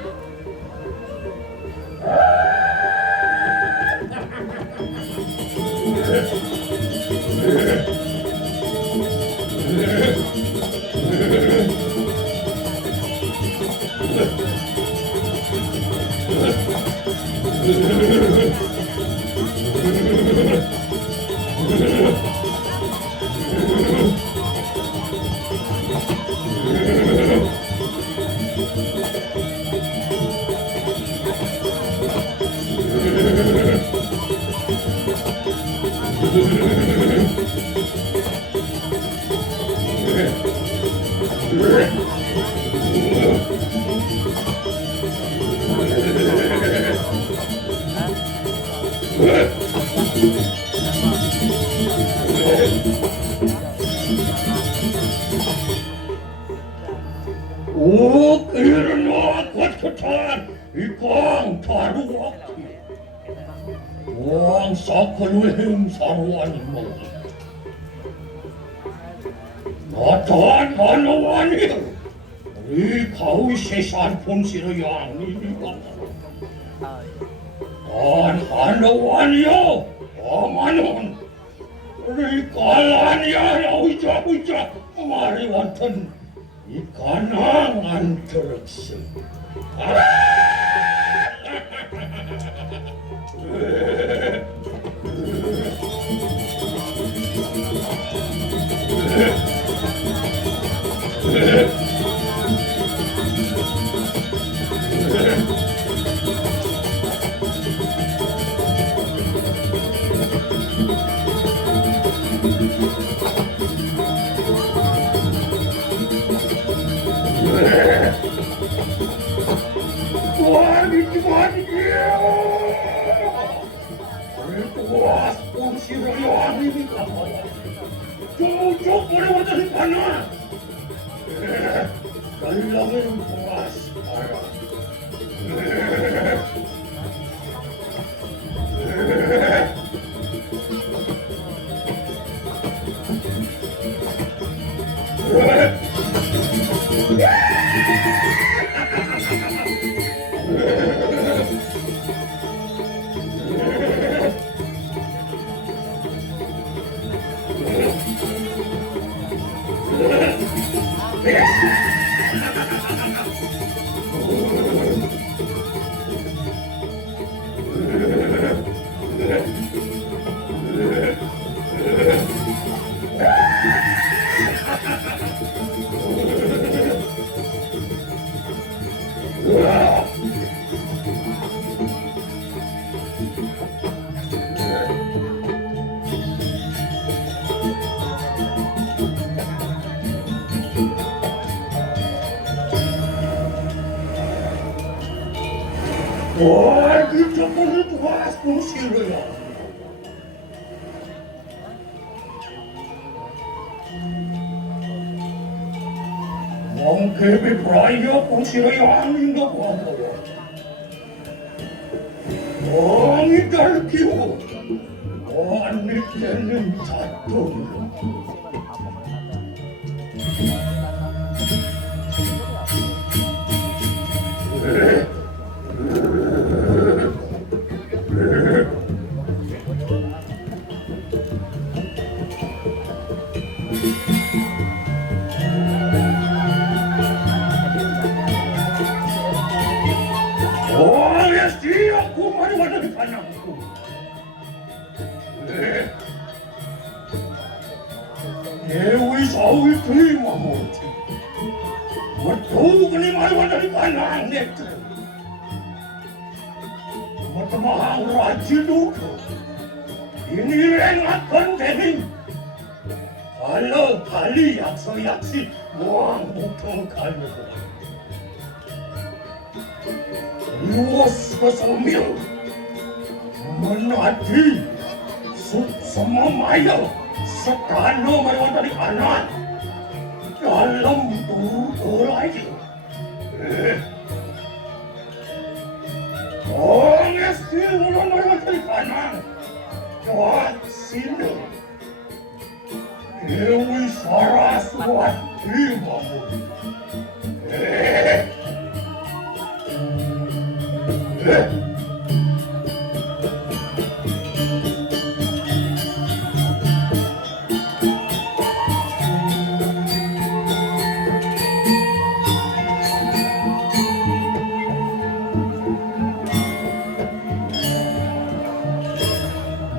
Kirna katakan ikang taruwaki. Wang sakaluhim sarwani mo. Natan manawani. Ikaw sesan pun sirayang niligang. Tan hanawan yo, amanon. Rikalan ya uja-uja mariwatan. Ikanang anterksi. Jauh-jauh boleh wadah di panah. Kailangan puas para. Wah, kita perlu puas pusir ya. Mungkin beraya pusir yang indah banget. Wangi terkiu, wangi tenem satu. Oh, ya sih, aku mari ada di panangku. Dewi sawi terima mati. Betul kini mari ada di panang itu. Bertemahang rajin dulu. Ini yang akan jadi. Kalau kali yakso-yaksi muang butuh kalau luas kesomil menadi semua maya setano melawan dari kanan dalam tubuh lagi. Estil melawan dari kanan jawab sini. Dewi Saraswati bangun.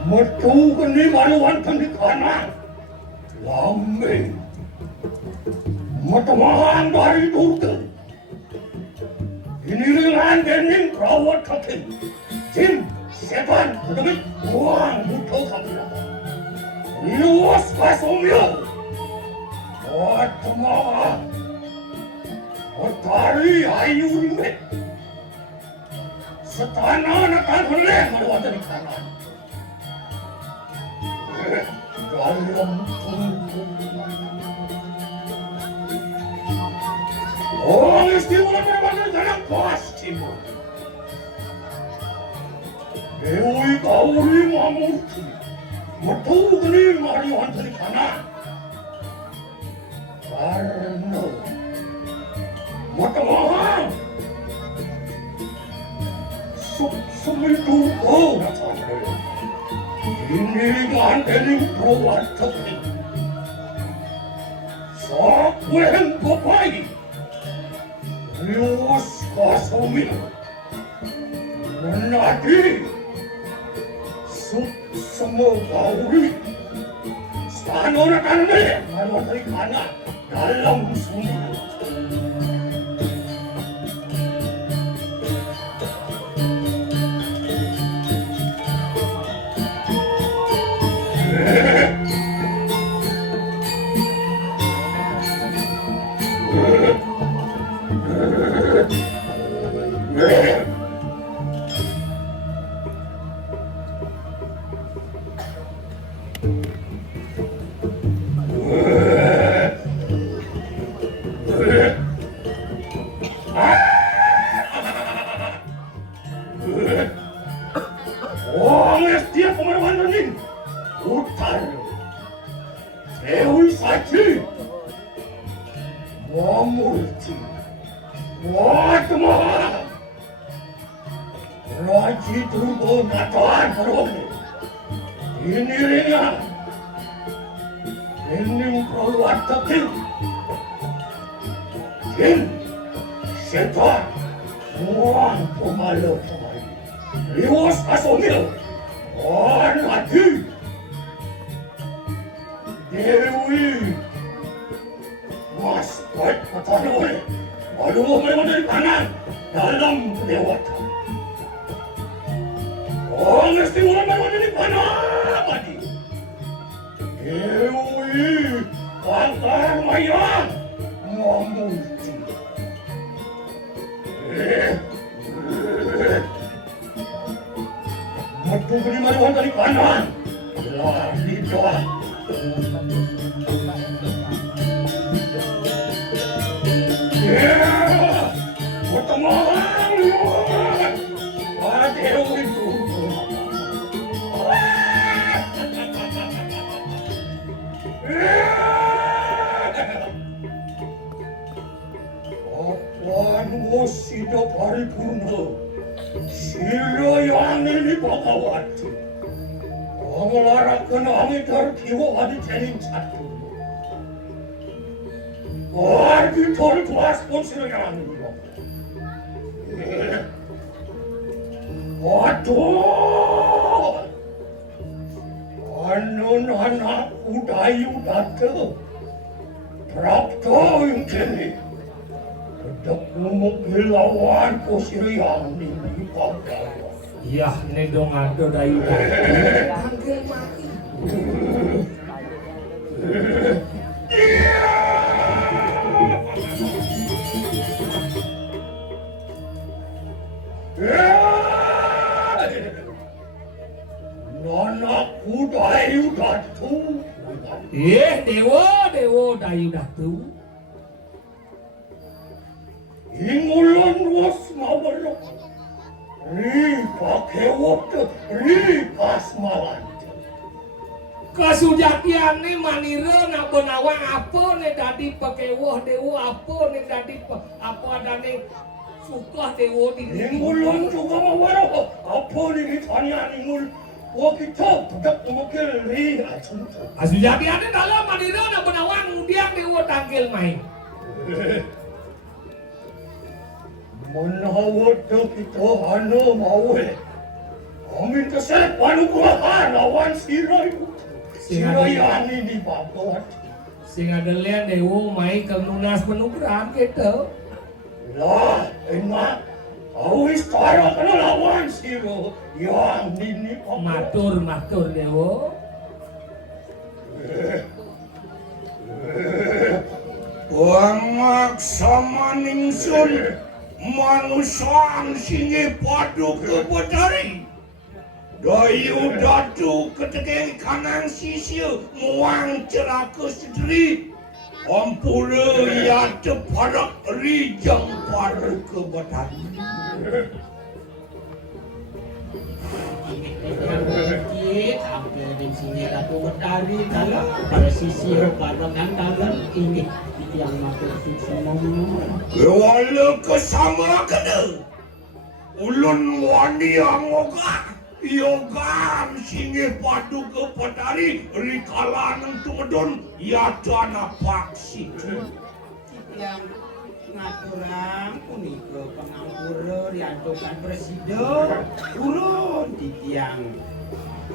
Metu kini maluan di kanan. Lambing matamahan dari Durga ini dengan dening perawat kaki jin setan kedemit uang butuh kamera luas kasomil matamahan matahari ayu rimit setana akan hendak melewat dari kanan dalam orang istimewa berbadan dalam pastimu Dewi Gauri Mamurti metu geni mariwan dari kanan karena matamahan semitu kau rasanya ini ganteng perawat kaki Sakweng Kopai Lius Kasomil menadi semua gauri Stanoran aneh malam dari kanan dalam sumber Dewi Saji Mamurti Watma Raji Turbo Natan Haroni ini ringan ini perawat kaki jin setan uang pemalu liwas kasomil lagi Dewi Mas baik petani oleh aduh memang dari kanan dalam kelewatan mesti mulai memang dari kanan tadi Dewi Bangkar Mayang Mamurti Matu beri maluan dari kanan lari doang Pertemuan Dewi Apaan musida paripurna Sila yang ini Bhagawati Angalarakkan amitar kiwa adi jening satu Wargi tor tuas pun sila yang ini Waduh Anun anak udayu datu Prapto yung kini Kedak ngumuk lawan ko sila yang ini Bhagawati Iya, ini dong ada dayu. Panggil mati. Dewa dayu datu. Ingulan was mawarok. Pakewok kasmalan. Kasujatiane manira na benawa apa ne dadi pakewah dewa apa ne dadi apa adane suka dewa di Ingulan juga mawarok. Apa ni tanya ingul. Wakita budak mungkin acung. Kasujatiane dalam manira na benawa ngudiak dewa tanggil main. Menawat kita hana mawe. Amin kesel panugrahan awan sirai. Sirai ani di bawah. Sing adelian dewa mai kenunas penugrahan kita. Lah, enak. Awis tara kena lawan siro. Yang ini Matur dewa. Wangak sama ningsun. Manusaan singe padu ke Betari. Dayu datu ketekeng kanan sisiu muang celaka sedri. Ampura ya teparak rijang pada ke Betari. Kita hampir di sini Ratu Betari dalam pada sisir pada kandangan ini yang makin semua. Wala kesama kena. Ulun wani angoga. Yogam singe padu ke Betari rikalan tumedon ya dana paksi. Yang ngaturan punika pengampura diantukan presiden urun di tiang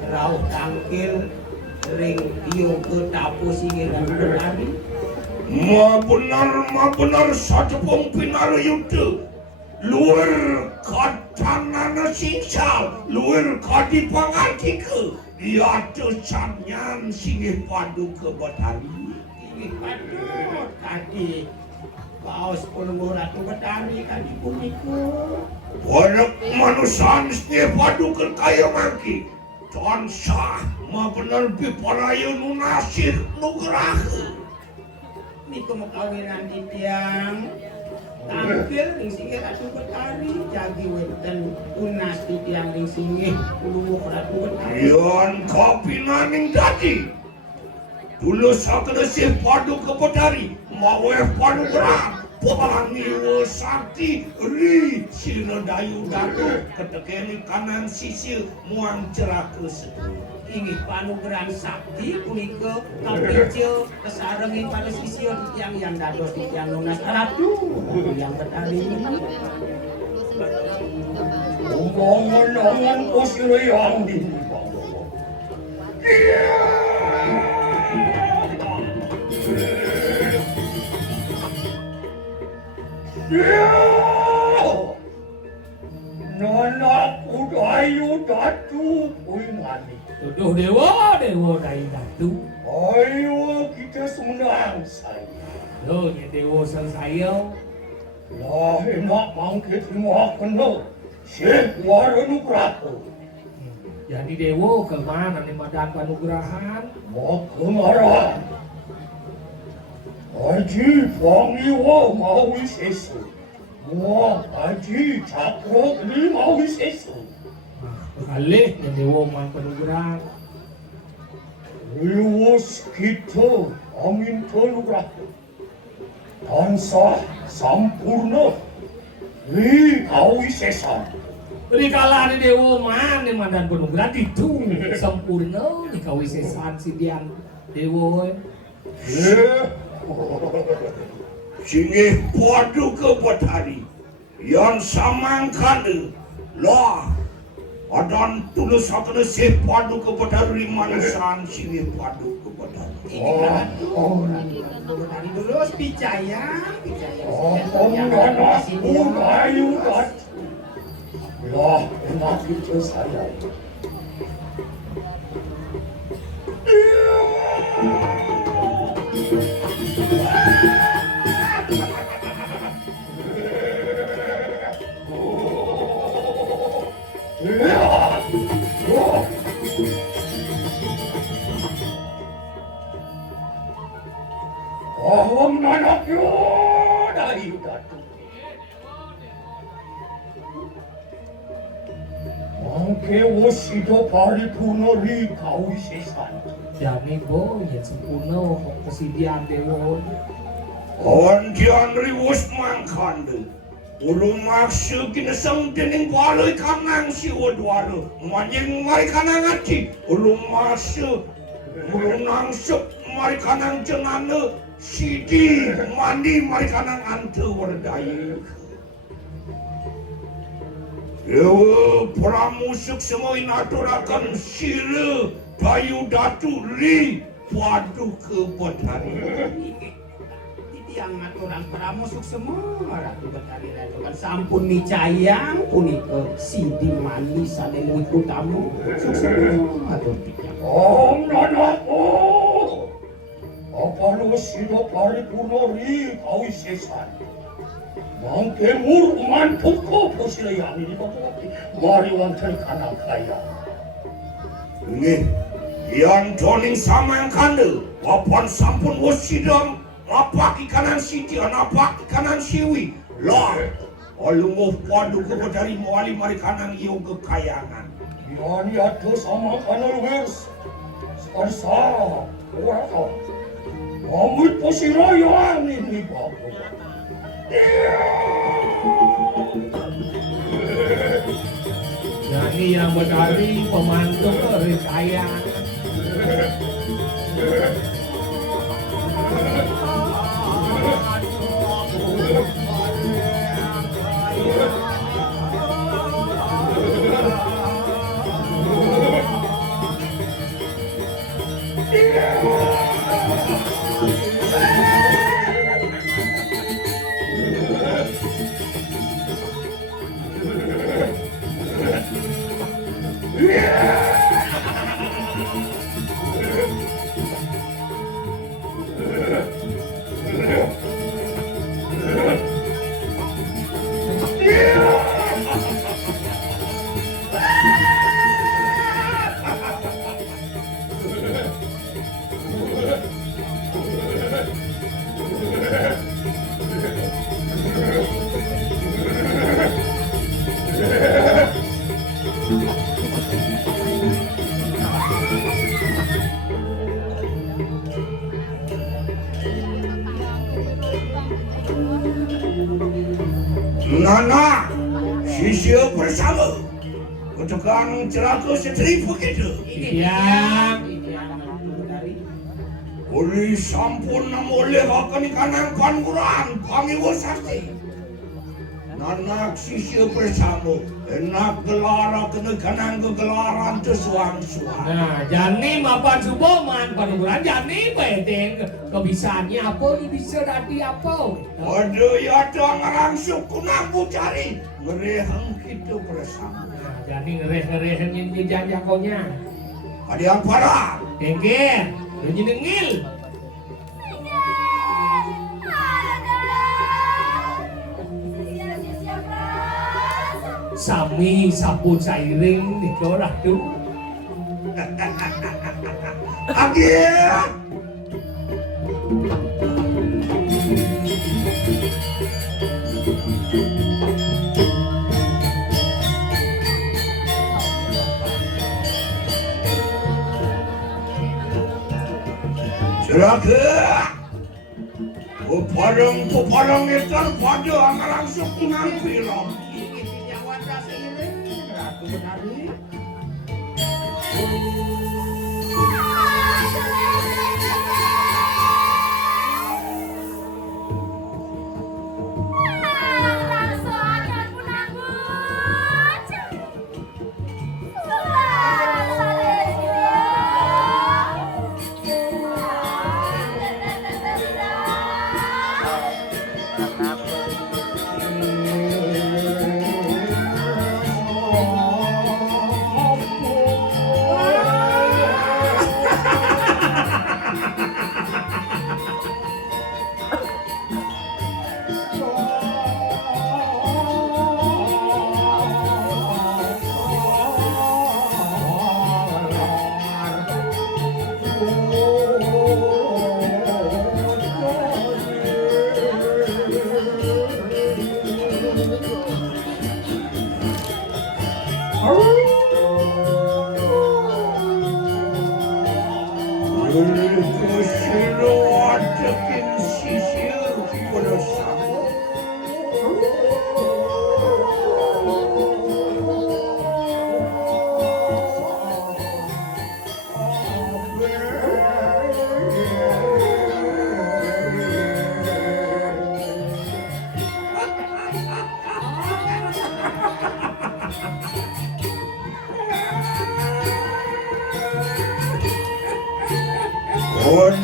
rauh tangkil ring iyo ke tapu singe Ratu Betari. Ma benar satu pempinar yuda luar katanana singsal luar kadi pangatika iatu sanyan singe padu ke Betari. Ini patut kadi paus pulungu Ratu Betari kadi punika. Warak manusan singe padu ke kaya mangki tansah ma benar biparayo nunasir nugraha. Niku mekawinan di tiang tampil ring singgih Ratu Betari jagi wenten tunas di tiang ring singgih pulungu Ratu Betari. Yan kapinaning dadi. Dulu sakna si padu ke Betari, mawe padu gerak. Pangiwa sakti ri sira dayu datu ketekeni kanan sisir muang ceraka sedih. Inggih panugrahan sakti punika kapinceul kesarengin pada sisir yang dados di tiang lunas Ratu yang Betari. Omongan kusira yang di bawah. Nana kudayu datu puingani. Tuduh dewa dayu datu. Ayo kita senang saya. Loh nya dewa saya. Lah enak mangkit lima kena. Syekh waranu prato. Jadi dewa ke mana nih madan panugrahan? Mau kemarahan. Haji pangiwa mau sesu. Mau haji cakra ini mau sesu. Kalih nya dewa man panugrahan. Lewus kita amin telugraha. Tansah sampurna. Li awi sesan. Rikala ni dewa man nih madan panugrahan itu sempurna nih kawisesan si dian dewa. Sini padu ke Betari yang samangkan lah adan tulus sakna se padu ke Betari manusan sini padu ke Betari. Ratu Betari dulu percaya. Enggak udayu dat. Lah enak itu saya. Aham nanakyo dayu datu. Mangke wosido paripurna ri kausesan. Jani bo ya sempurna kesediaan dewa. Awan dian ri wus mangkande. Ulu maksud kinasang dening walay kanang si wadwalo. Manyeng may kanang ati. Ulu maksud mulunang sup may kanang jenana. Sidi mandi may kanang ante wardayi. Ewa pramusuk semua inaturakan sila dayu datu ri padu ke Betari. Yang ngaturan pramusuk semua Ratu Betari itu kan sampun nicayang punika Sidi Manis sane muiku tamu semua atur tiyang. Om nanako. Apa lu sida paripurna ri kausesan. Mangke mur mantuk ko posilayang ini batulaki. Mari wantan kanang kaya. Ini yang toning sama yang kandel. Wapan sampun wasidam. Apa kanan siti, apa kanan siwi. Lah, alu mau padu ke Betari muali mari kanan iyo kekayangan. Yani ada sama kanan wers. Sarsa, orang. Amut posirayan ini bagus. Jadi yang Betari pemandu kaya. Nana, sisya bersama. Ketekan celaka seteri begitu. Yang Uli sampun namoleh akan kanan kanguran pangiwa sakti. Nanak sisya bersama. Enak gelara kena kanan kegelaran tersuang-suang. nah, jani mapan subuh man panuran jani bedeng kebisaannya apa nih bisa dadi apa? Waduh ya ada ngarang suku nampu cari. Ngerehang kita bersama. Nah, jani ngereh-ngerehan yang dijanjakonya. Ada yang parah. Tengger, lu jenengil. Sami sapu sairing niko ratu. Akhir. Celaka. Puparang ikan pada angarang suku nampilang. Ratu Betari.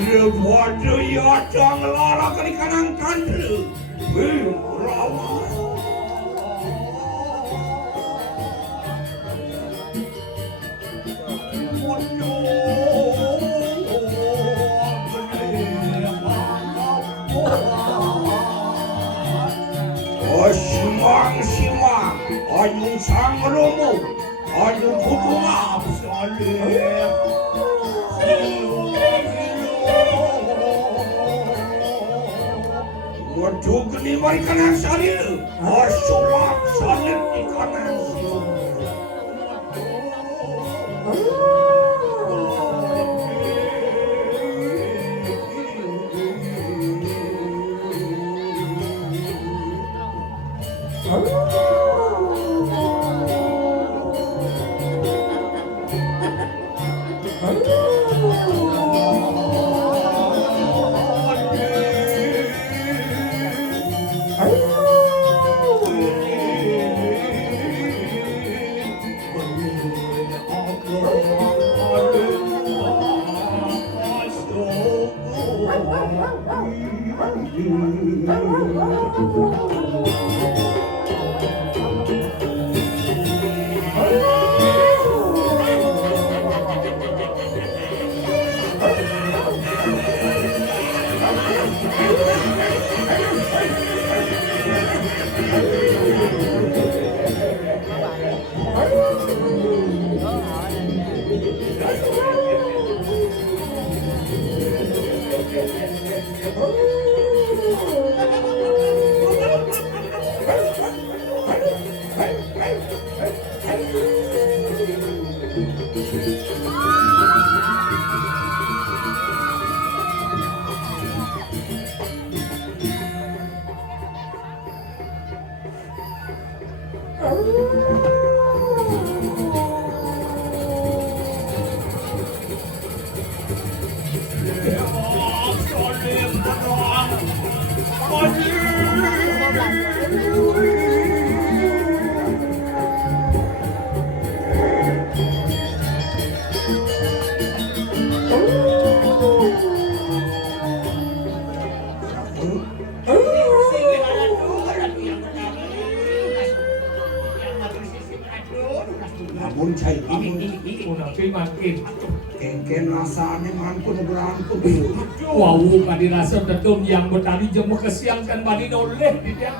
Bodo ya jang lara kali kanang tandre. Rawa. Simang, anyong sangro mo, anyong putungap sa liyak. Wadug ni marikan ang sarili, asumak salit ikan ang siyo. Namun cai Unapi makin. kengken rasane mantu nugrahan ku bieu. Wow, kadirasa tetum yang betari jemu kesiangkan bani noleh di dia.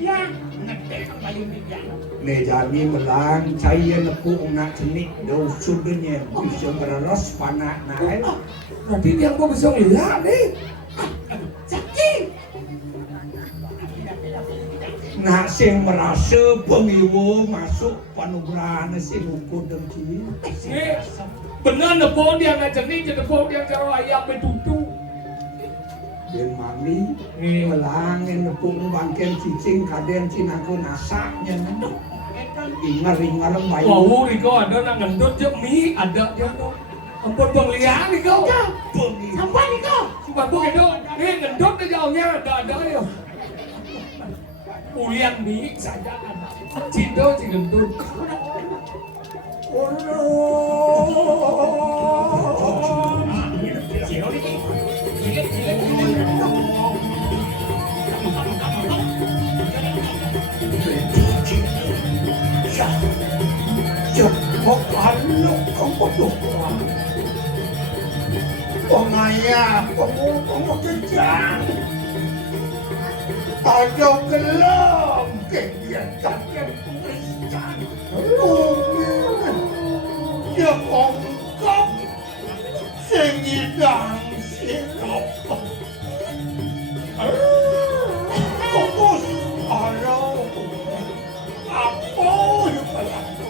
Ya, ngedek ang bayo bigyan. Ne jami melang cai nepu nak cenik do sudenya bisa beraros panak nae. Nanti dia mau bisa ngelak nih. Nak sing merasa pengiwo masuk panugrahan sing ukur dengki. Benar nepon dia nggak cenik, jadi nepon dia kalau ayam betutu. Dan mami melang nepung bangken cicing kaden cinaku nasaknya. Ingar-ingar bayi. Wow, Riko ada nak ngendut je mie ada dia tu. Ampun pengliang Riko. Sampai nih kau. Cuma bukan itu, ngendut dia jauhnya ada ya. Ulian mie saja ada. Cindo cigendut. Cepok lalu kamu doang. Pengaya, kamu kejang. Ada gelap kegiatan yang tulisan. Ya ongkap sengidang silap. Kokus arau apa yang berlaku?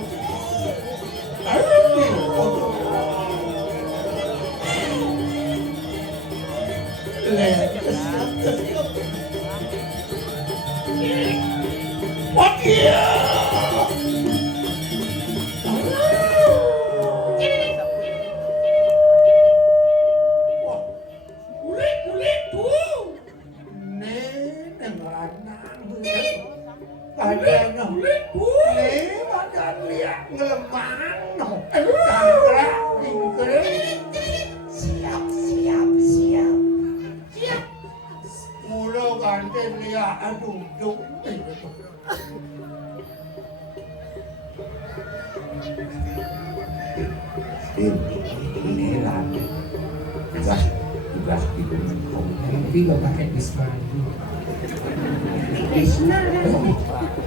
Siapa lihat duduk. Ini lah. Tugas itu. Tapi gak pakai Bisma. Krishna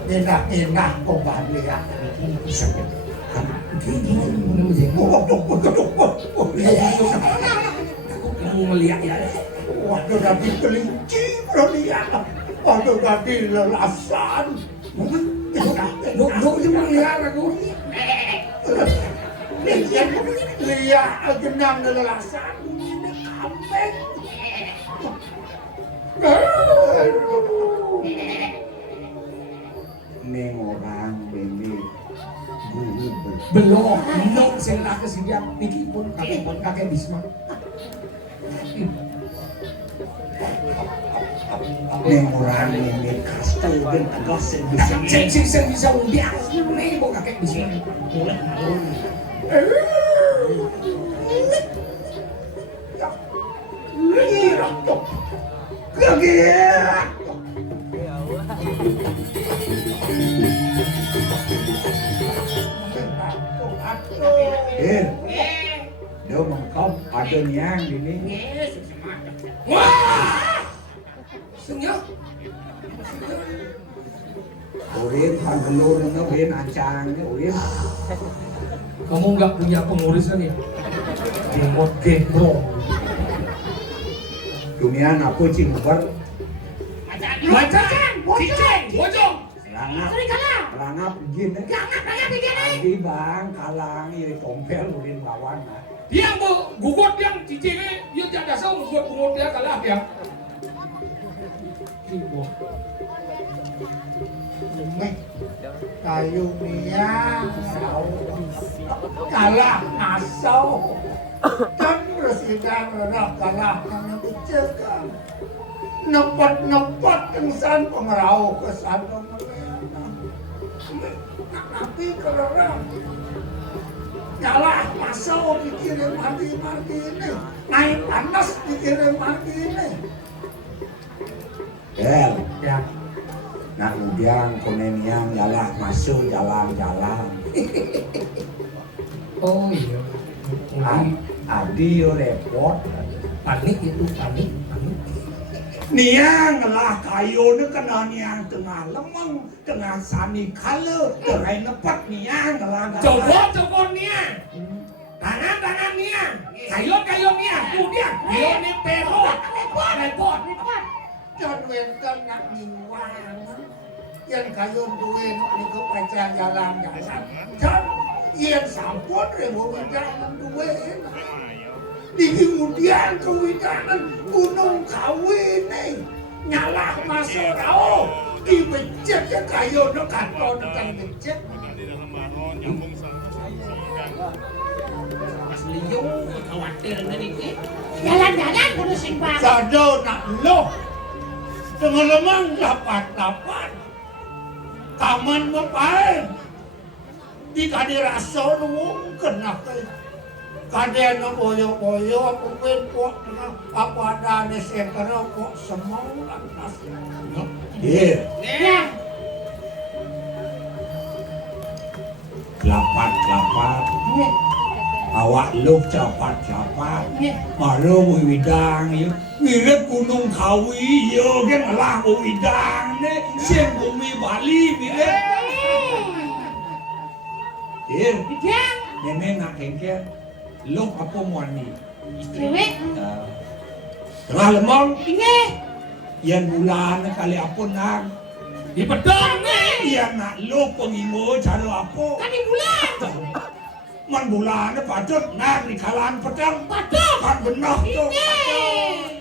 Enak kok balik ya. Kamu melihat ya? Waduh tadi kelinci lihat. Waduh tadi lelasan. Duk yang melihat aku. Lihat genang lelasan. Kambing. Neng orang ini guru Belum, saya nak kesediaan Niki pun kakek Bisma. neng orang ini kastel dan tegas bisa Saya bisa undiak, nih mau kakek Bisma. Boleh malu. kaget. Dia mengkau ada niang ini. Wah! Senyap. Urip hangelur ngeuin acangnya urip. Kamu nggak punya pengurisan ya? Remote gendong. Dunia aku cingbar Macan, cicing, bojong. langap begini. Tadi bang kalang iri tompel urin lawan. Dia mau gugut yang cicingnya, dia tidak tahu gugut dia kalah ya. Ibu. Kayu niang kalah asau kan presiden kalah yang dicegah nempat kengsan pengerau kesan tapi kerana kalah masau dikirim mati ini naik panas dikirim mati ini Ya. Nah udiang koneniang jalan masuk jalan-jalan. Oh iya. Adi yo repot. Panik itu panik. Niang lah kayu ni kena niang tengah lemeng, tengah sani kala, tengah nepat niang lah. Coba niang. Tangan niang. Kayu niang. Kemudian dia ni perot. Repot. John Wenton nak niwang. Yang kayu duit ni kepacar jalan-jalan. John yang sampun removidan duit. Di kemudian kewidanan Gunung Kawi ni nyalah masuk rau di becek ke kayu no katon kan becek. Liung khawatir nanti. jalan-jalan kudu sing bang. Sado nak loh dengan lemang dapat kaman mepain di kadirasa nuwung kena ke kader no boyo pun kok apa ada ni sekara kok semau lantas Ya, lapat awak lu cepat malu widang yuk mirip Gunung Kawi yo kan lah widang ni siang bumi Bali mirip dia nenek nak kengke lu apa muani cewek tengah lemong ini yang bulan kali apa nak Di pedang nih. yang nak lu pengingo cara apa kan di bulan. man bulan patut nak di kalan pedang Patut. kan benar tu Ini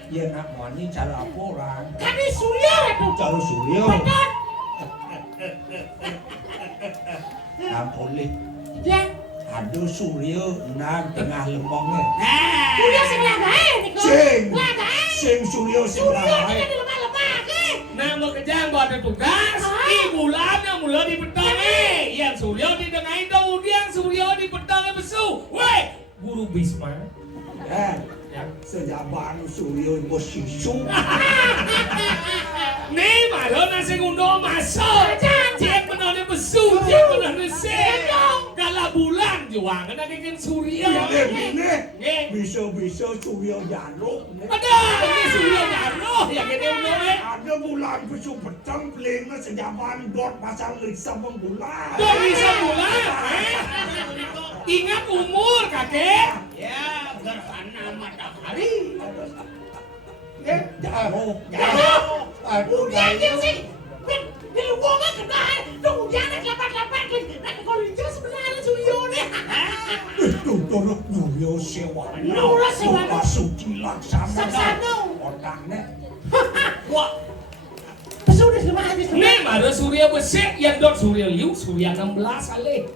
ya nak muani cara apa orang kan di surya itu. cara surya Patut. nak boleh Ya, ada surya nak tengah lemongnya surya sing lagae niku. Sing. Lagae. sing surya sing Surya kita lain di lemah-lemah ke. Nah mau kejang buat ada tugas. Di bulan yang mula di pedang yang surya di tengah kemudian surya di pedang besu. Weh, guru Bisma. ya sejaban surya bosisu Nih malah nasi undang masuk. Cek menane besu, cek menane se. Kalau bulan juang kan kan Surya. Ini bisa-bisa Surya Jaruk. Ada ini Surya Jaruk ya gede undang. Ada bulan besu petang pelingnya sejaman dot pasal lisa bulan. Dot lisa bulan. Ingat umur kakek. Ya, gerhana matahari. Jaruk. Udah Aduh, aja sih. Di luar mah kena. Tuh jangan lapan-lapan. Nanti kalau itu sebenarnya Suryo nih. itu dorok Nuryo sewa. Nuryo sewa. Suci laksana. Laksana. Otaknya. Wah, Sudah semua habis. nih malah Surya besek yang dot Surya Liu, Surya 16 ale.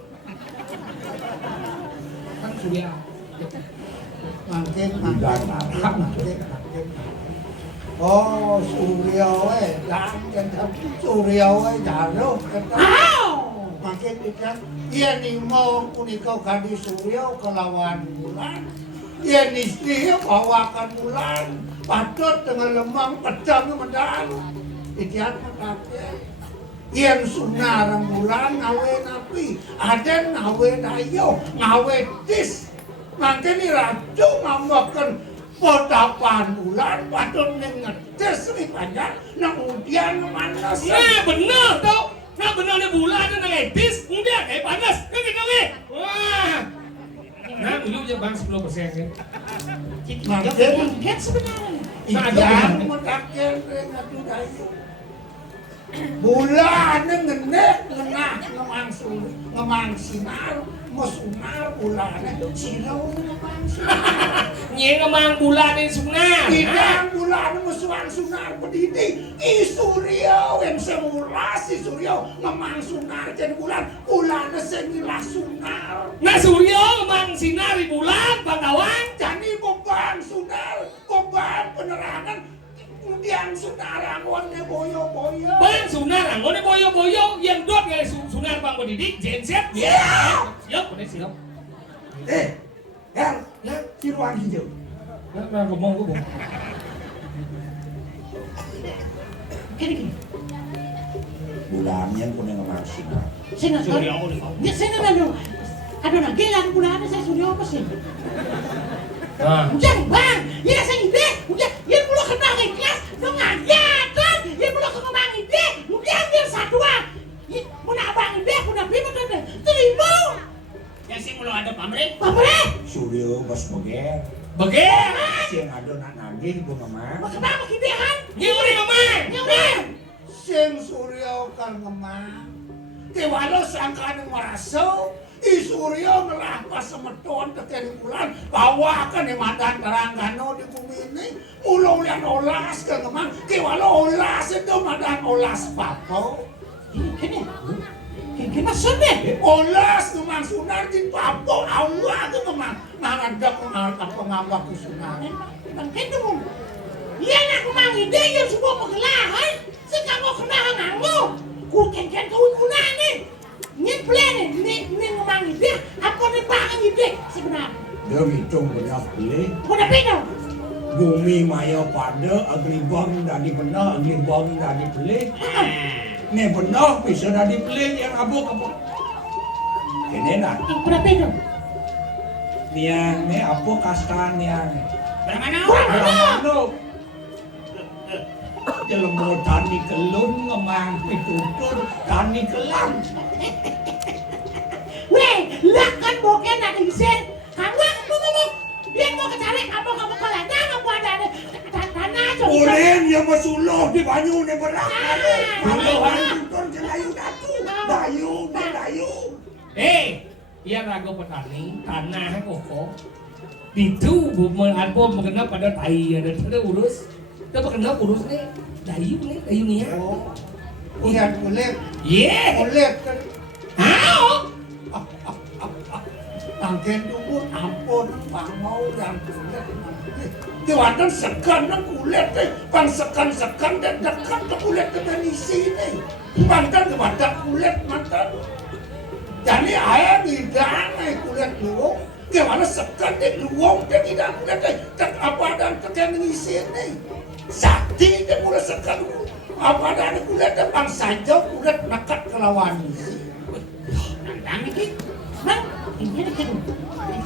Kan Surya. Makin. Oh, Surya we, jangan Surya we Jaruk. Makin ikan, iya nih mau kunikau kadi Surya kelawan bulan. Iya nih dia bawakan bulan, patut dengan lemang pedang medang. Ikan makanya, iya sunarang bulan ngawe napi, ada ngawe dayo, ngawe tis. Makin ini ratu ngamakan potapan bulan, patut ngetes ripanya, kemudian manas. Bener tau. Nah benernya bulan itu etis, kemudian panas, kan gitu nih. Wah. Nah, dulu aja bang 10% kan. Makin Kan sebenarnya. ikan matakan ngatu dayo. Bulan ngenek ngemang sinar, mesunar bulan sirau ngemang sinar. Nye ngemang bulan ini sungar. Tidak bulan mesuang sunar pedidi. Surya yang semula si Surya ngemang sunar jadi bulan sengilah sunar. Nah Surya ngemang sinar di bulan Bangkawan. Jadi beban sunar, beban penerangan. Kemudian sunar anggonnya boyo-boyo. Bang sunar anggone boyo-boyo yang dot kayak sunar bang pendidik genset. Siap, udah siap. Ya, si ruang hijau. Nah, ngomong gue. Gini. Bulannya punya ngemang sinar. Sini Suryo. Ya sini dulu. Aduh nah, gila bulan saya Suryo apa sih? Nah, Udah bang, ya saya ide. Udah, ya perlu kena ikhlas. Dengan kan, ya perlu kembang ide. Udah ambil satuan. Muna abang ide, muna bima kan. Terima. Ya sih mulai ada pamrih. Pamrih. Surya bos boger. bagian. Sing ado nak nagih bu ngemang. Makanya kidehan. Nyuri ngemang. Nyuri. Sing Surya kan ngemang. Kewalo sangka nang maraso. Surya ngelahpas semeton tekeni bulan. Bawakan yang madan karanggano di bumi ini. Mula ulian olas kan ngemang. Kewalo olas itu madan olas papo. Gini. Gini maksudnya? Olas ngemang sunar di papo. Allah itu ngemang. Nangadak apa ngambak ke sunar. Bang itu pun. Iya nak kumang ide yang semua pegelahan. Sekarang mau kena ngangmu. Kuken-ken kau nih. Ini plan ini ngomong ide. Apa nih pangan ide sebenarnya? Dia ngitung banyak beli. Udah pindah. Bumi maya pada aglibang dari benar, aglibang dari beli. Nih benar bisa dari beli yang abuk-abuk. Ini nak. Udah pindah. Nih apa kastan yang. Bagaimana? Bagaimana? Jelemu tani kelun ngemang pitutun tani kelang. Weh, lah kan boken nak isen. Kamu ngomong. Dia mau kecari kamu ke ladang kamu ada tanah coba. Ulen yang masuluh di banyu ni berak. Puluhan tutur jelayu datu. Dayu. Iya rago petani, tanah koko. Itu apa mengenal pada tai ada urus. Kita kenal urus nih, dayu nih ya. Oh, lihat ulet. Yeah. Ulet kan. How? Tangken dukun ampun pangau dan kulit. Diwatan sekan dan kulit deh. Bang sekan dan dekat ke kulit ke benisi nih. Mantan kepada kulit mantan. Jadi ayah tidak nih kulit luwung. Gimana sekan deh luwung dia tidak kulit deh. Tak apa dan tekan benisi nih. Sakti dia mulai sekan Apa ada kulit depan saja kulit nekat kelawan. Nandang iki. Bang, ini kan.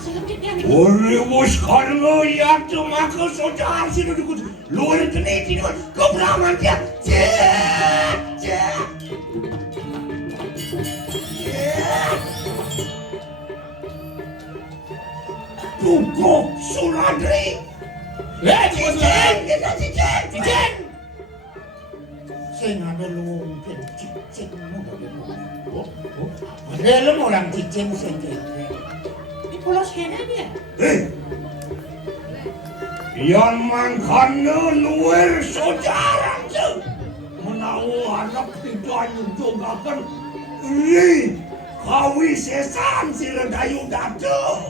Sedikit ya nih. Ore bos kalau ya tuh maka saudara sih duduk luar kene ini kebraman dia. Tugo Suradri. Cicing. Sing ada lu mungkin cicing mau. Ada lu orang cicing sendiri. Di pulau sini dia. Yang mangkana luar saudara tu. Menahu anak tidak juga kan. Ini kawi sesan si redayu datu.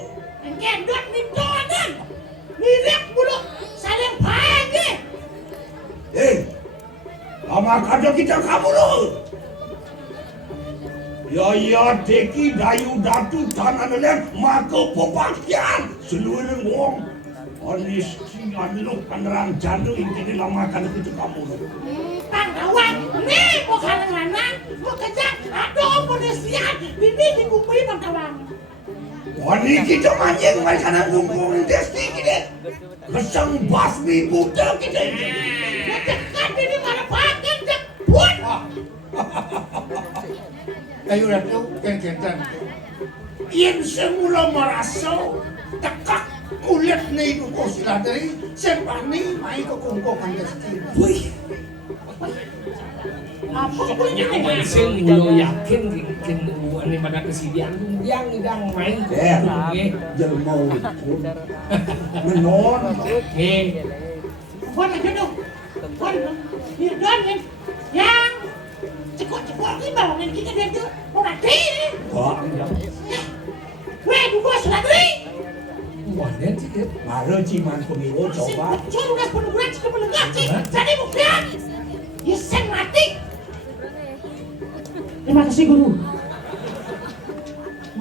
Gendut nih doanan. Mirip bulu saling pagi. Lama kada kita kabur. Ya deki dayu datu tanah nelayan maka pepakyan seluruh wong. Honesty anu penerang jandu ini lama kada kita kabur. Pangkawan, nih bukan lanang, mau kejar, aduh penesian, bibi dikumpuli pangkawan. Wani kita manjing makanan lumpur desti kita. Kesang basmi buta kita. Dekat ini mana pakai jeput. Kayu ratu kencetan. Yang semula merasa tekak kulit ni ko sila dari sepani mai ko kongkongan desti. Apa punya Nyaman sing mulo yakin bikin ini pada kesediaan yang idang main Jelma menon. buat aja dong. Buat biar doang kan. Yang cekok-cekok ini bangunin kita dia tuh mau mati. Weh, gua seladri. Wadah sih dia. Maro ciman pemilu coba. Curug penuguran cik penegak cik. Jadi buktian. Ya sen mati. Terima kasih guru.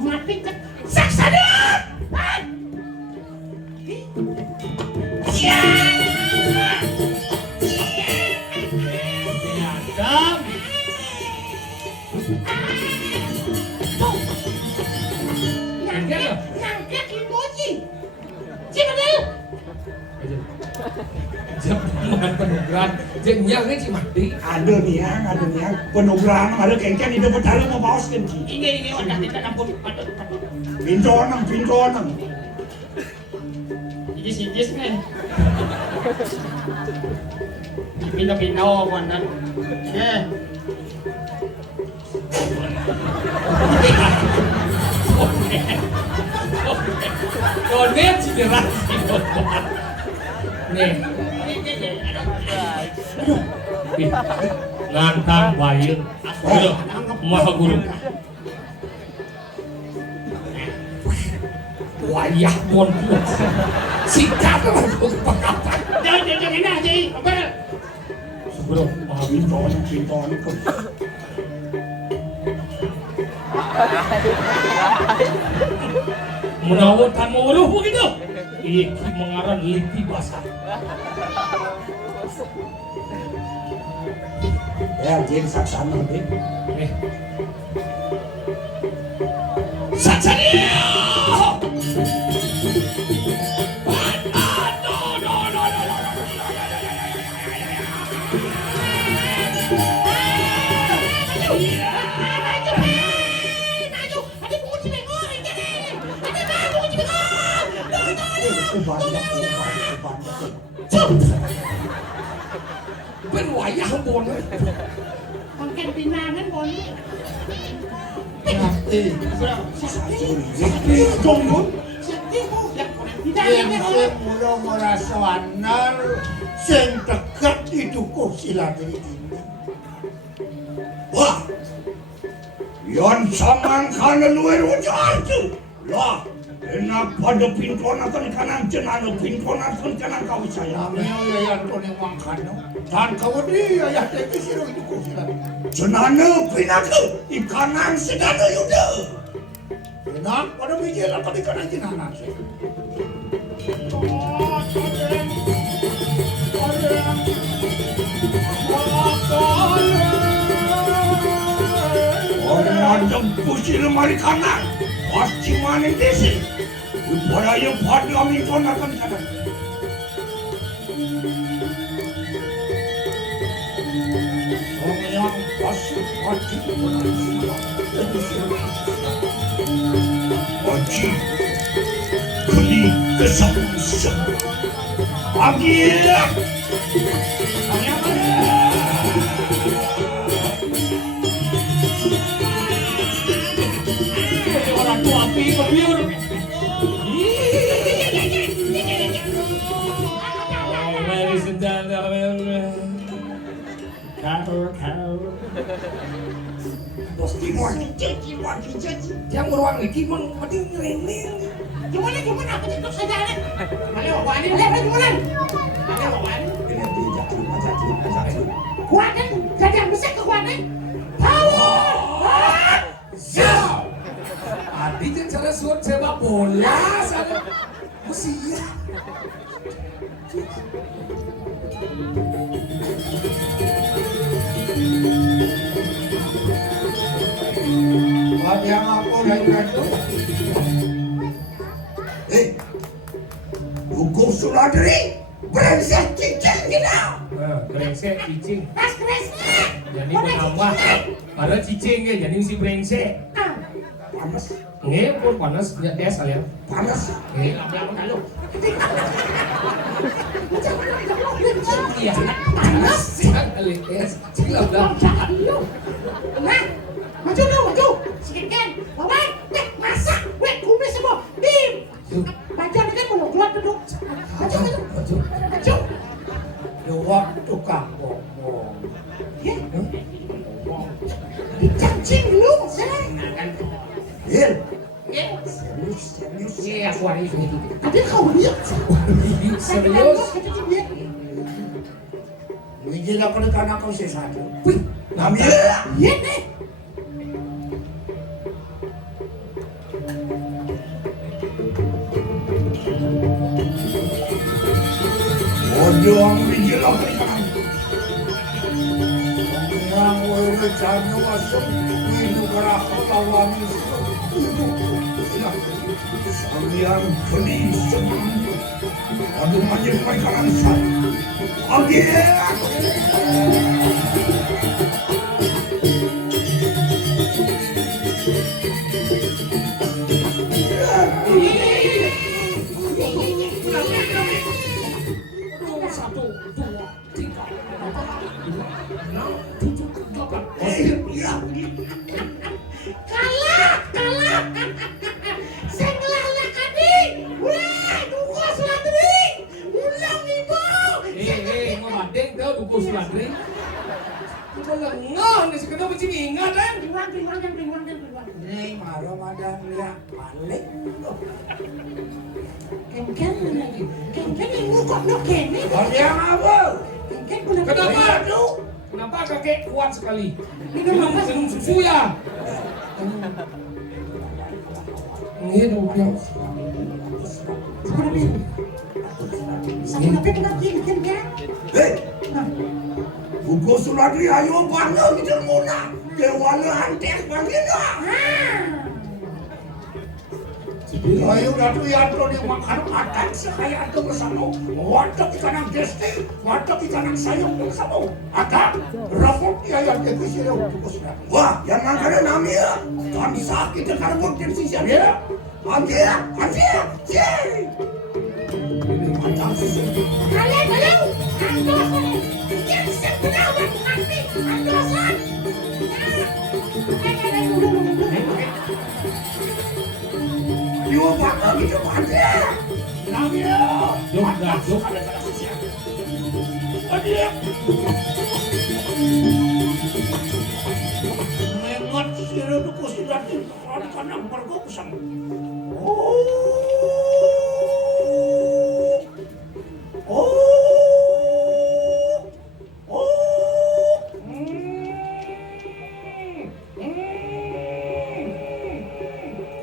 Mati ke saksana. Ya. Adam. Nangkep emoji. Cik betul. Jangan penugaran, jangan sih mati. Ada niang penugaran ada kengken itu bertali mau bawas kenci. Ini wadah kita ampun. Pintonan. Ini sijis kan. Pino konan. Konet sih jelas. Nih. Ngantang bayar. Aduh, maha guru. Wayah pun sikat aku kepakan. Jangan ini aja, apa? Bro, maha Pintonan ke. menawar kan muruh begitu. Iki mengaran lipi basah. Ya, jadi saksana deh. Saksana! Bên ngoài ya không buồn đấy. Makin pinangan bon. Tunggu. Tidak Yang ada. mula merasa anar, yang dekat itu kok sila diri ini. Wah, yang saman kana luar ujar tu. Lah, enak pada pintuan akan kanan jenana pintuan akan kanan kau saya. Kami yang tu ni mangkano. Dan kau ni ayah teki siro itu kok sila. Jenana pinaku ikanan sedana yuda. Enak pada bijil apa di kanan jenana sih. Oh, Random pusir mari kanan. Pasti mana desi. Budaya pada kami konakan kanan. Yang pasti pasti Haji Kali kesam-kesam Agil Orang tua api kebiur. Ladies and gentlemen, Pasti yang orang lagi mati ngerening. Gimana aku tutup saja nih. Ale wani, gimana? Ale wani. Ini tidak aja. Kuatan, jadi yang besar kekuatan. Power! Zau. Adi kan cara suat sepak bola sana. Mesti ya. Buat yang aku dari itu. Buku Suladri brengsek cicing kita. Brengsek cicing. Tas kresnya. Jadi menambah. Padahal cicing ya, jadi mesti brengsek. Panas, Nge, pun panas ya es kalian. panas. Nge, Belakang kalau. iya, panas sekali es. Cila bilang. Nah, maju. Sikitkan. Bawa, masak. Wek, kumis semua. Dim. Maju ini kan belum keluar duduk. Maju. Di waktu kampung. Ya. Dicacing dulu, saya. Hil, Ya. serius. Iya, aku hari itu. Tapi kau lihat. Serius. Biji nak kena kanak kau sesatu. Wih, Ambil. Iya nih. Bodoh biji nak kena kanak. Yang wira canu masuk itu kerana lawan itu. Sambian beli semang. Aduh macam makanan saya. Ambil. Satu, dua, tiga, empat, lima, enam, tujuh, delapan. Ya. Kalah. Saya ngelalak kadi. Wah, duko Suladri. Ulang ibu. Mau banding kau duku Suladri. Kita lengah nih, sekedar mesti ingat kan? Bingung. Ini malam ada lihat balik. Kengken yang ngukok no kene. Yang apa? Kengken pula. Kenapa? Kenapa kakek kuat sekali? Minum susu ya? Ini dia. Sudah bin. Sampai nanti kena bikin kan? Hei, buku Suladri ayo bangga kita muna. Dewana hantek bangga. Ayo datu yatro di makan akan sekaya itu bersama. Watak ikan gesti, watak ikan sayang bersama. Ada rapor dia yang divisi buku Suladri. Wah, yang angkara namanya kan sakit karena mungkin sih ya. Anjir, ciri. Ini macam sih. Kalian belum? Andosan. Yang sebenarnya nanti andosan. Yo bakal gitu aja. Namanya. Duk. Adia. Mengot sira duku Suladri karena mergo kusang.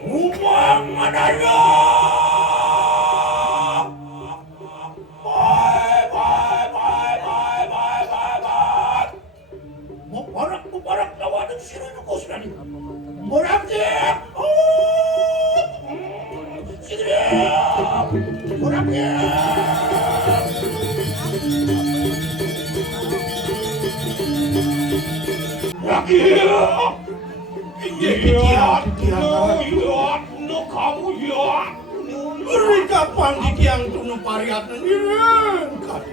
Umang adanya. Mubarak lawan sira duku Suladri. kamu ya. Beri kapan di tiang tunu pariat ngiring kali.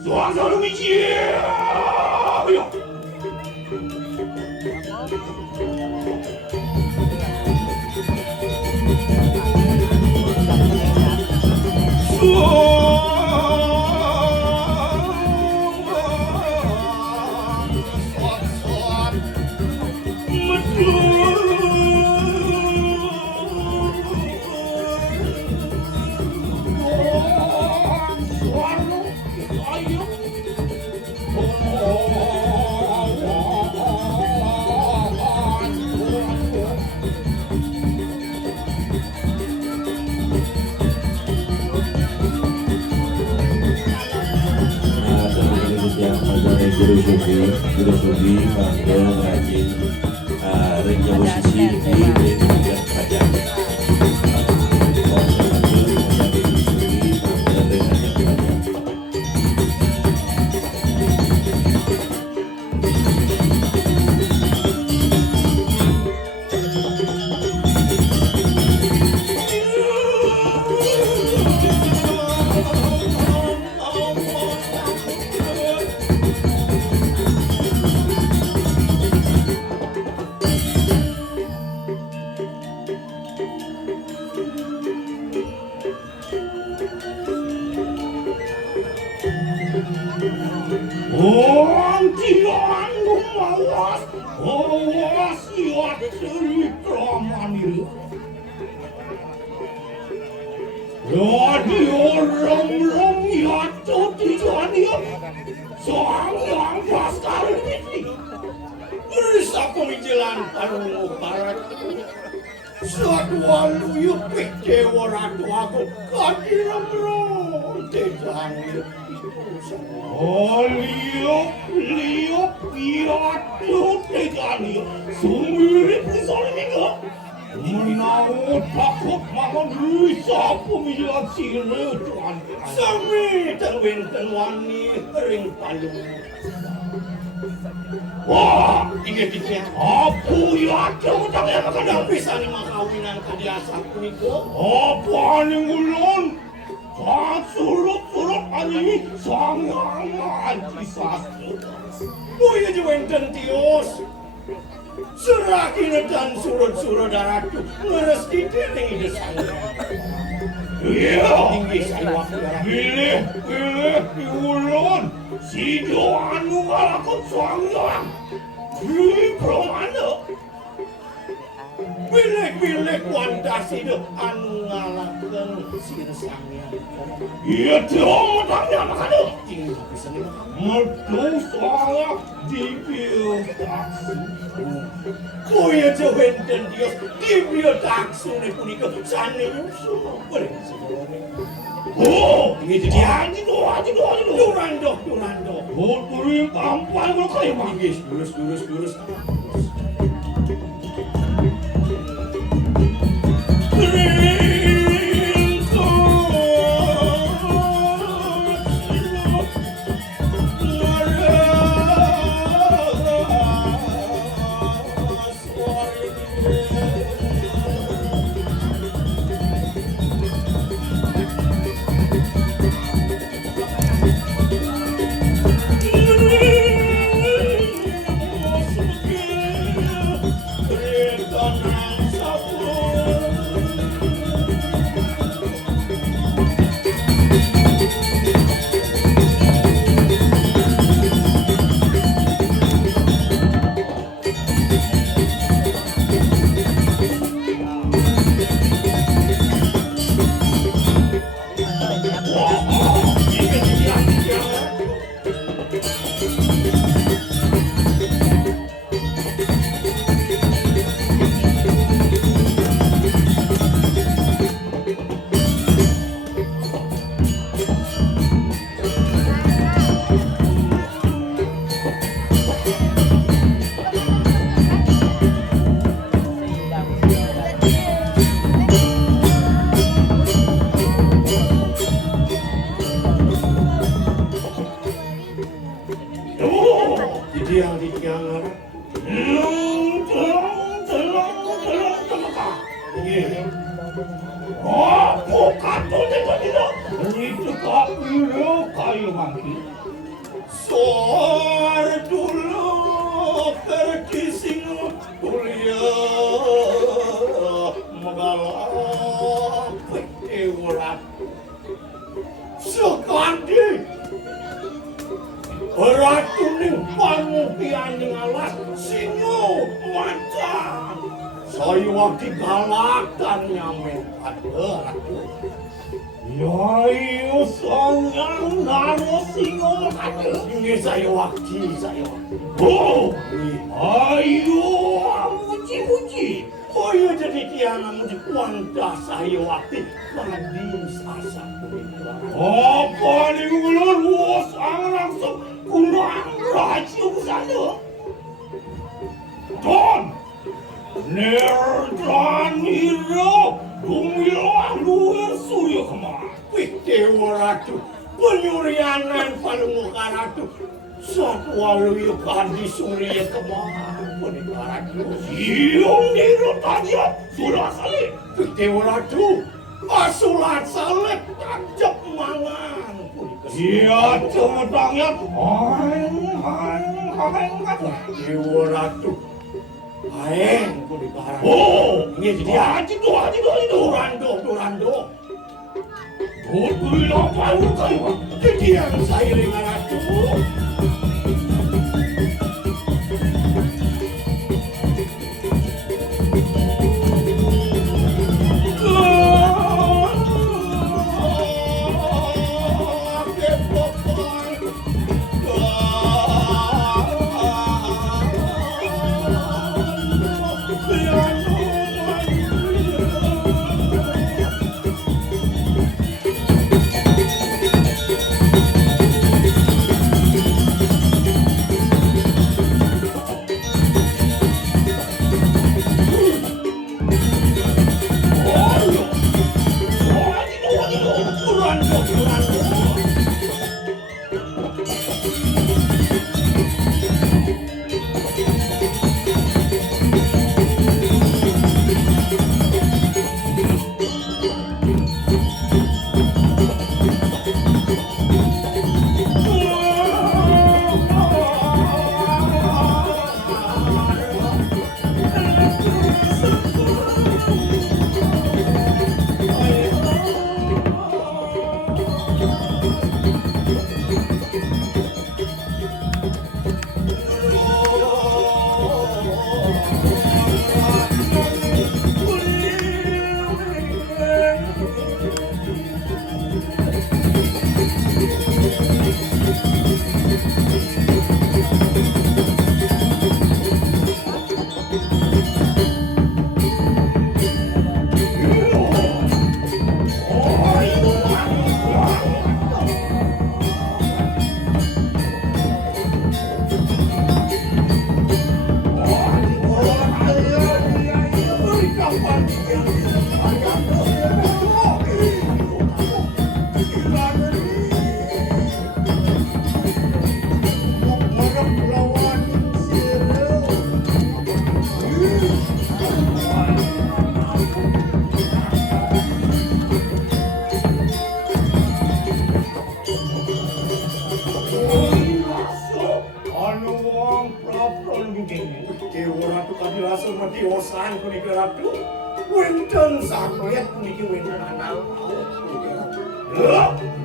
Suara lumiji. Ayo. Guru Subi, Bangga, Rajin, Reja Musisi di bagian kerajaan. Wah, ingat iki. Apa ya utang yang kada bisa ni makawinan kadiasa puniko? Apa ning ulun? Surut ani sangang antisastra. Boya juwenten tios. Serakin dan surut daratu ngeres kita ning ide sana. Iya, tinggi saya pilih di ulun. Si anu ngalakon sangang. Promana. Pilih kuantasi deh anu ngalakon sirsangnya. Iya dong, tanya makanya. Tinggi bisa nih. Merdu soalnya dipil taksi. Kuya jawenten dios dipil taksi nih punika sana yusu. Boleh Oh, ini jadi aji doh. Durando. Oh, turin tampan kalau kayak manggis. Lurus. yang apa katanya tidak itu kapiro kayu mangki soar dulu pergi singo kuliah mengalah petewarat sekandi ratu ning pangupian ning alas singo macam saya waktu galakan nyamen ada ratu ya iyo sangang naro singo ada ini saya waktu oh ayo muji oh iya jadi tiana muji kuanta saya waktu kadin sasa apa nih ulun was langsung kunang racu sana Don Nerdan hiro dumilah luar surya kemana Dewa Ratu penyurianan palunguka Ratu satu walu kandi surya kemana Ratu siung hiro tanya sudah salib Dewa Ratu asulat salib tajak mangan iya cemedangnya Dewa Ratu Aeng, ku di barang. Oh, ini jadi aja itu. Durando. Oh, bilang kayu. Jadi yang saya dengan ratu.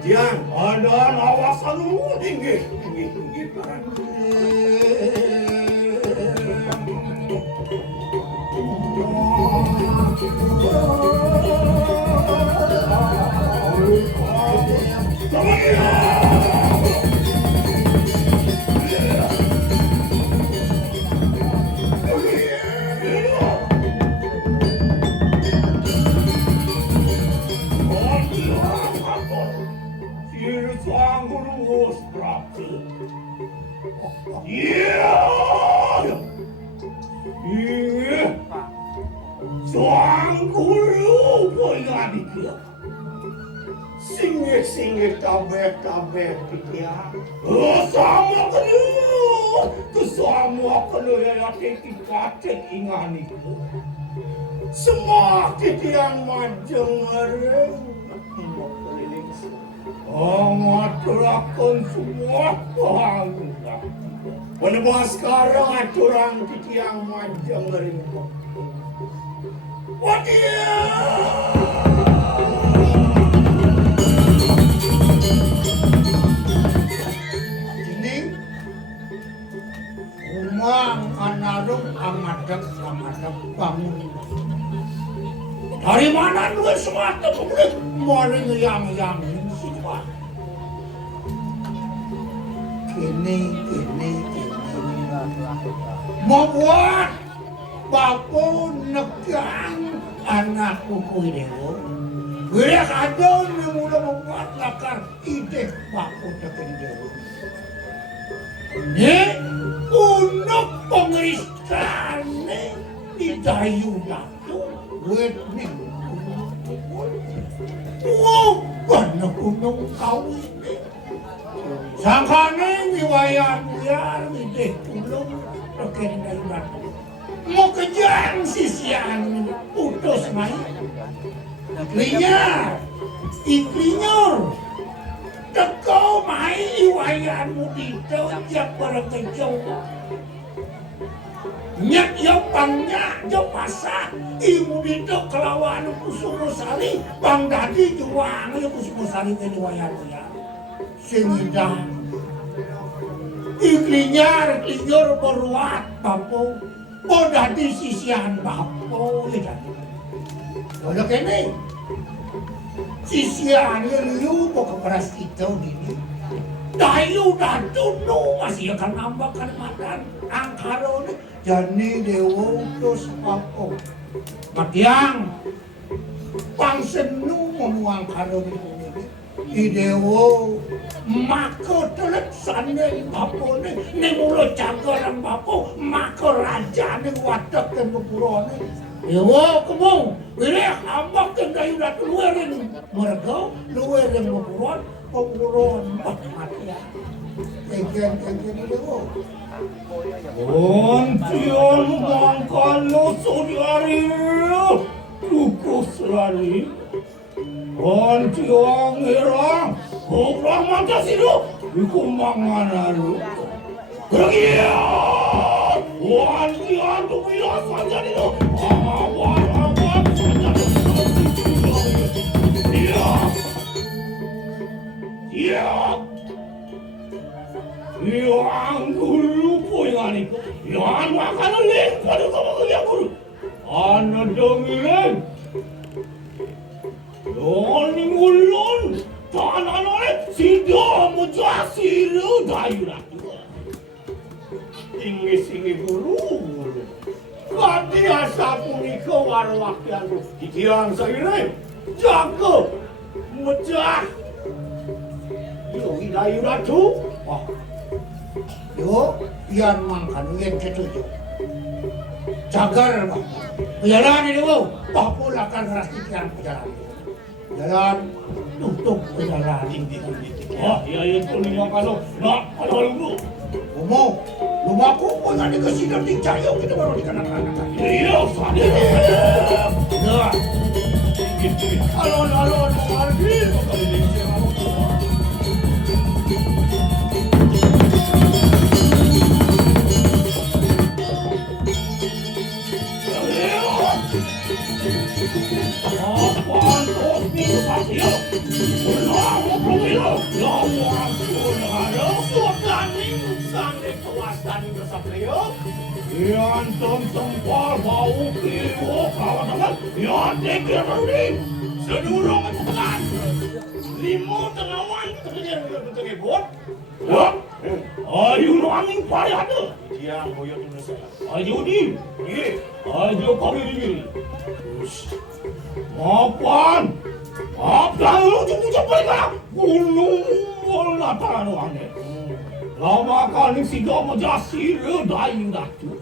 Jangan ada nawasan tinggi. Singgih kabeh pikiran. Sama kedua. kesemua kena titik ingan itu. Semakin yang majeng ngereng. Ngaturakan semua bangsa. Menemukan sekarang aturan titik yang majeng ngereng. Umang anarung amadek bangun. Dari mana lu semata kemudian maling yang sifat. Kini. Membuat bapu negang anak kuku dewa. Bila kadang mula membuat lakar ide bapu negang dewa. Ini untuk pengerisan di dayu datu wening bukan gunung kau ini sangkane wiwayan biar ide tulung reken dayu datu mau kejang sisian putus main iklinya Tekau mai iwayanmu dito yang berkejauh. Nyak yo pangnya yo pasah imu dito kelawan kusumosari bang dadi juang yo kusumosari ke iwayanmu ya. Sehingga iklinyar beruat bapo bodah di sisian bapo ya. Kalau kene sisian liu mau keperas itu gini. Dayu datu no masih akan nambah Kalimantan angkaro nih. Jadi dewa terus apa? Matiang pangsenu memuang karo nih. Di dewa maka telet sandai bapo nih. Nih mulut cagaran bapo maka raja nih wadak dan kepura nih. Dewa kemau, wilih ambak dan kayu datu luarin mereka, luarin pemuruan mati. Egan dewa. Ontion mangkalo saudari, tukus lari. Ontion ngerang, orang mata sido, ikumangan lalu. Kegiatan, ontion tu bilas saja itu. Yang dulu poingan itu, yang makanan lain pada sama kerja guru. Anak dengiran, yang ngulon, tanah nolak, sido mujasir dayurat. Ingi guru. Kati asa punika warwakyan titiang saire jago mecah yo hidayu ratu yo pian mangkan yen ketujuh jagar jalan ini wo papula kan ras titiang jalan jalan tutup jalan ini iya itu lima kalo nak kalau lu Lumaku punya dikasih nanti cayo kita baru dikanak-kanak. Iya, sadar. Nah, alon lagi. Apaan tos nih pasio? Ulang pemilu, lawan suara sukaning sange kawasan bersaprio. Yang sempal bau kilo kawan-kawan, yang dekir beruding, sedurung tekan. Limo tengawan ketengah bot. Ayo nanging pari ada. Dia boyo Indonesia. Ayo di. Ayo kami di. Maafan lu jemput mereka gunung bola tanah aneh lama kali si domo jasir dayu datu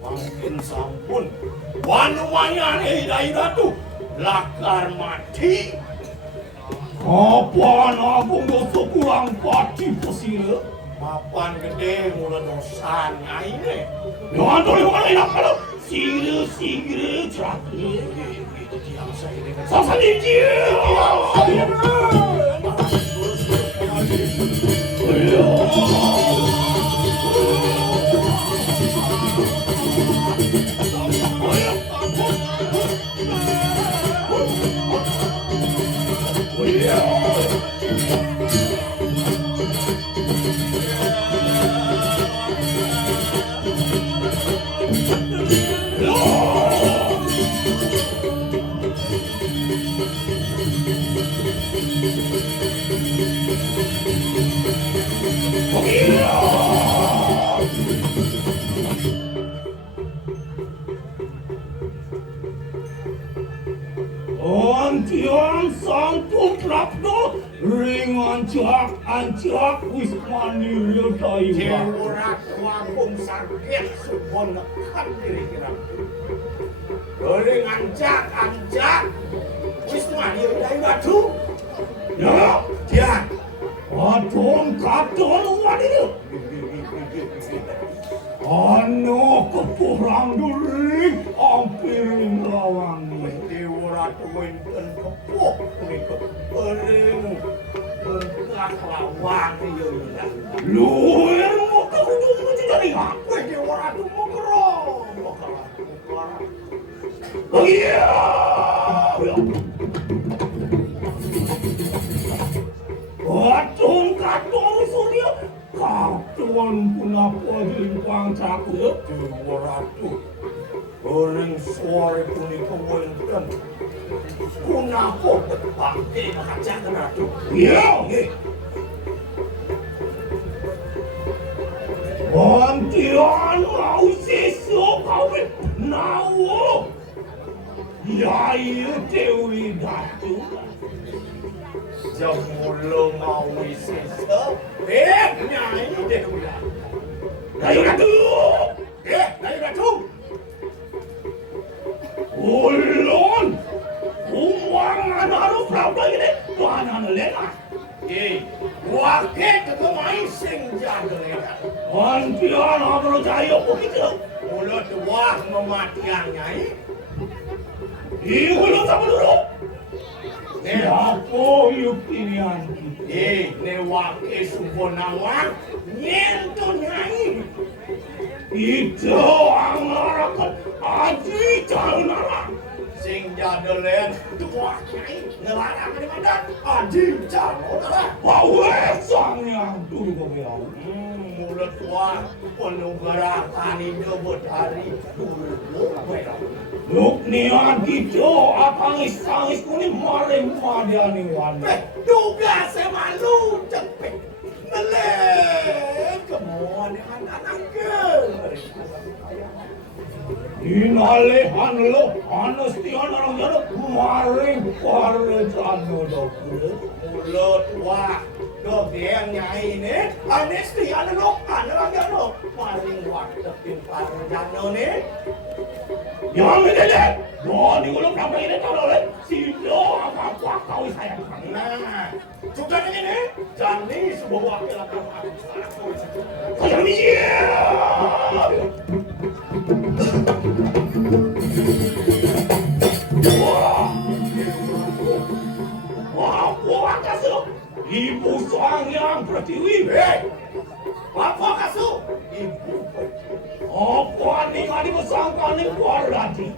mungkin sampun wanumanya dayu datu lakar mati apaan abang dosa kurang pati pesir Mapan gede mula dosan ini. Jangan boleh bukan enak kalau sigre cerak. Diam saya dengan Sasa ninja. Antian sang putrapno ring ancak wis mandiri tayo. Jemurat wabung sakit supon nekan kira-kira. Goreng ancak wis mandiri dari batu. Ya, Tian. aton katon mandiri. Ano kepurang duri ampirin lawangi. Mesti urat wenten kepuk nih kering bergerak lawang iya. Luir mo kahudung mo jadi ha. Mesti urat mau kerong. Iya. Aton katon surya. Katon punapa lingkwang cakep. Waratu goreng sore punika wonten punapa bangke makacangan ratu. Iya. Antian mau sesok kawin nawo. Ya iya Dewi Datu. Jamulo mau sesa nyai deh udah. Ayo Datu. Ayo ratu. Ulun. Umangan anu prawda ini kanan lena. Wakil ketumai sing jaga lena. Antian abro jaya begitu. Mulut wah mematian nyai. Iulun sama dulu. Siapa yuk pilihan kita? Ne wakil sumbonawang nyentuh nyai. Itu angarakan aji calonara. Sing jaga lena tua nyai ngelarang di mana? Adi calonara. Bawa sang yang dulu kebiau. Mulut wah penuh gerakan itu berhari dulu. Luk nian kita atangis-tangis kuning maling madiani wani. Juga semalu cepet melek kemuan anak-anak ke. Inalehan lo anastian orang jana maling pare jano dokter. Mulut wah dobiannya ini anestian lo orang jana maling waktu pare jano nih. Yang ini deh, doni ulang sampai ini kalau leh, sido apa kau sayang. Nah, juga ini jadi sebuah wakil akan aku. Sayang biji. Wah, kasih ibu sang yang pertiwi. Apa kasu? Ibu. Apa nih kali bersangka nih kuarati?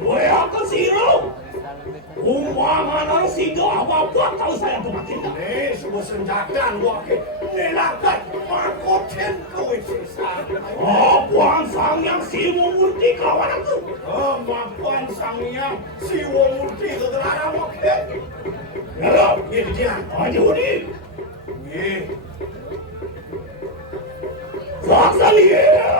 Gue akan siru. Umangan harus sido apa kau saya kemakin. Sebuah senjata wakil nelakan makoten kuit sisa. Apa sang yang si murti kawan aku? Mapan sangnya si womurti kegelarang wakil. Ya, Ini dia. aja ini. Ini. Saksa lihat.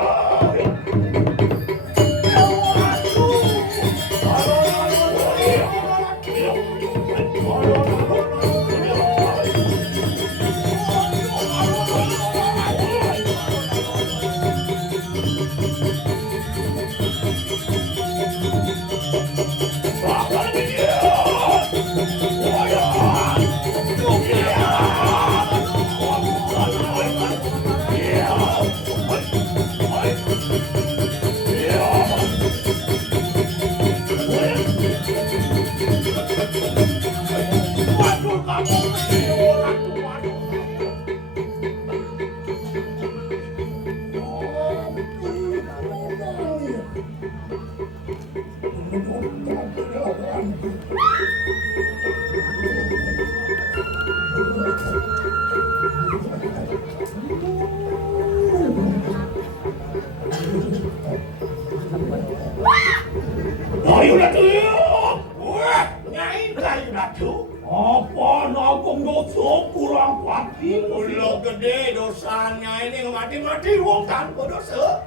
gede dosanya ini mati-mati wong tanpa dosa.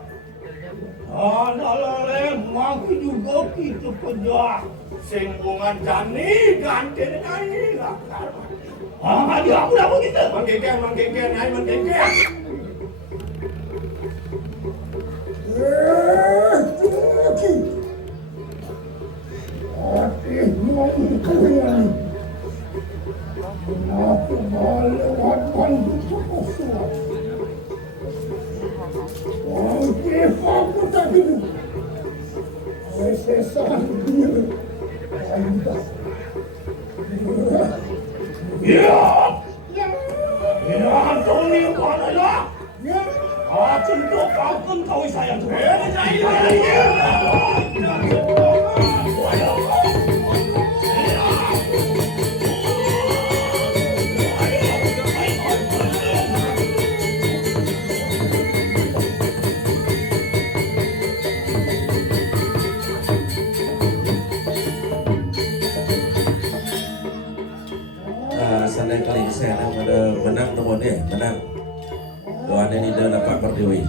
Anak lemah juga gitu kerja. Singgungan jani ganti ini lah. Dia aku dah begitu. Mangkengken, hai mangkengken. Aku lewat bantu kosong. Oke, aku tak dulu. Sesaat dulu. Ya, Antoni mana lah? Tentu kau pun kau sayang. Sandai kali ini saya ada menang temuannya, menang. Doanya ini dan Pak Pertiwi.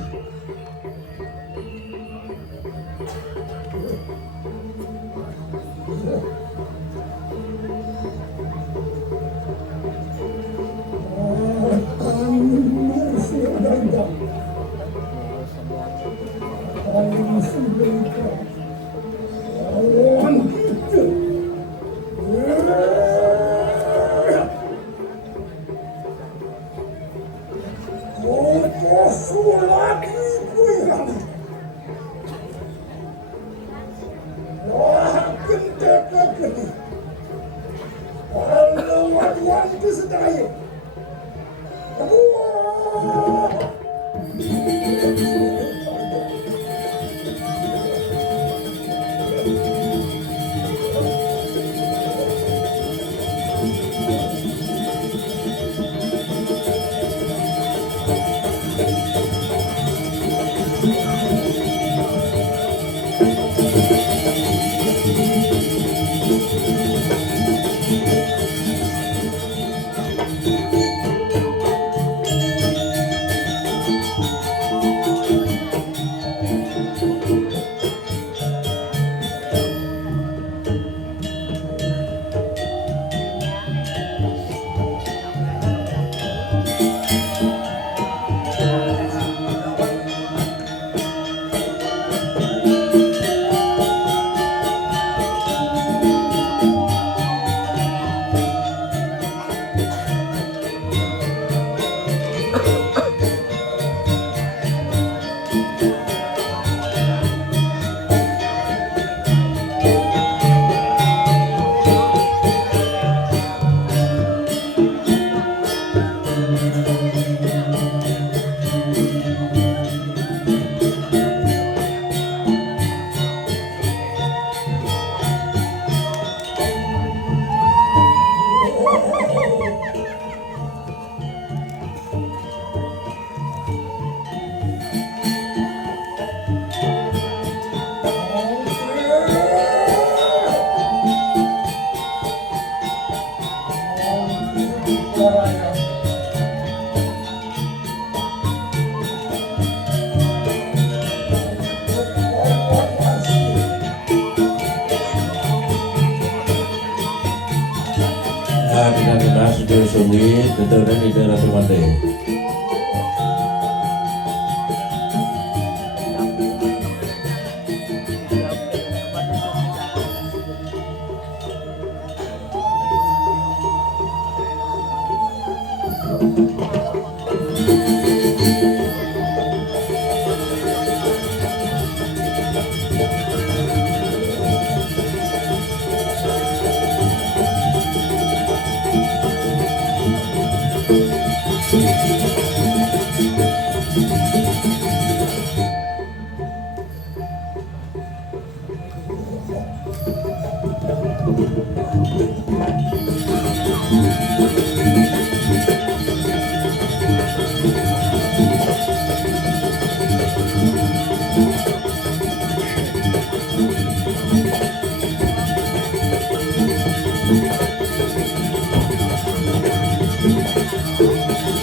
Kita sudah suwi, kita di daerah Permante.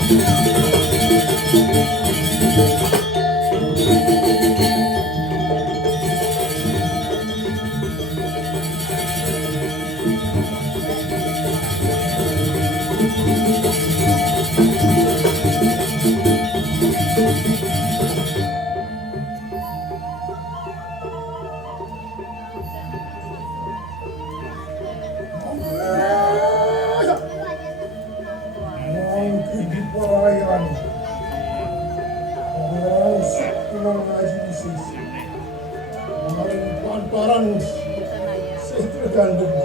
Thank you. Rayuan. Orang sekolah ngaji di sini. Orang pantaran saya tergandung.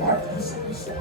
mati sebisa.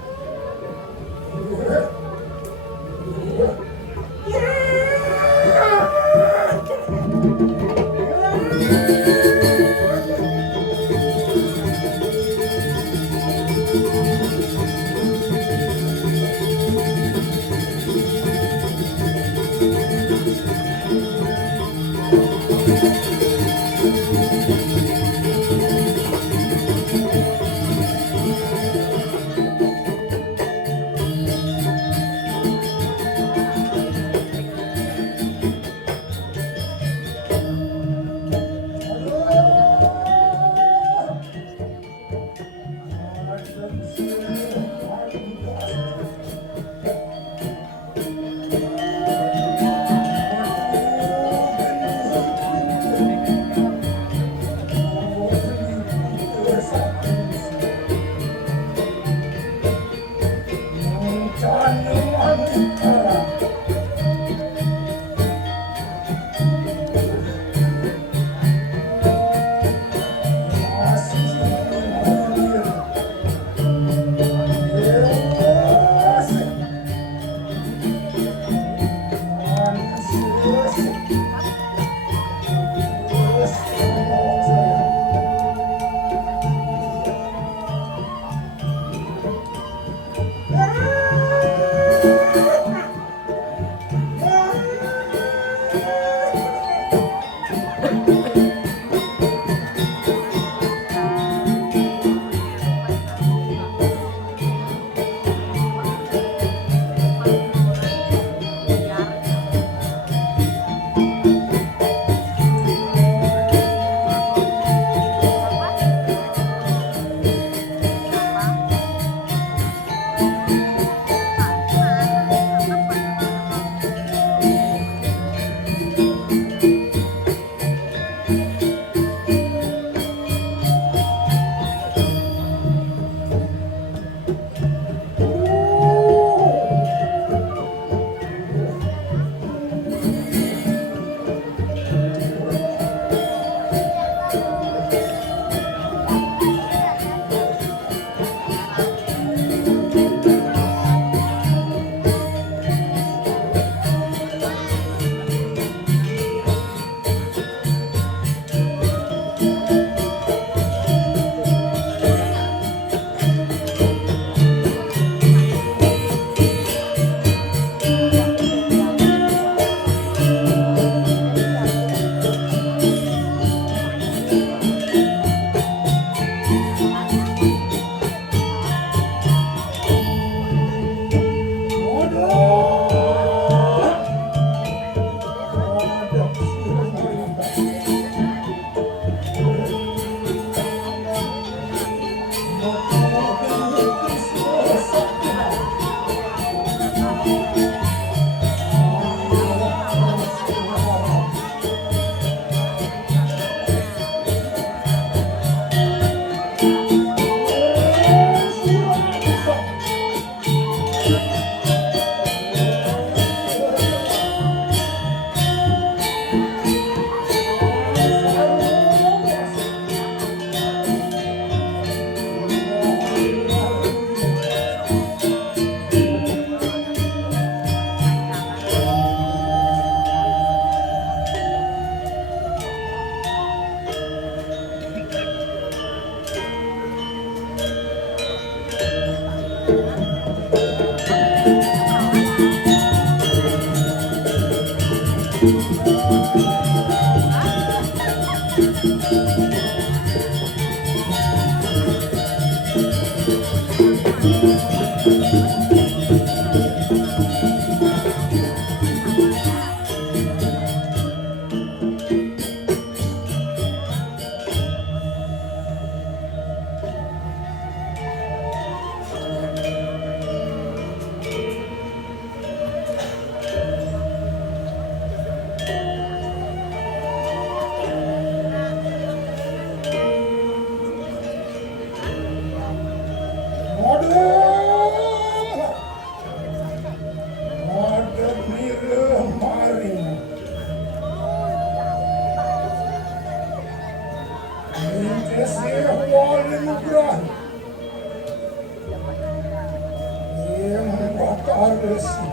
besi.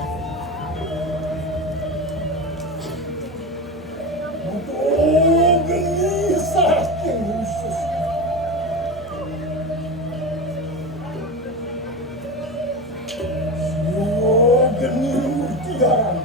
Butuh gelisah khusus. Semua geni mutiara.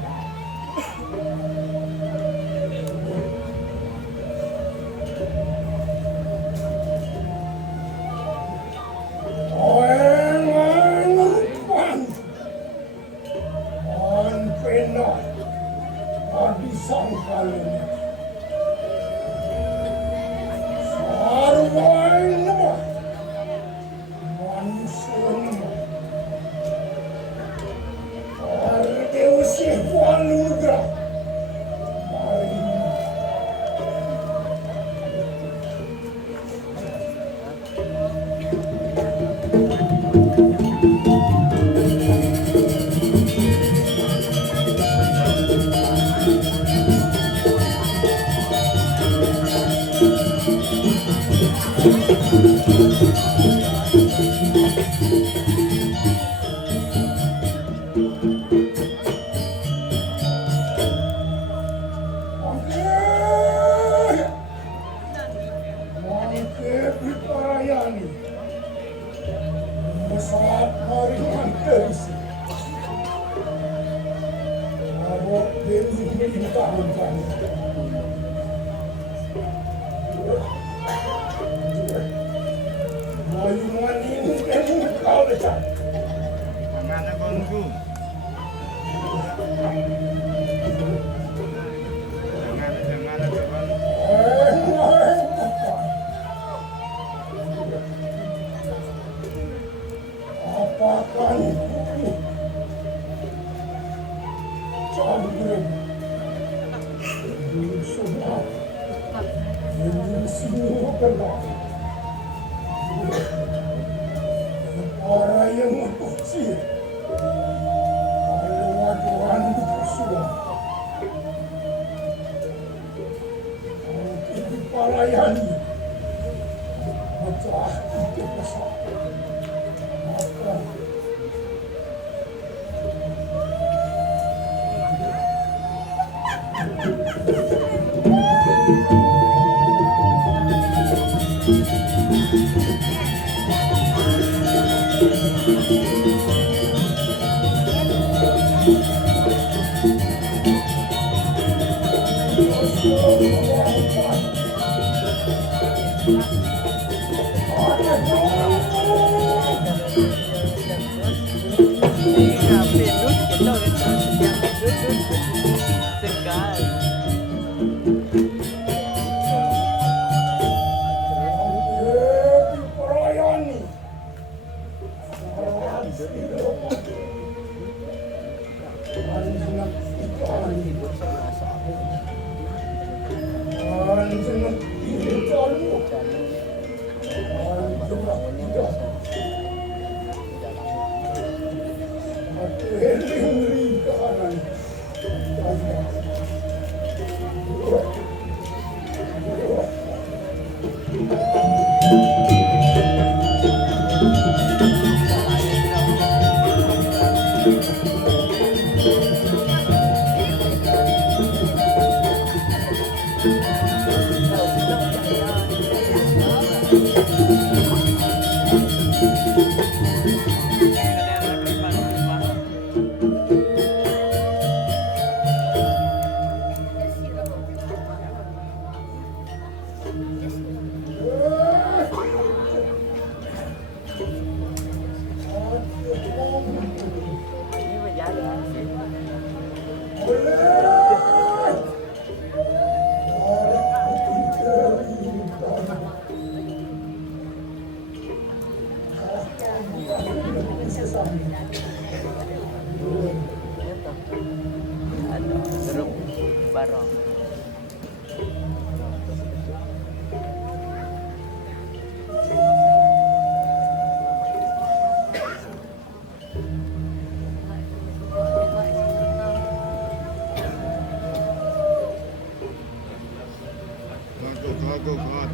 Saat hari mantesi, abok demi tahun-tahun. Mayungan ini demi kau dekat. Mana bangku? Jangan teman. Apakah itu canggih di semua ini semua gelap orang yang kecil lewat Tuhan bersuara untuk dipalayani macam itu besar. Go.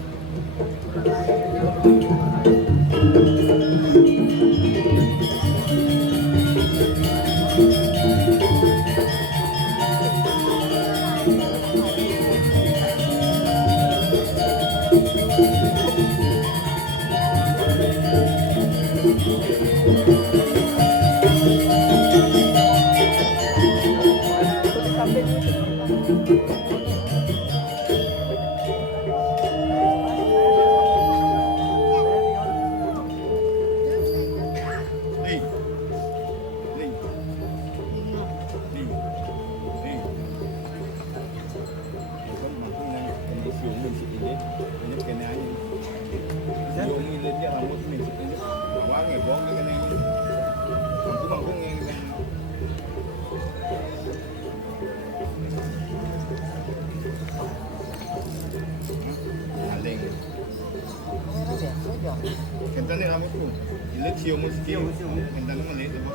Nih. Nih. Nih. Nih. Bukan mampu yang ini siung musik ini kena aja. Siung ini dia rambut musik ini. Awalnya bong ini kena ini. Mampu yang kena. Aling. Kita ni rambut tu. Ini siung musik. Kita ni melihat tu.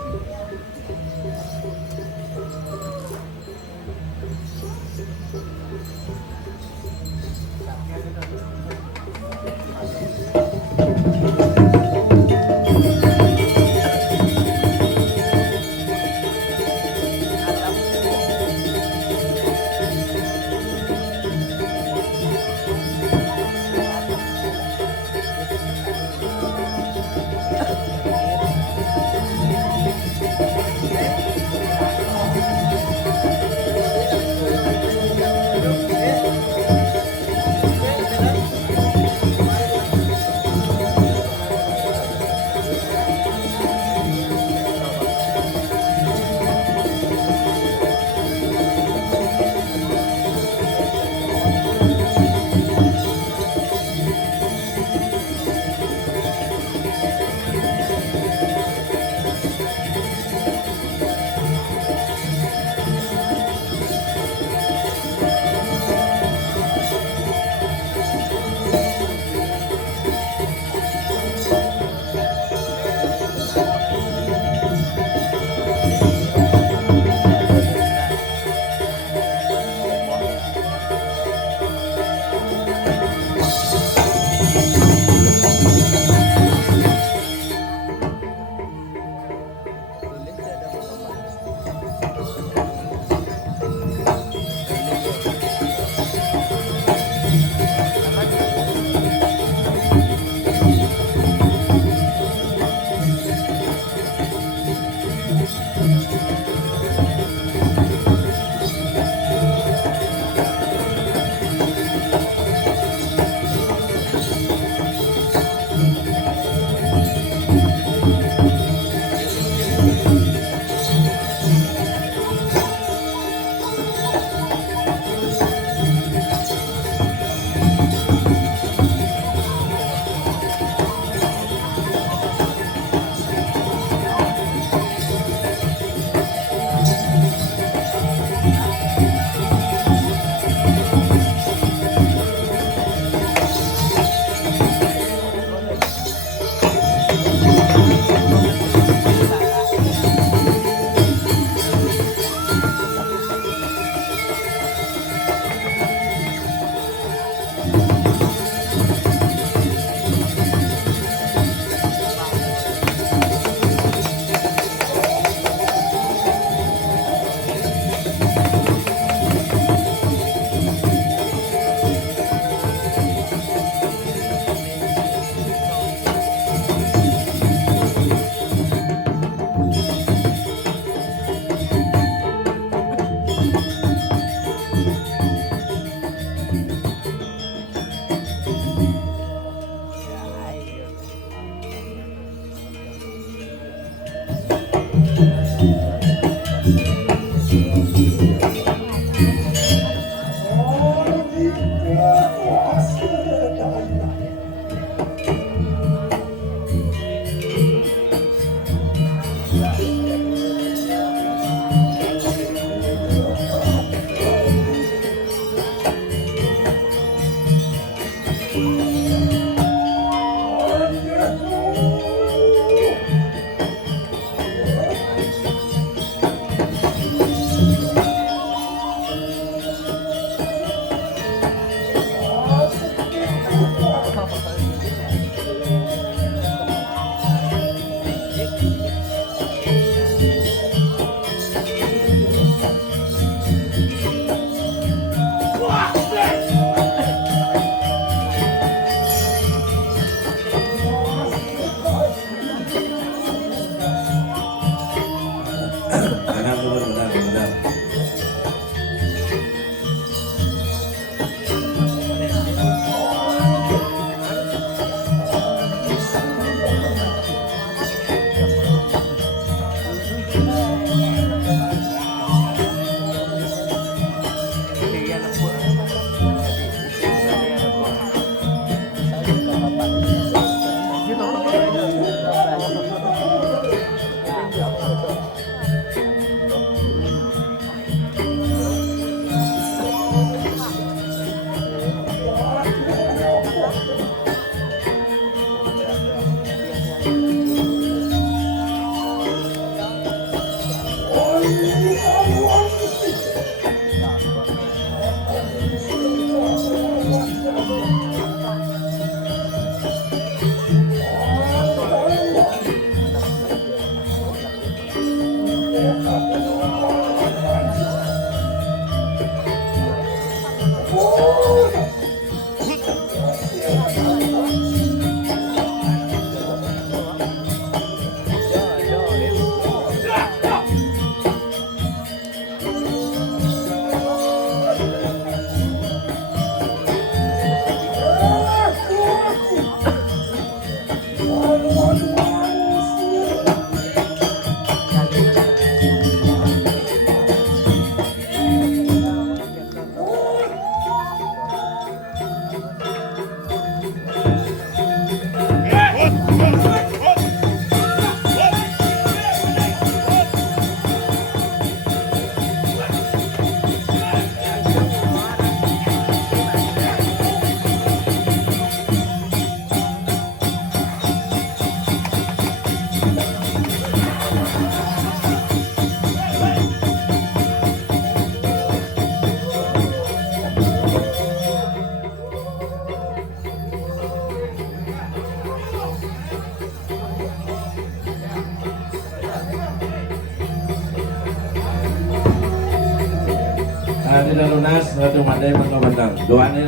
Tidak lunas, satu mandai mengamandang. Doanya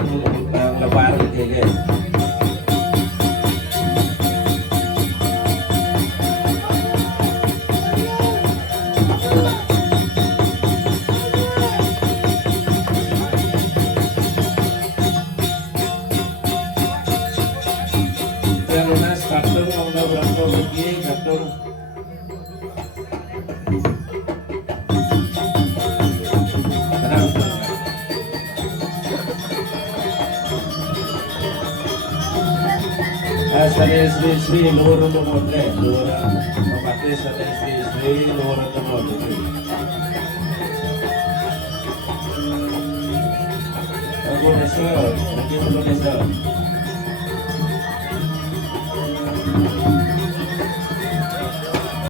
lebar gitu. Tidak lunas, kartun mau berapa lagi kartun. Sada Sri luar untuk model, luar pakai sada Sri luar untuk model. Aku besok, nanti aku besok.